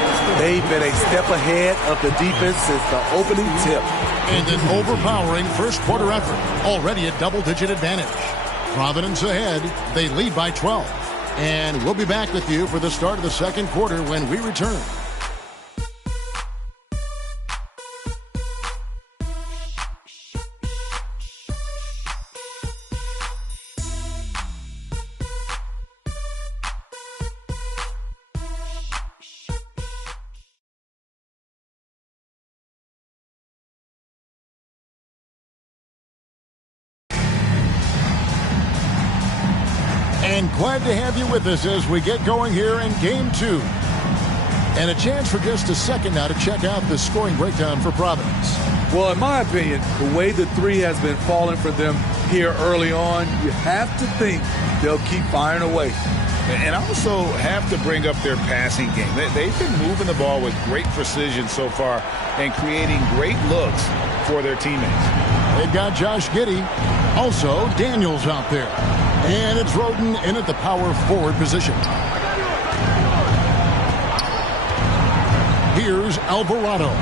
They've been a step ahead of the defense since the opening tip. And an overpowering first quarter effort. Already a double-digit advantage. Providence ahead. They lead by 12. And we'll be back with you for the start of the second quarter when we return. And glad to have you with us as we get going here in Game 2. And a chance for just a second now to check out the scoring breakdown for Providence. Well, in my opinion, the way the 3 has been falling for them here early on, you have to think they'll keep firing away. And also have to bring up their passing game. They've been moving the ball with great precision so far and creating great looks for their teammates. They've got Josh Giddey. Also, Daniels out there. And it's Roden in at the power forward position. Here's Alvarado.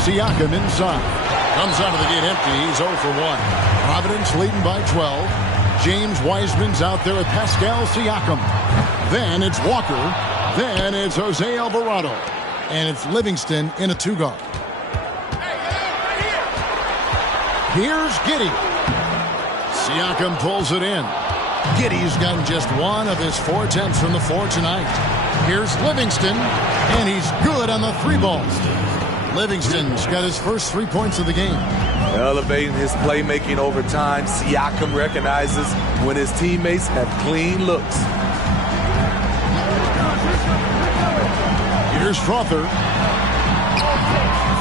Siakam inside. Comes out of the gate empty. He's 0 for 1. Providence leading by 12. James Wiseman's out there with Pascal Siakam. Then it's Walker. Then it's Jose Alvarado. And it's Livingston in a 2-guard. Here's Giddey. Siakam pulls it in. Giddey's gotten just one of his 4 attempts from the floor tonight. Here's Livingston, and he's good on the 3 balls. Livingston's got his first 3 points of the game. Elevating his playmaking over time, Siakam recognizes when his teammates have clean looks. Here's Strother.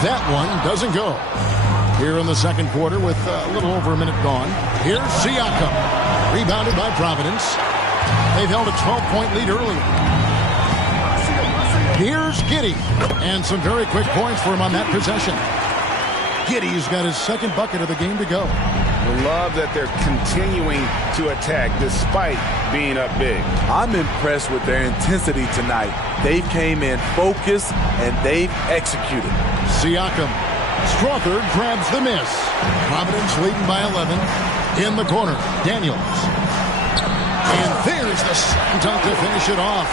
That one doesn't go. Here in the second quarter with a little over a minute gone. Here's Siakam. Rebounded by Providence. They've held a 12-point lead early. Here's Giddey. And some very quick points for him on that possession. Giddey's got his second bucket of the game to go. I love that they're continuing to attack despite being up big. I'm impressed with their intensity tonight. They came in focused and they've executed. Siakam. Strother grabs the miss. Providence leading by 11. In the corner, Daniels. And there's the slam dunk to finish it off.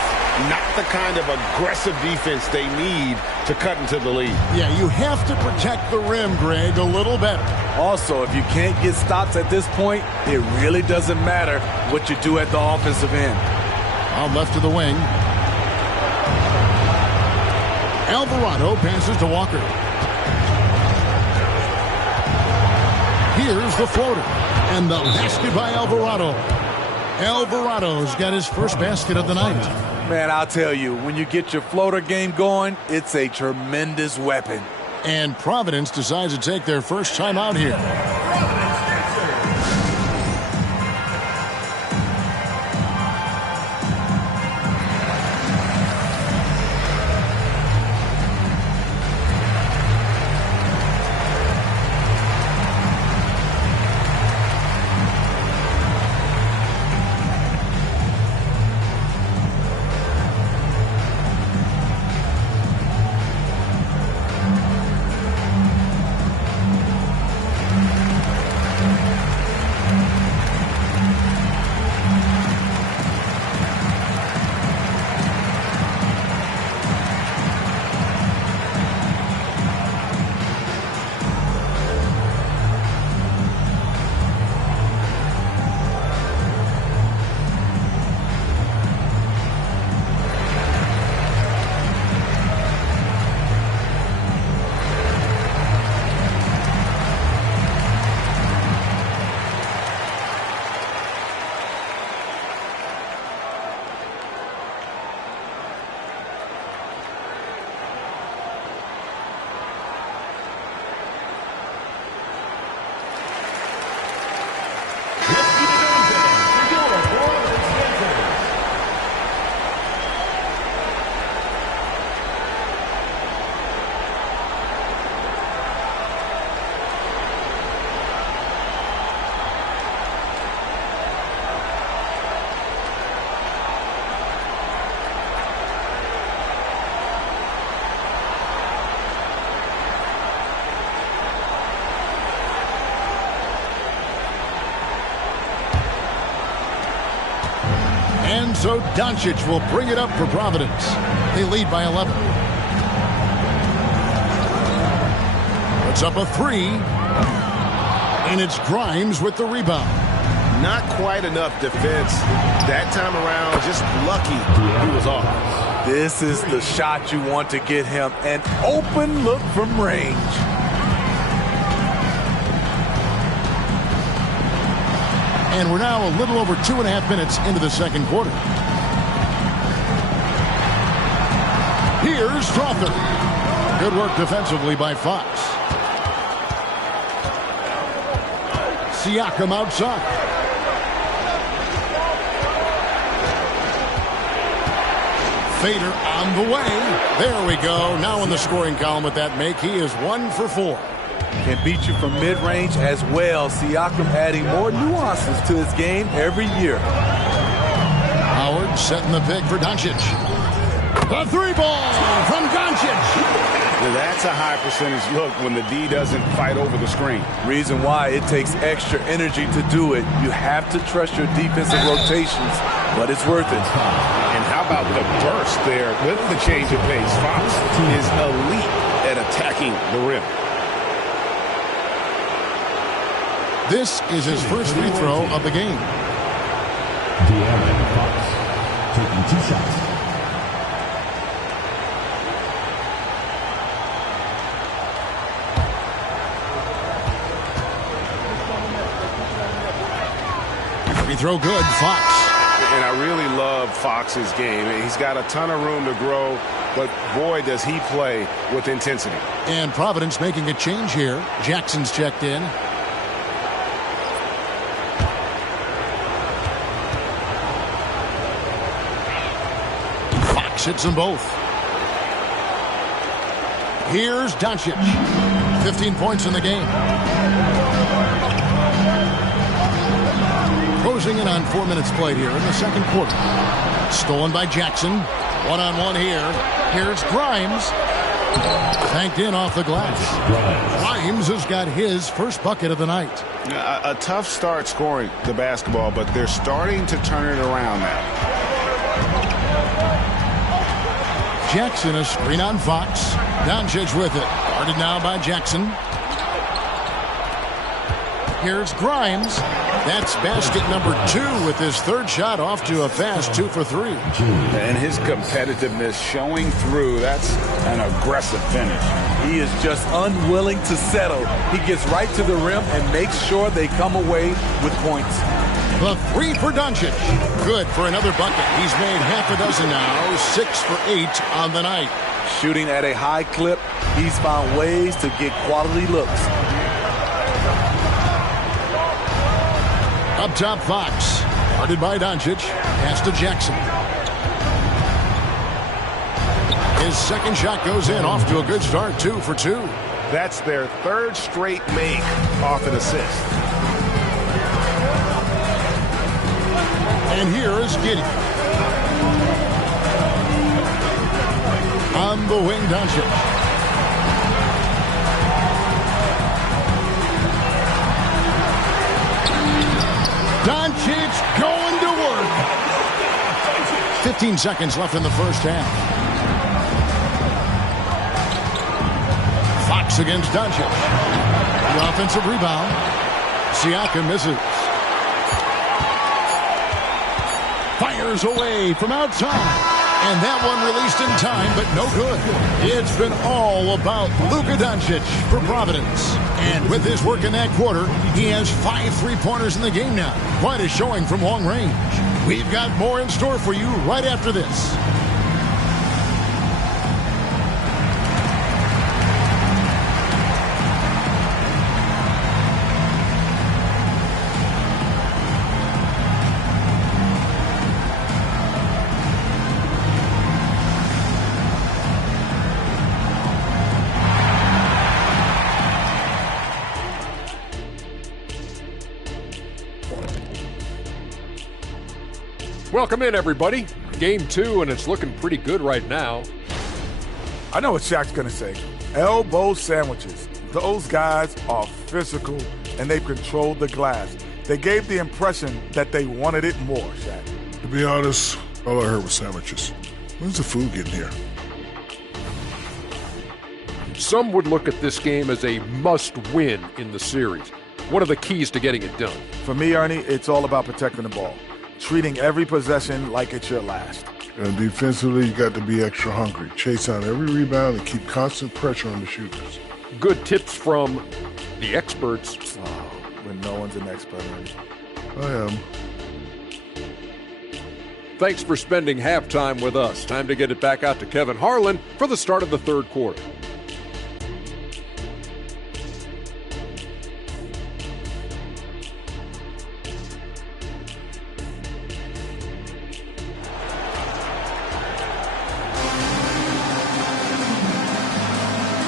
Not the kind of aggressive defense they need to cut into the lead. Yeah, you have to protect the rim, Greg, a little better. Also, if you can't get stops at this point, it really doesn't matter what you do at the offensive end. On left to the wing. Alvarado passes to Walker. Here's the floater. And the basket by Alvarado. Alvarado's got his first basket of the night. Man, I'll tell you, when you get your floater game going, it's a tremendous weapon. And Providence decides to take their first time out here. And so Doncic will bring it up for Providence. They lead by 11. Puts up a 3. And it's Grimes with the rebound. Not quite enough defense that time around. Just lucky he was off. This is the shot you want to get him. An open look from range. And we're now a little over 2.5 minutes into the second quarter. Here's Strother. Good work defensively by Fox. Siakam outside. Fader on the way. There we go. Now in the scoring column with that make, he is 1 for 4. Can beat you from mid-range as well. Siakam adding more nuances to his game every year. Howard setting the pick for Doncic. The 3-ball from Doncic. That's a high percentage look when the D doesn't fight over the screen. Reason why it takes extra energy to do it. You have to trust your defensive rotations, but it's worth it. And how about the burst there with the change of pace? Fox is elite at attacking the rim. This is his first free throw of the game. De'Aaron Fox taking 2 shots. Free throw good, Fox. And I really love Fox's game. He's got a ton of room to grow, but boy, does he play with intensity. And Providence making a change here. Jackson's checked in. Fox hits them both. Here's Doncic. 15 points in the game. Closing in on 4 minutes played here in the second quarter. Stolen by Jackson. One-on-one here. Here's Grimes. Banked in off the glass. Grimes has got his first bucket of the night. A tough start scoring the basketball, but they're starting to turn it around now. Jackson, a screen on Fox. Doncic with it. Guarded now by Jackson. Here's Grimes. That's basket number 2 with his third shot off to a fast 2 for 3. And his competitiveness showing through. That's an aggressive finish. He is just unwilling to settle. He gets right to the rim and makes sure they come away with points. The 3 for Doncic. Good for another bucket. He's made half a dozen now. 6 for 8 on the night. Shooting at a high clip, he's found ways to get quality looks. Up top, Fox. Guarded by Doncic. Pass to Jackson. His second shot goes in. Off to a good start. 2 for 2. That's their third straight make off an assist. And here is Giddey. On the wing, Doncic. Doncic going to work. 15 seconds left in the first half. Fox against Doncic. The offensive rebound. Siakam misses. Fires away from outside. And that one released in time, but no good. It's been all about Luka Doncic for Providence. And with his work in that quarter, he has 5 3-pointers in the game now. Quite a showing from long range. We've got more in store for you right after this. Welcome in, everybody. Game 2, and it's looking pretty good right now. I know what Shaq's going to say. Elbow sandwiches. Those guys are physical, and they've controlled the glass. They gave the impression that they wanted it more, Shaq. To be honest, all I heard was sandwiches. When's the food getting here? Some would look at this game as a must-win in the series. What are the keys to getting it done? For me, Ernie, it's all about protecting the ball. Treating every possession like it's your last. And defensively, you got to be extra hungry. Chase out every rebound and keep constant pressure on the shooters. Good tips from the experts. Oh, when no one's an expert, Ernie. I am. Thanks for spending halftime with us. Time to get it back out to Kevin Harlan for the start of the third quarter.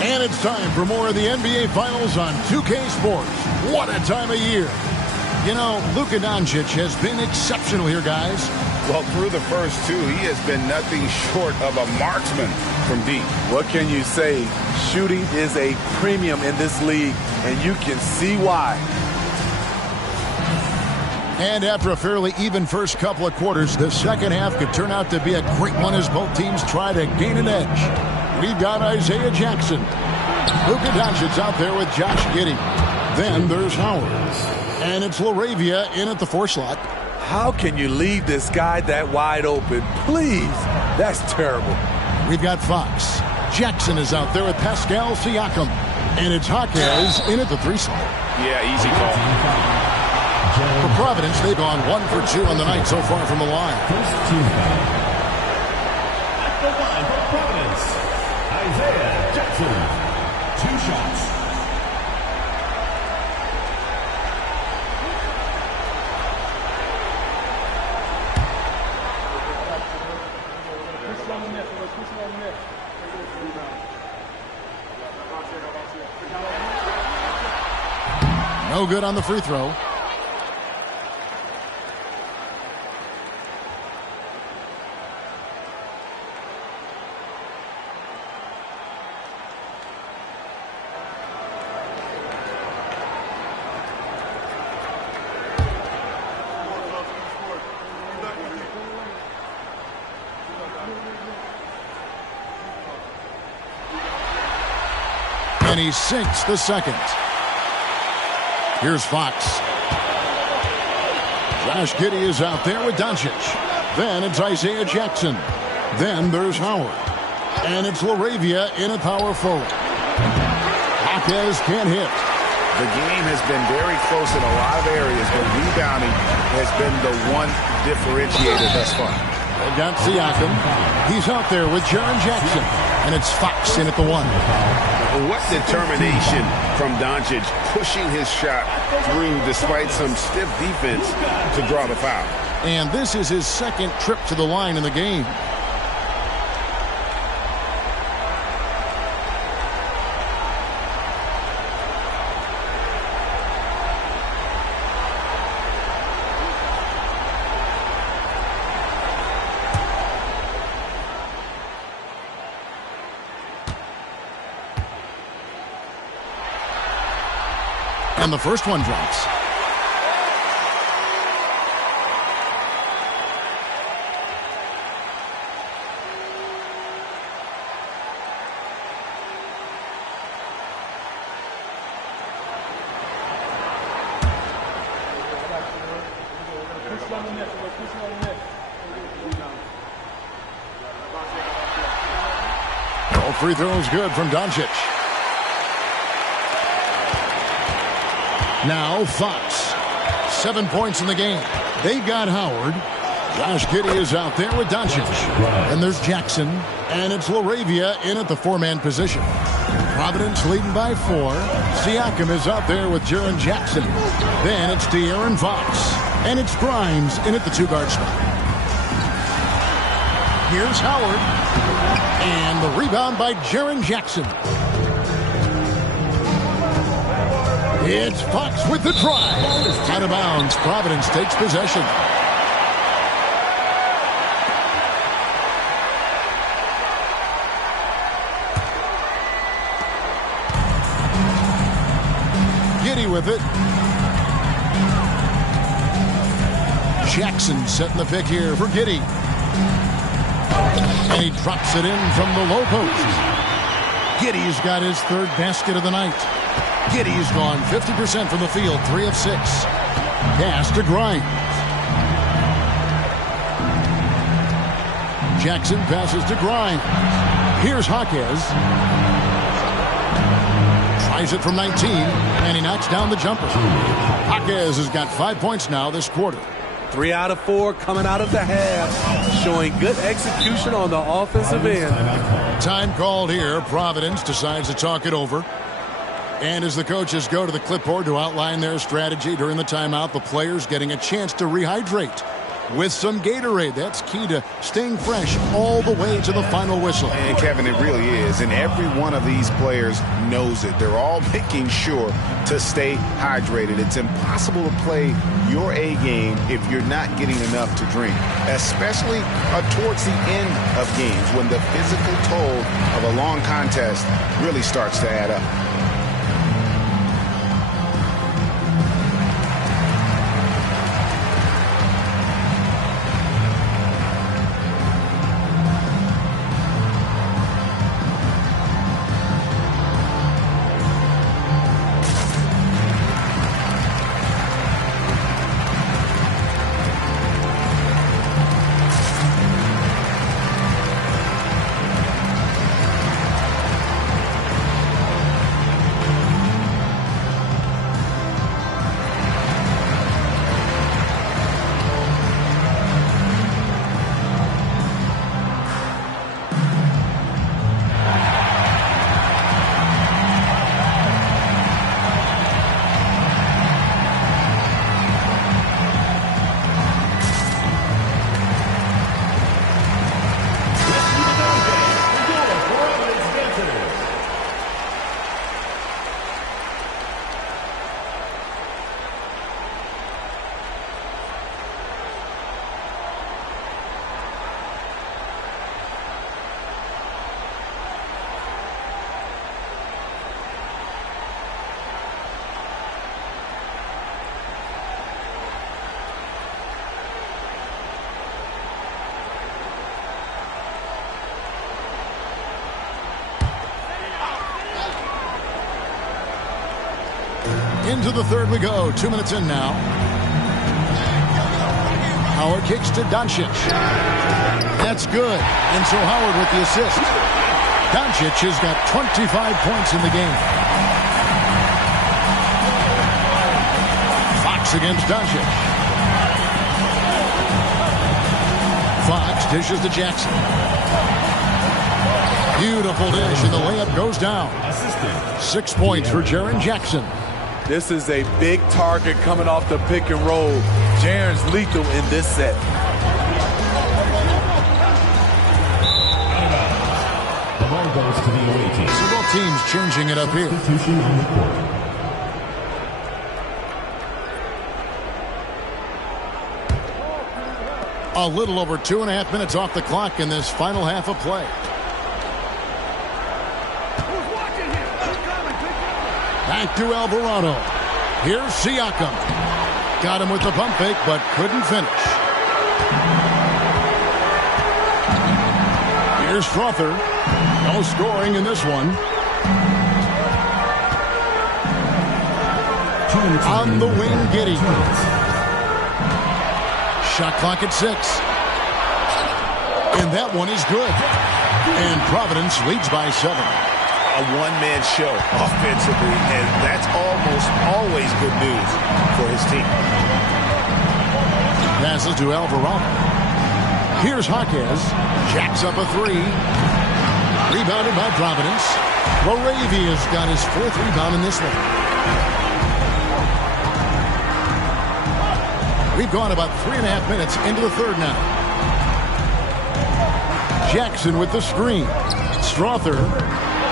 And it's time for more of the NBA Finals on 2K Sports. What a time of year. You know, Luka Doncic has been exceptional here, guys. Well, through the first 2, he has been nothing short of a marksman from deep. What can you say? Shooting is a premium in this league, and you can see why. And after a fairly even first couple of quarters, the second half could turn out to be a great one as both teams try to gain an edge. We've got Isaiah Jackson. Luka Doncic out there with Josh Giddey. Then there's Howard. And it's LaRavia in at the 4 slot. How can you leave this guy that wide open? Please. That's terrible. We've got Fox. Jackson is out there with Pascal Siakam. And it's Jaquez in at the 3 slot. Yeah, easy call. For Providence, they've gone 1 for 2 on the night so far from the line. At the line for Providence, Isaiah Jackson. 2 shots. No good on the free throw. And he sinks the second. Here's Fox. Josh Giddey is out there with Doncic. Then it's Isaiah Jackson. Then there's Howard. And it's LaRavia in at power forward. Jaquez can't hit. The game has been very close in a lot of areas, but rebounding has been the one differentiator thus far. They've got Siakam. He's out there with Jaren Jackson. And it's Fox in at the 1. What determination from Doncic, pushing his shot through despite some stiff defense to draw the foul. And this is his second trip to the line in the game. And the first one drops. All free throws good from Doncic. Now Fox. 7 points in the game. They've got Howard. Josh Giddey is out there with Doncic. And there's Jackson. And it's LaRavia in at the 4-man position. Providence leading by 4. Siakam is out there with Jaren Jackson. Then it's De'Aaron Fox. And it's Grimes in at the 2-guard spot. Here's Howard. And the rebound by Jaren Jackson. It's Fox with the try. Out of bounds. Providence takes possession. Giddey with it. Jackson setting the pick here for Giddey. And he drops it in from the low post. Giddey's got his 3rd basket of the night. Giddey's gone 50% from the field, 3 of 6. Pass to Grimes. Jackson passes to Grimes. Here's Jaquez. Tries it from 19, and he knocks down the jumper. Jaquez has got 5 points now this quarter. 3 out of 4 coming out of the half, showing good execution on the offensive end. Time called here. Providence decides to talk it over. And as the coaches go to the clipboard to outline their strategy during the timeout, the players getting a chance to rehydrate with some Gatorade. That's key to staying fresh all the way to the final whistle. And Kevin, it really is. And every one of these players knows it. They're all making sure to stay hydrated. It's impossible to play your A game if you're not getting enough to drink, especially towards the end of games when the physical toll of a long contest really starts to add up. Into the third we go. 2 minutes in now. Howard kicks to Doncic. That's good. And so Howard with the assist. Doncic has got 25 points in the game. Fox against Doncic. Fox dishes to Jackson. Beautiful dish, and the layup goes down. 6 points for Jaren Jackson. This is a big target coming off the pick and roll. Jaren's lethal in this set. The ball goes to the away team. So both teams changing it up here. Substitution on the court. A little over 2.5 minutes off the clock in this final half of play. Back to Alvarado. Here's Siakam. Got him with the pump fake, but couldn't finish. Here's Strother. No scoring in this one. On the wing, Giddey. Shot clock at 6. And that one is good. And Providence leads by 7. A one-man show offensively, and that's almost always good news for his team. Passes to Alvarado. Here's Jaquez. Jacks up a 3. Rebounded by Providence. Laravia's got his 4th rebound in this one. We've gone about 3.5 minutes into the third now. Jackson with the screen. Strother.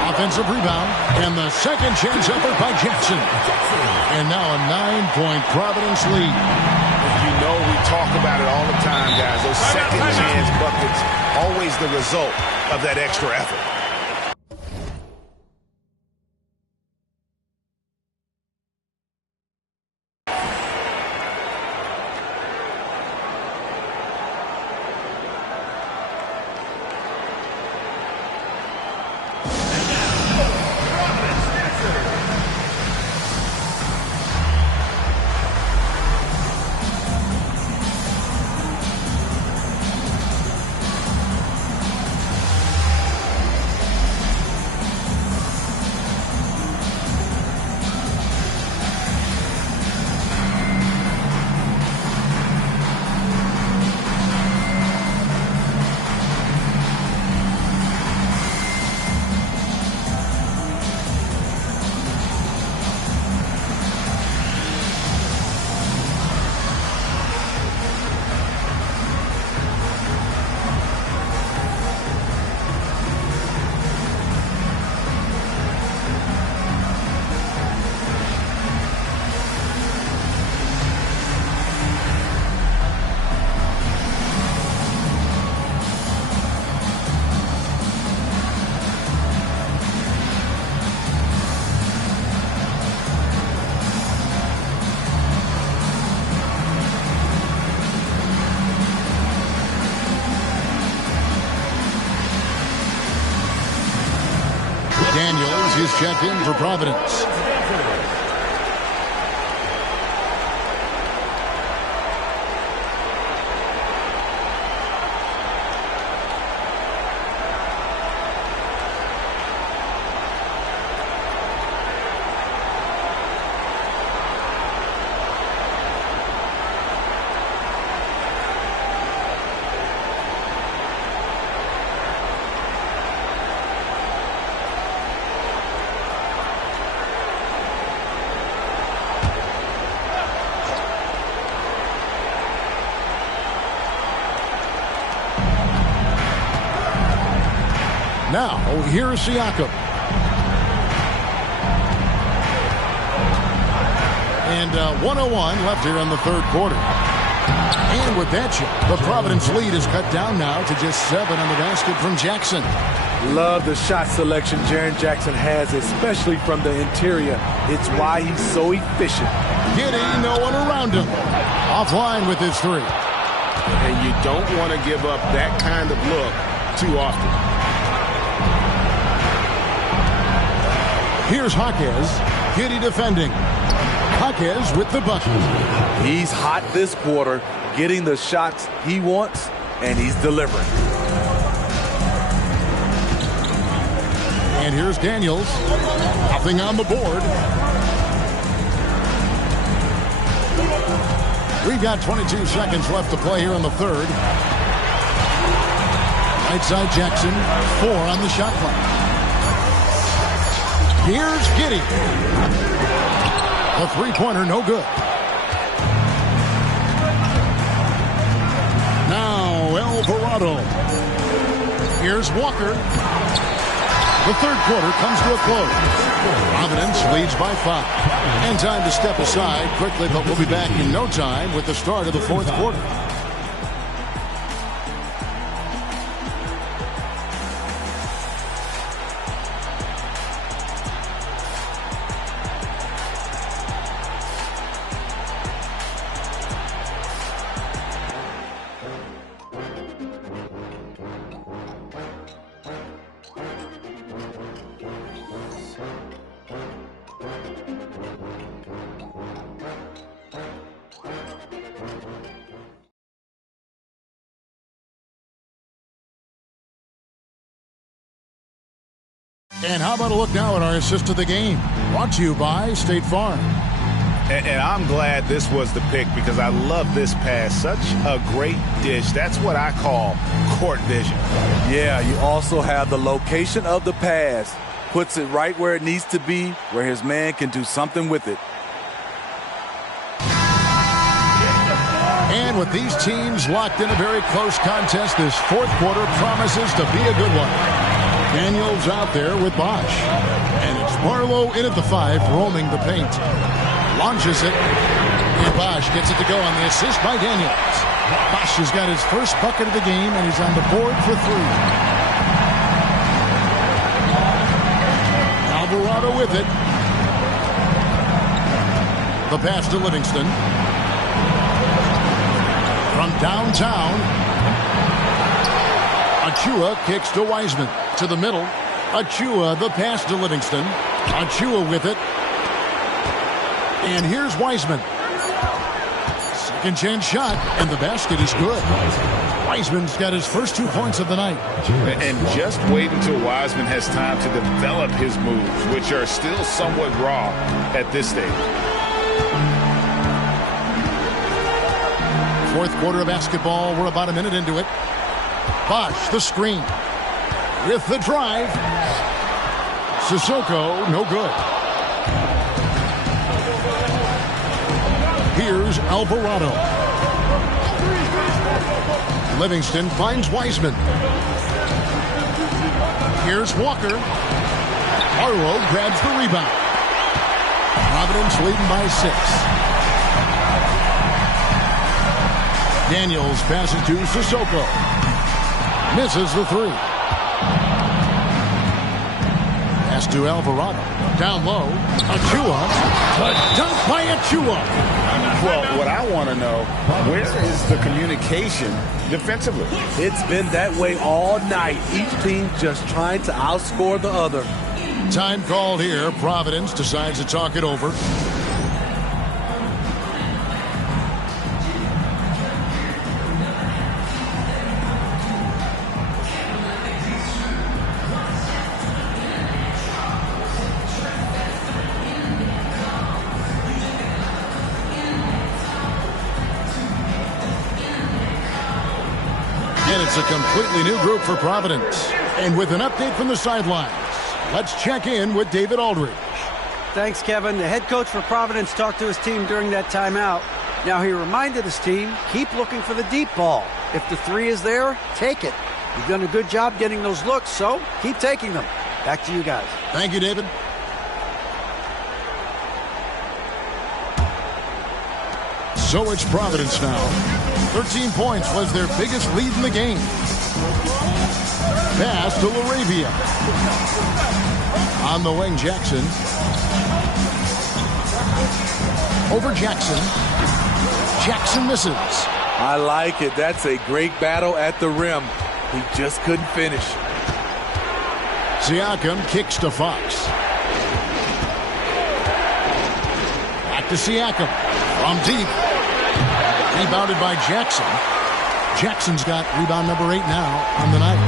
Offensive rebound, and the second chance effort by Jackson. And now a 9-point Providence lead. You know we talk about it all the time, guys. Those second chance buckets, always the result of that extra effort. Daniels is checked in for Providence. Now, here's Siakam. And 1:01 left here in the third quarter. And with that shot, the Providence lead is cut down now to just 7 on the basket from Jackson. Love the shot selection Jaren Jackson has, especially from the interior. It's why he's so efficient. Giddey, no one around him. Offline with his 3. And you don't want to give up that kind of look too often. Here's Jaquez. Giddey defending. Jaquez with the bucket. He's hot this quarter, getting the shots he wants, and he's delivering. And here's Daniels. Nothing on the board. We've got 22 seconds left to play here in the third. Right side Jackson, 4 on the shot clock. Here's Giddey. The three-pointer, no good. Now Alvarado. Here's Walker. The third quarter comes to a close. Providence leads by 5. And time to step aside quickly, but we'll be back in no time with the start of the fourth quarter. And how about a look now at our assist of the game? Brought to you by State Farm. And I'm glad this was the pick because I love this pass. Such a great dish. That's what I call court vision. Yeah, you also have the location of the pass. Puts it right where it needs to be, where his man can do something with it. And with these teams locked in a very close contest, this fourth quarter promises to be a good one. Daniels out there with Bosch. And it's Barlow in at the 5, roaming the paint. Launches it. And Bosch gets it to go on the assist by Daniels. Bosch has got his first bucket of the game, and he's on the board for 3. Alvarado with it. The pass to Livingston. From downtown, Achua kicks to Wiseman. To the middle. Achua, the pass to Livingston. Achua with it. And here's Wiseman. Second chance shot, and the basket is good. Wiseman's got his first 2 points of the night. And just wait until Wiseman has time to develop his moves, which are still somewhat raw at this stage. Fourth quarter of basketball. We're about a minute into it. Bosch, the screen. With the drive. Sissoko, no good. Here's Alvarado. Livingston finds Wiseman. Here's Walker. Barlow grabs the rebound. Providence leading by 6. Daniels passes to Sissoko. Misses the 3. Pass to Alvarado. Down low. Achua. A dunk by Achua. Well, what I want to know, where is the communication defensively? It's been that way all night. Each team just trying to outscore the other. Time called here. Providence decides to talk it over. It's a completely new group for Providence. And with an update from the sidelines, let's check in with David Aldridge. Thanks, Kevin. The head coach for Providence talked to his team during that timeout. Now he reminded his team, keep looking for the deep ball. If the 3 is there, take it. You've done a good job getting those looks, so keep taking them. Back to you guys. Thank you, David. So it's Providence now. 13 points was their biggest lead in the game. Pass to LaRavia. On the wing, Jackson. Over Jackson. Jackson misses. I like it. That's a great battle at the rim. He just couldn't finish. Siakam kicks to Fox. Back to Siakam. From deep. Rebounded by Jackson. Jackson's got rebound number 8 now on the night.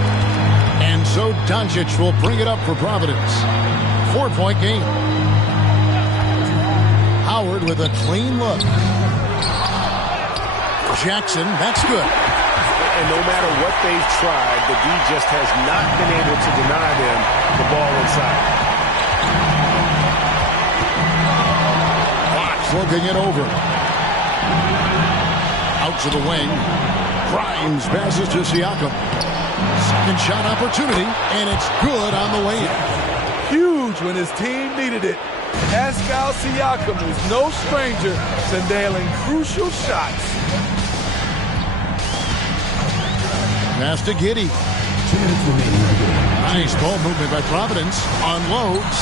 And so Doncic will bring it up for Providence. 4-point game. Howard with a clean look. Jackson, that's good. And no matter what they've tried, the D just has not been able to deny them the ball inside. Fox looking it over. Out to the wing. Grimes passes to Siakam. Second shot opportunity, and it's good on the way in. Huge when his team needed it. Pascal Siakam is no stranger to nailing crucial shots. Pass to Giddey. Nice ball movement by Providence. Unloads.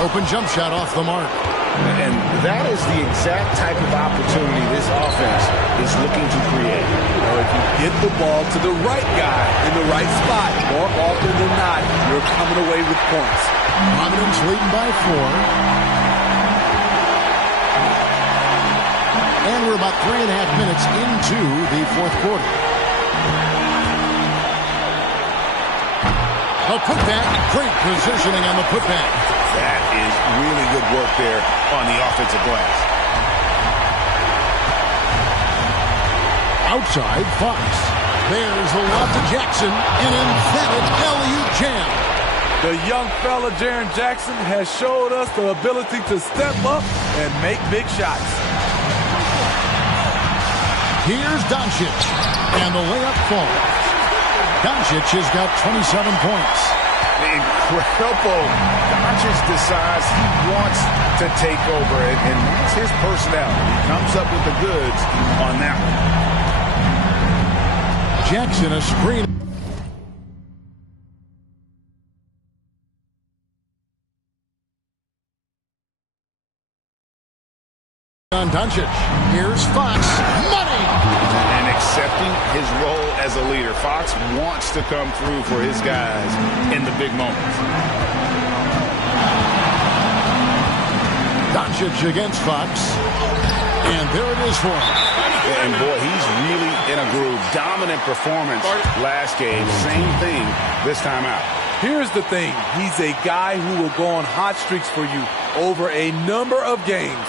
Open jump shot off the mark. And that is the exact type of opportunity this offense is looking to create. You know, if you get the ball to the right guy in the right spot, more often than not, you're coming away with points. Providence leading by 4. And we're about 3.5 minutes into the fourth quarter. A putback. Great positioning on the putback. That is really good work there on the offensive glass. Outside, Fox. There's the lob to Jackson. An emphatic alley-oop jam. The young fella, Jaren Jackson, has showed us the ability to step up and make big shots. Here's Doncic. And the layup falls. Doncic has got 27 points. Incredible. Doncic decides he wants to take over it, and that's his personality. He comes up with the goods on that one. Jackson a screen. On Doncic. Here's Fox. Money! And accepting his role as a leader. Fox wants to come through for his guys in the big moments. Doncic against Fox. And there it is for him. And boy, he's really in a groove. Dominant performance last game. Same thing this time out. Here's the thing. He's a guy who will go on hot streaks for you over a number of games.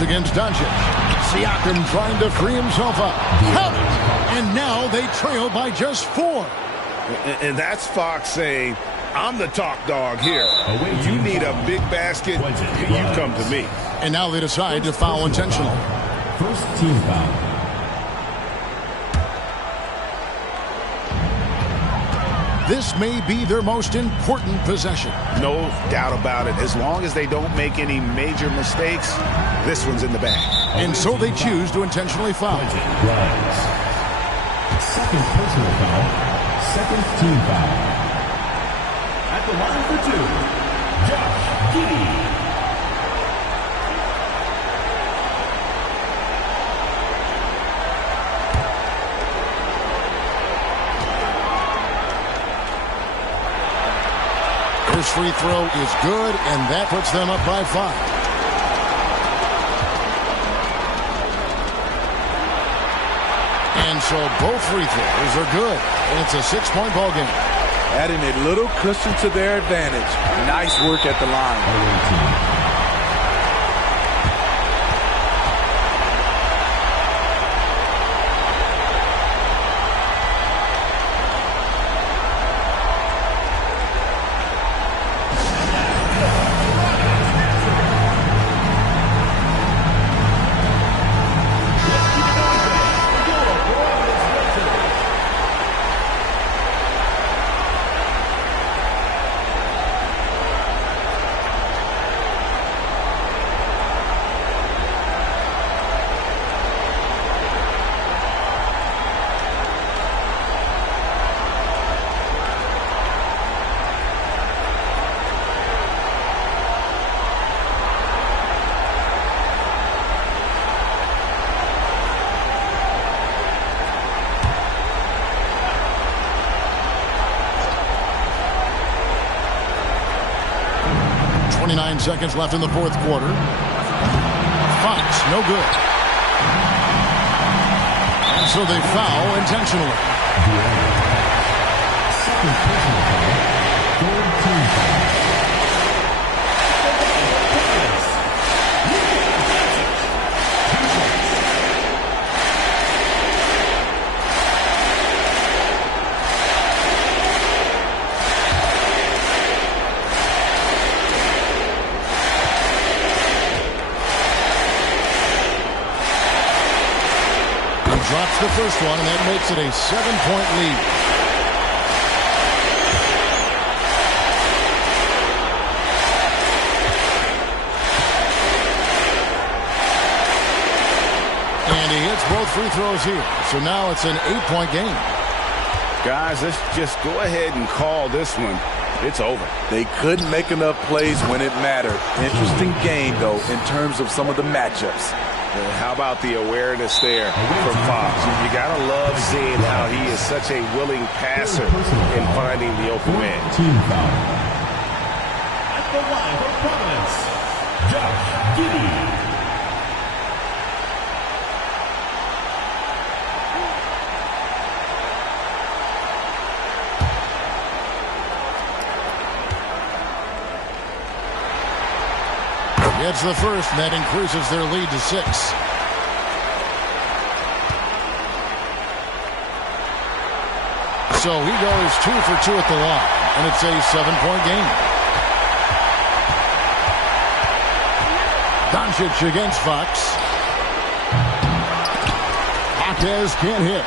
Against Doncic. Siakam trying to free himself up. Count it! And now they trail by just 4. And that's Fox saying, I'm the top dog here. You need a big basket, you come to me. And now they decide to foul intentionally. First team foul. this may be their most important possession. No doubt about it. As long as they don't make any major mistakes, this one's in the bag. And so they choose to intentionally foul. Second personal foul, second team foul. At the line for two, Josh Giddey. His free throw is good, and that puts them up by 5. And so both free throws are good, and it's a 6-point ball game. Adding a little cushion to their advantage. Nice work at the line. Seconds left in the fourth quarter. Fox, no good. And so they foul intentionally. Second personal foul, third team foul. Drops the first one, and that makes it a 7-point lead. And he hits both free throws here. So now it's an 8-point game. Guys, let's just go ahead and call this one. It's over. They couldn't make enough plays when it mattered. Interesting game, though, in terms of some of the matchups. How about the awareness there from Fox? You got to love seeing how he is such a willing passer in finding the open man. Team foul. At the line for Providence, Josh Giddey. Gets the first, and that increases their lead to 6. So he goes 2 for 2 at the line, and it's a 7-point game. Doncic against Fox. Marquez can't hit.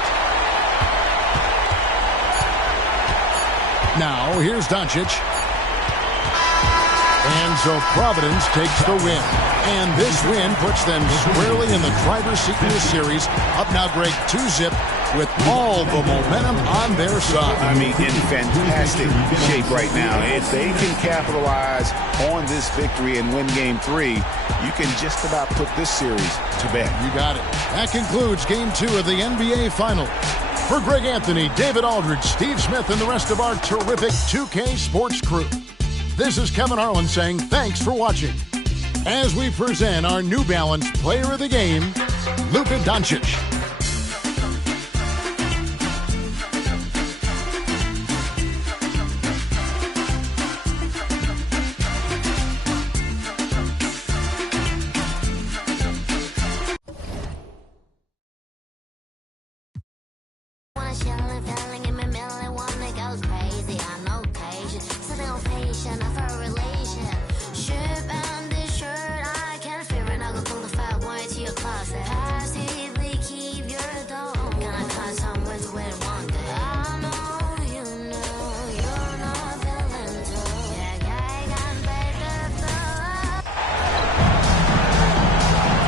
Now here's Doncic. And so Providence takes the win. And this win puts them squarely in the driver's seat in this series. Up now, Greg, 2-zip with all the momentum on their side. I mean, in fantastic shape right now. If they can capitalize on this victory and win Game 3, you can just about put this series to bed. You got it. That concludes Game 2 of the NBA Finals. For Greg Anthony, David Aldridge, Steve Smith, and the rest of our terrific 2K Sports crew, this is Kevin Harlan saying thanks for watching as we present our New Balance Player of the Game, Luka Doncic. Pass it, the key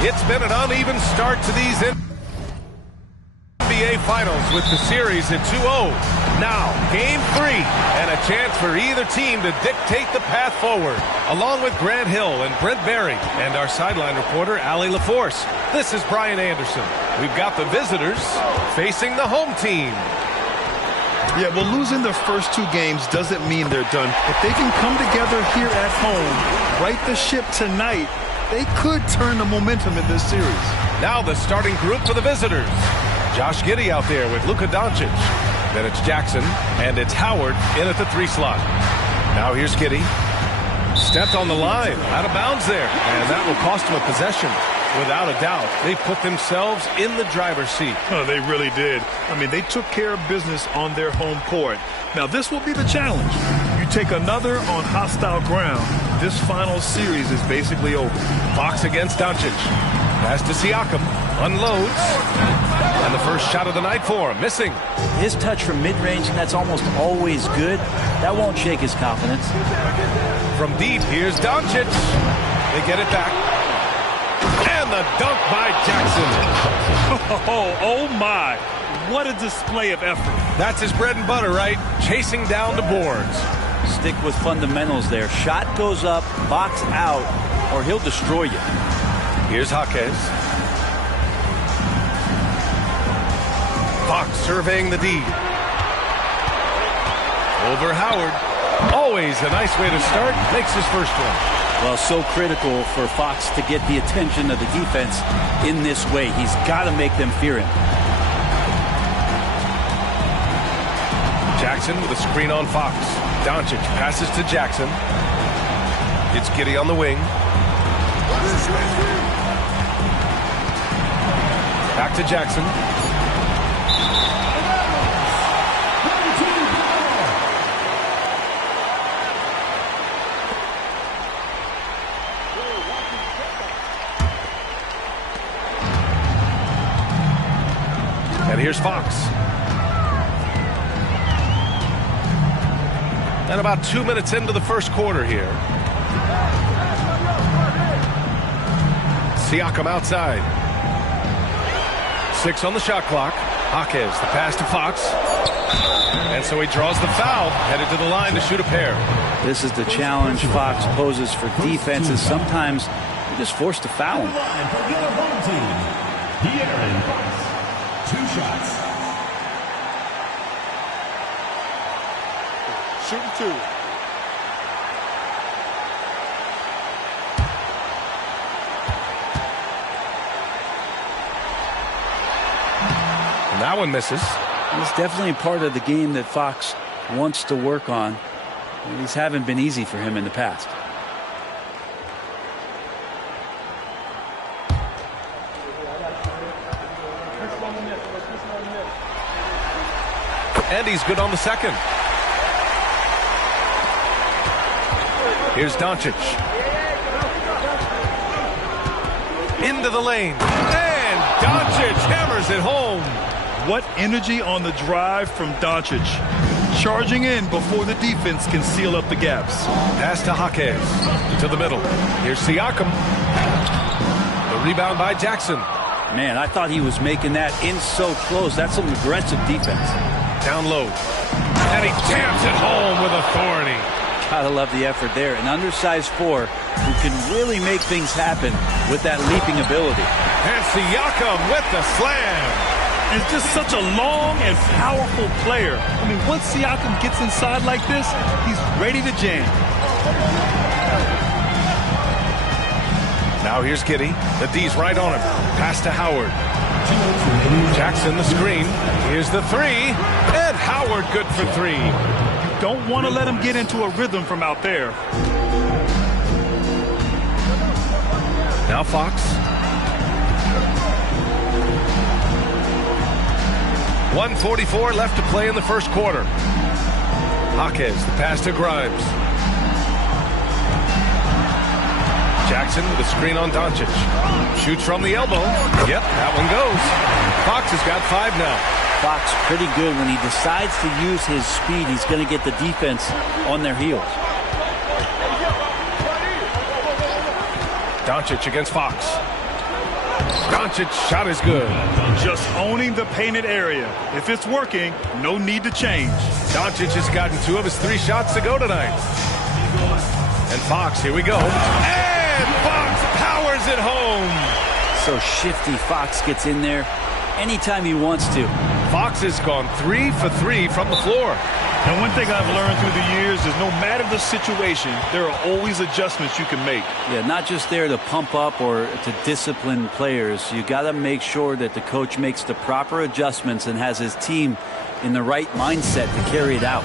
It's been an uneven start to these NBA Finals with the series at 2-0. Now, Game 3, and a chance for either team to dictate the path forward. Along with Grant Hill and Brent Barry and our sideline reporter, Allie LaForce, this is Brian Anderson. We've got the visitors facing the home team. Yeah, well, losing their first 2 games doesn't mean they're done. If they can come together here at home, right the ship tonight, they could turn the momentum in this series. Now the starting group for the visitors. Josh Giddey out there with Luka Doncic. Then it's Jackson, and it's Howard in at the 3 slot. Now here's Giddey. Stepped on the line, out of bounds there, and that will cost him a possession. Without a doubt, they put themselves in the driver's seat. Oh, they really did. I mean, they took care of business on their home court. Now, this will be the challenge. You take another on hostile ground, this final series is basically over. Fox against Doncic. Pass to Siakam. Unloads. And the first shot of the night for him. Missing. His touch from mid-range, and that's almost always good. That won't shake his confidence. From deep, here's Doncic. They get it back. And the dunk by Jackson. Oh my. What a display of effort. That's his bread and butter, right? Chasing down the boards. Stick with fundamentals there. Shot goes up, box out, or he'll destroy you. Here's Jaquez. Fox surveying the D. Over Howard. Always a nice way to start. Makes his first one. Well, so critical for Fox to get the attention of the defense in this way. He's got to make them fear him. Jackson with a screen on Fox. Doncic passes to Jackson. It's Giddey on the wing. Back to Jackson. And here's Fox. And about 2 minutes into the first quarter here. Siakam outside. 6 on the shot clock. Jaquez, the pass to Fox. And so he draws the foul, headed to the line to shoot a pair. This is the challenge Fox poses for defenses. Sometimes you're just forced to foul him. De'Aaron Fox, 2 shots. Shooting 2. And that one misses. It's definitely part of the game that Fox wants to work on. These haven't been easy for him in the past. And he's good on the second. Here's Doncic. Into the lane. And Doncic hammers it home. What energy on the drive from Doncic. Charging in before the defense can seal up the gaps. Pass to Jaquez. To the middle. Here's Siakam. The rebound by Jackson. Man, I thought he was making that in so close. That's some aggressive defense. Down low. And he jams it home with authority. Gotta love the effort there. An undersized 4 who can really make things happen with that leaping ability. And Siakam with the slam. Is just such a long and powerful player. I mean, once Siakam gets inside like this, he's ready to jam. Now here's Giddey. The D's right on him. Pass to Howard. Jackson the screen. Here's the 3. And Howard good for 3. You don't want to let him get into a rhythm from out there. Now Fox. 1:44 left to play in the first quarter. Jaquez, the pass to Grimes. Jackson with a screen on Doncic. Shoots from the elbow. Yep, that one goes. Fox has got 5 now. Fox pretty good when he decides to use his speed. He's going to get the defense on their heels. Doncic against Fox. Doncic shot is good. Just owning the painted area. If it's working, no need to change. Doncic has gotten 2 of his 3 shots to go tonight. And Fox, here we go. And Fox powers it home. So shifty. Fox gets in there anytime he wants to. Fox has gone 3 for 3 from the floor. And one thing I've learned through the years is no matter the situation, there are always adjustments you can make. Yeah, not just there to pump up or to discipline players. You got to make sure that the coach makes the proper adjustments and has his team in the right mindset to carry it out.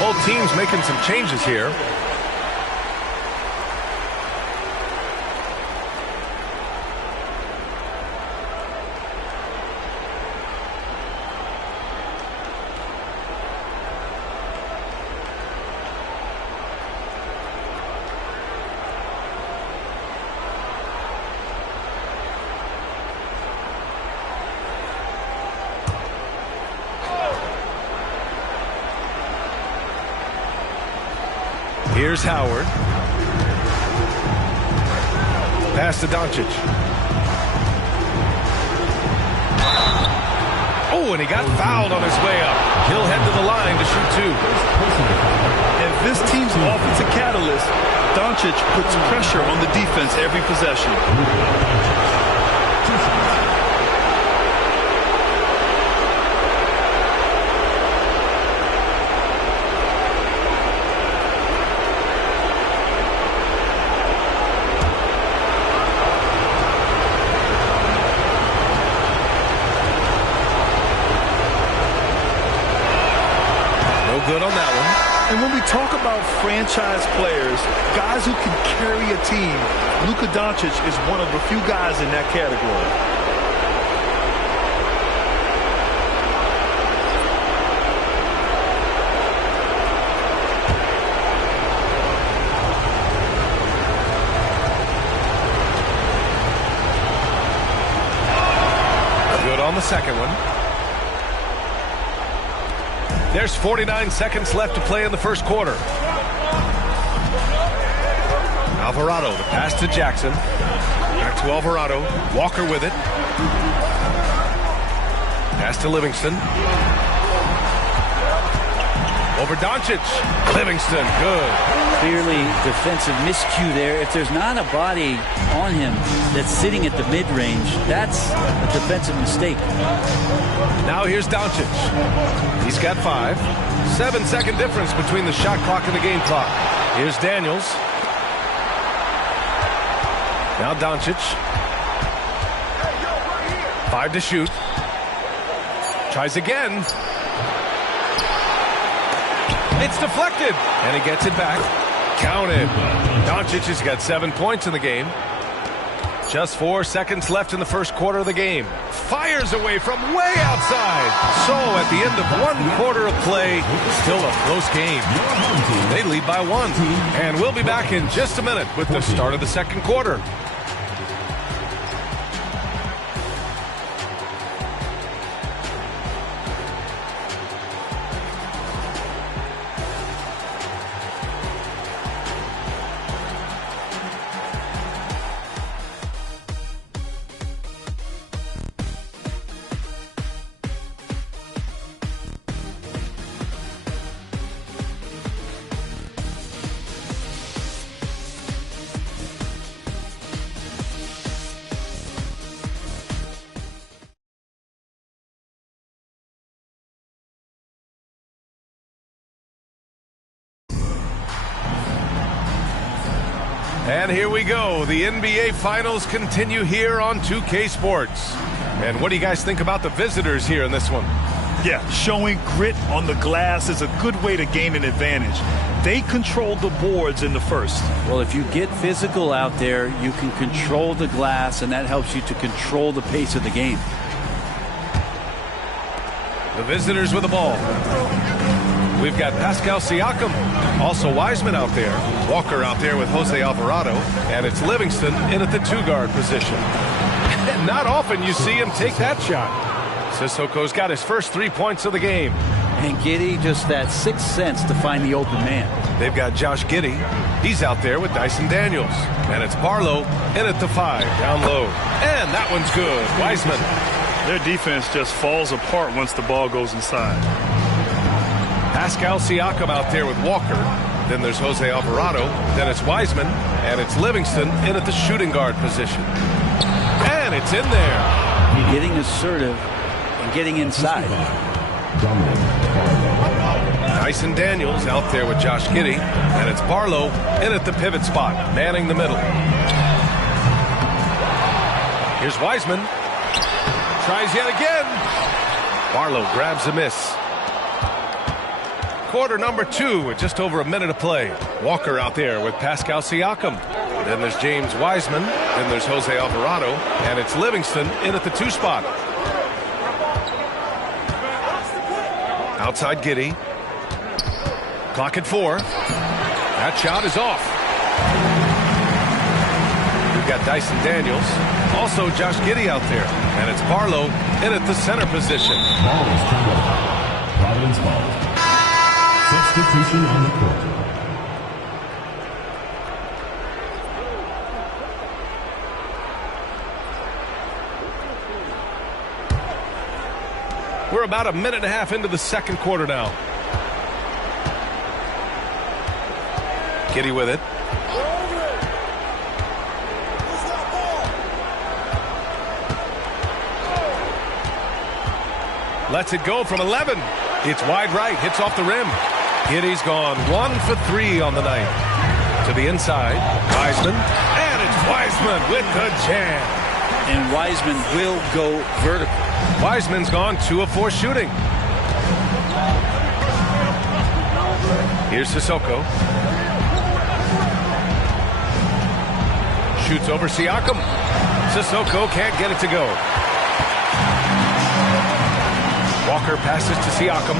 Both teams making some changes here. Here's Howard. Pass to Doncic. Oh, and he got fouled on his way up. He'll head to the line to shoot 2. If this team's offensive catalyst, Doncic puts pressure on the defense every possession. Good on that one. And when we talk about franchise players, guys who can carry a team, Luka Doncic is one of the few guys in that category. Good on the second one. There's 49 seconds left to play in the first quarter. Alvarado, the pass to Jackson. Back to Alvarado. Walker with it. Pass to Livingston. Over Doncic. Livingston, good. Clearly defensive miscue there. If there's not a body on him that's sitting at the mid-range, that's a defensive mistake. Now here's Doncic. He's got 5. 7-second difference between the shot clock and the game clock. Here's Daniels. Now Doncic. 5 to shoot. Tries again. It's deflected, and he gets it back. Counted. Doncic has got 7 points in the game. Just 4 seconds left in the first quarter of the game. Fires away from way outside. So at the end of 1 quarter of play, still a close game. They lead by 1. And we'll be back in just a minute with the start of the second quarter. And here we go. The NBA Finals continue here on 2K Sports. And what do you guys think about the visitors here in this one? Yeah, showing grit on the glass is a good way to gain an advantage. They controlled the boards in the first. Well, if you get physical out there, you can control the glass, and that helps you to control the pace of the game. The visitors with the ball. We've got Pascal Siakam, also Wiseman out there, Walker out there with Jose Alvarado, and it's Livingston in at the 2-guard position. Not often you see him take that shot. Sissoko's got his first 3 points of the game. And Giddey, just that sixth sense to find the open man. They've got Josh Giddey. He's out there with Dyson Daniels. And it's Barlow in at the 5, down low. And that one's good. Wiseman. Their defense just falls apart once the ball goes inside. Pascal Siakam out there with Walker. Then there's Jose Alvarado. Then it's Wiseman. And it's Livingston in at the shooting guard position. And it's in there. Getting assertive and getting inside. Dyson Daniels out there with Josh Giddey. And it's Barlow in at the pivot spot, manning the middle. Here's Wiseman. Tries yet again. Barlow grabs a miss. Quarter number 2 with just over a minute to play. Walker out there with Pascal Siakam. Then there's James Wiseman. Then there's Jose Alvarado. And it's Livingston in at the 2 spot. Outside Giddey. Clock at 4. That shot is off. We've got Dyson Daniels. Also Josh Giddey out there. And it's Barlow in at the center position. Providence ball. Substitution on the court. We're about a minute and a half into the second quarter now. Giddey with it. Lets it go from 11. It's wide right, hits off the rim. Giddey's gone 1 for 3 on the night. To the inside, Wiseman, and it's Wiseman with the jam. And Wiseman will go vertical. Wiseman's gone 2 of 4 shooting. Here's Sissoko. Shoots over Siakam. Sissoko can't get it to go. Walker passes to Siakam.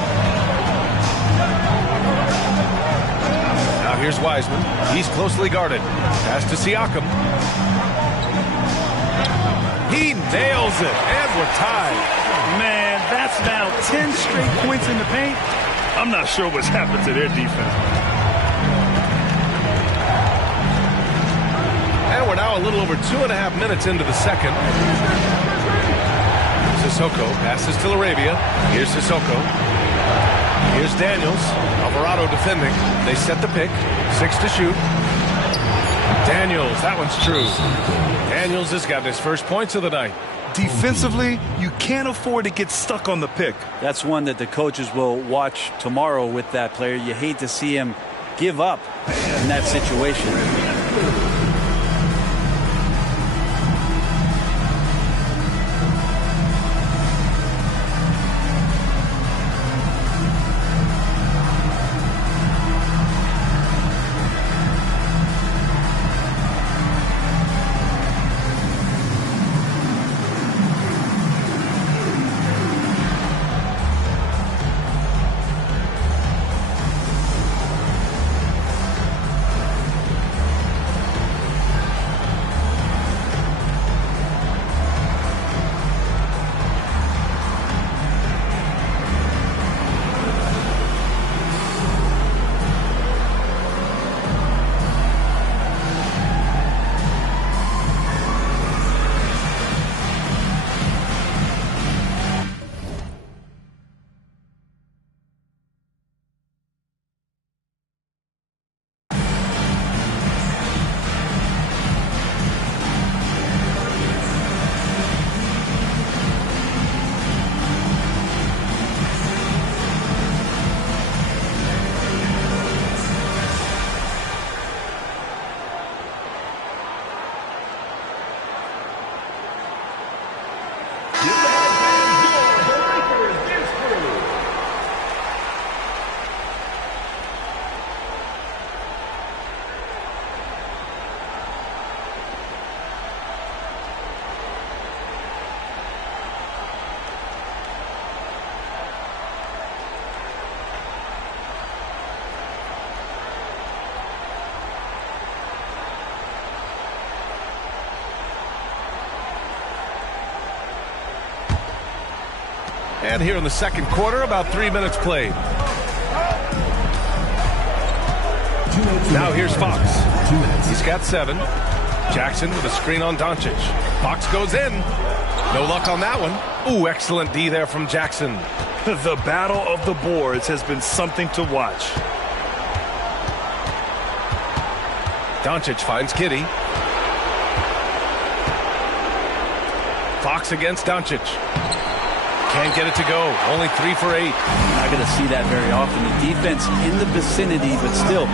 Now here's Wiseman. He's closely guarded. Pass to Siakam. He nails it, and we're tied. Man, that's now 10 straight points in the paint. I'm not sure what's happened to their defense. And we're now a little over 2.5 minutes into the second. Sissoko passes to Laravia. Here's Sissoko. Here's Daniels. Alvarado defending. They set the pick. 6 to shoot. Daniels, that one's true. Daniels has gotten his first points of the night. Defensively, you can't afford to get stuck on the pick. That's one that the coaches will watch tomorrow with that player. You hate to see him give up in that situation. And here in the second quarter, about 3 minutes played. Now here's Fox. He's got 7. Jackson with a screen on Doncic. Fox goes in. No luck on that one. Ooh, excellent D there from Jackson. The battle of the boards has been something to watch. Doncic finds Giddey. Fox against Doncic. Can't get it to go. Only 3 for 8. Not going to see that very often. The defense in the vicinity, but still,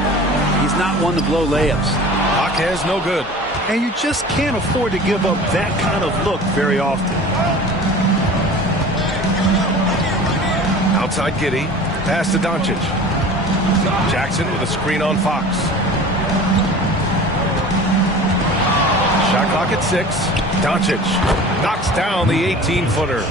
he's not one to blow layups. Jaquez no good. And you just can't afford to give up that kind of look very often. Outside Giddey. Pass to Doncic. Jackson with a screen on Fox. Shot clock at 6. Doncic knocks down the 18-footer.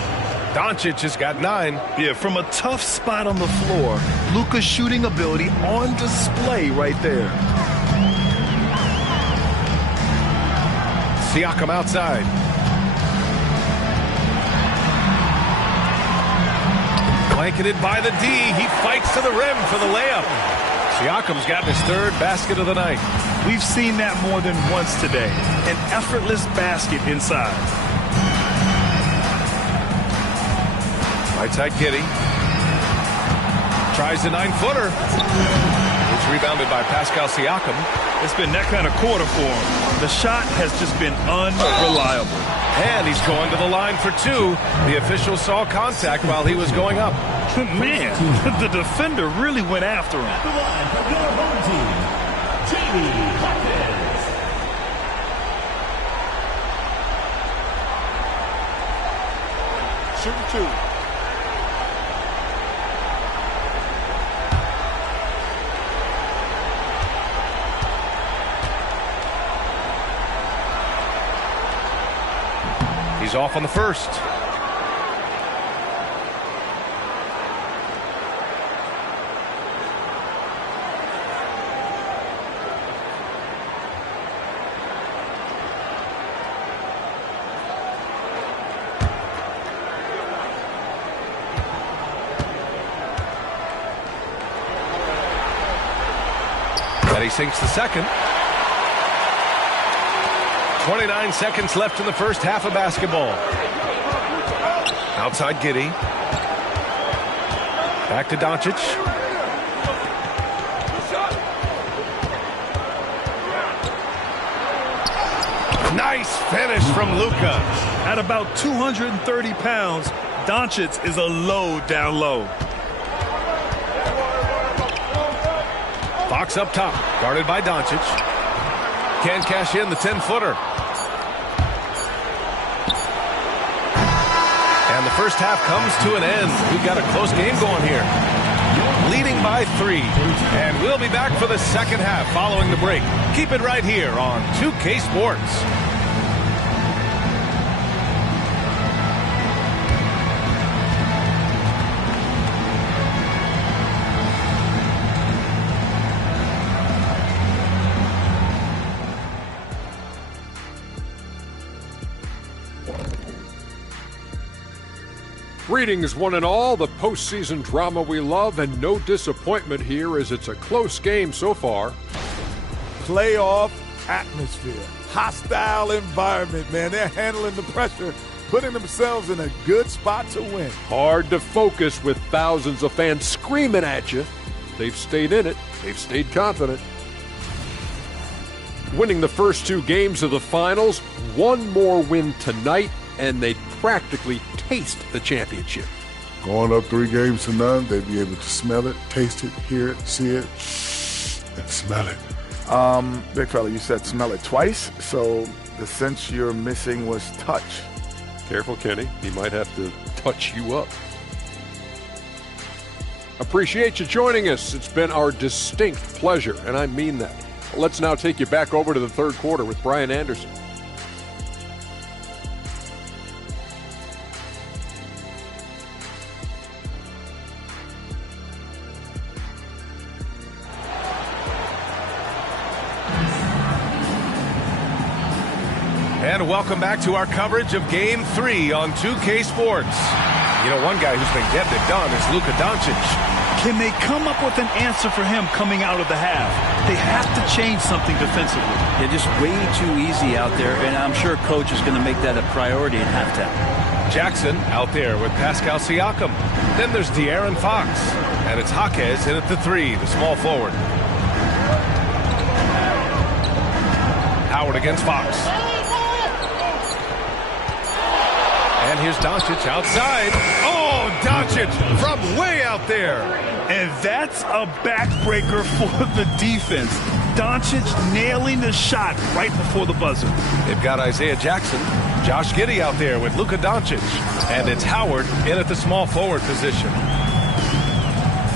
Doncic has got 9. Yeah, from a tough spot on the floor, Luka's shooting ability on display right there. Siakam outside. Blanketed by the D. He fights to the rim for the layup. Siakam's gotten his 3rd basket of the night. We've seen that more than once today. An effortless basket inside. Right side Giddey. Tries the 9-footer. It's rebounded by Pascal Siakam. It's been that kind of quarter for him. The shot has just been unreliable. And he's going to the line for 2. The official saw contact while he was going up. Man, the defender really went after him. At the line for your home team, Jamie Hawkins. Shooting 2. He's off on the first. And he sinks the second. 29 seconds left in the first half of basketball. Outside Giddey. Back to Doncic. Nice finish from Luka. At about 230 pounds, Doncic is a load down low. Fox up top, guarded by Doncic. Can't cash in the 10-footer. And the first half comes to an end. We've got a close game going here. Leading by 3. And we'll be back for the second half following the break. Keep it right here on 2K Sports. Greetings, one and all. The postseason drama we love, and no disappointment here as it's a close game so far. Playoff atmosphere. Hostile environment, man. They're handling the pressure, putting themselves in a good spot to win. Hard to focus with thousands of fans screaming at you. They've stayed in it. They've stayed confident. Winning the first 2 games of the finals, one more win tonight, and they'd practically taste the championship. Going up 3 games to none, they'd be able to smell it, taste it, hear it, see it, and smell it. Big fella, you said smell it twice, so the sense you're missing was touch. Careful, Kenny. He might have to touch you up. Appreciate you joining us. It's been our distinct pleasure, and I mean that. Let's now take you back over to the third quarter with Brian Anderson. And welcome back to our coverage of Game 3 on 2K Sports. You know, one guy who's been getting it done is Luka Doncic. Can they come up with an answer for him coming out of the half? They have to change something defensively. They're just way too easy out there, and I'm sure coach is going to make that a priority at halftime. Jackson out there with Pascal Siakam. Then there's De'Aaron Fox. And it's Jaquez in at the 3, the small forward. Howard against Fox. And here's Doncic outside. Oh, Doncic from way out there. And that's a backbreaker for the defense. Doncic nailing the shot right before the buzzer. They've got Isaiah Jackson, Josh Giddey out there with Luka Doncic. And it's Howard in at the small forward position.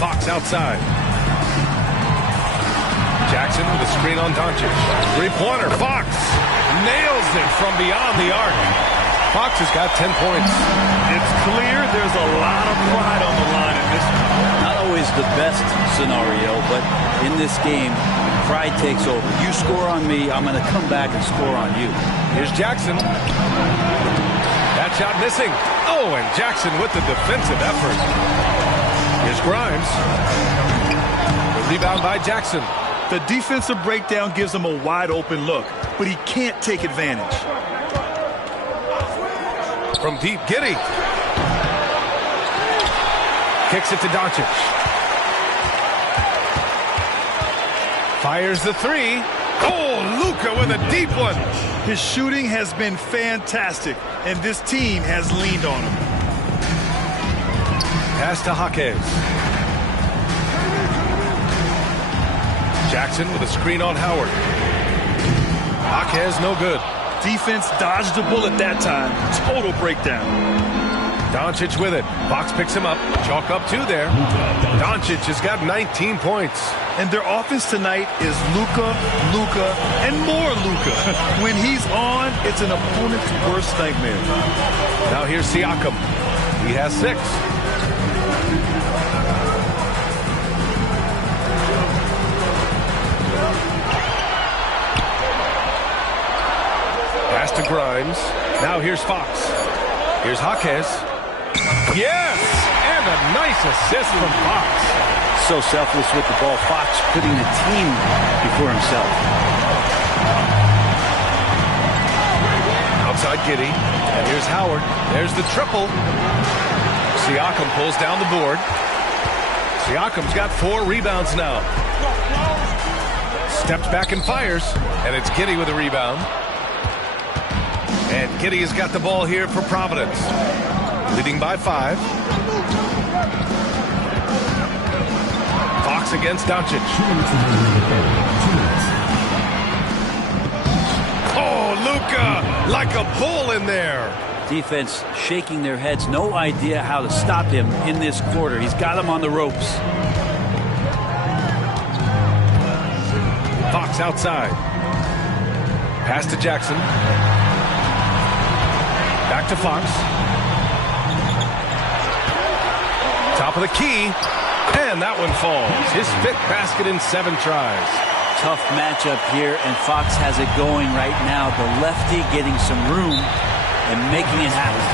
Fox outside. Jackson with a screen on Doncic. Three-pointer. Fox nails it from beyond the arc. Fox has got 10 points. It's clear there's a lot of pride on the line in this one. Not always the best scenario, but in this game, pride takes over. You score on me, I'm going to come back and score on you. Here's Jackson. That shot missing. Oh, and Jackson with the defensive effort. Here's Grimes. The rebound by Jackson. The defensive breakdown gives him a wide open look, but he can't take advantage. From deep, Giddey. Kicks it to Doncic. Fires the 3. Oh, Luka with a deep one. His shooting has been fantastic, and this team has leaned on him. Pass to Jaquez. Jackson with a screen on Howard. Jaquez no good. Defense dodged a bullet that time. Total breakdown. Doncic with it. Fox picks him up. Chalk up 2 there. Doncic has got 19 points. And their offense tonight is Luka, and more Luka. When he's on, it's an opponent's worst nightmare. Now here's Siakam. He has 6. Pass to Grimes. Now here's Fox. Here's Jaquez. Yes! And a nice assist from Fox. So selfless with the ball. Fox putting the team before himself. Outside Giddey. And here's Howard. There's the triple. Siakam pulls down the board. Siakam's got 4 rebounds now. Steps back and fires. And it's Giddey with a rebound. And Giddey has got the ball here for Providence. Leading by 5. Fox against Doncic. Oh, Luka, like a bull in there. Defense shaking their heads. No idea how to stop him in this quarter. He's got him on the ropes. Fox outside. Pass to Jackson. Back to Fox. Top of the key. And that one falls. His 5th basket in 7 tries. Tough matchup here, and Fox has it going right now. The lefty getting some room and making it happen.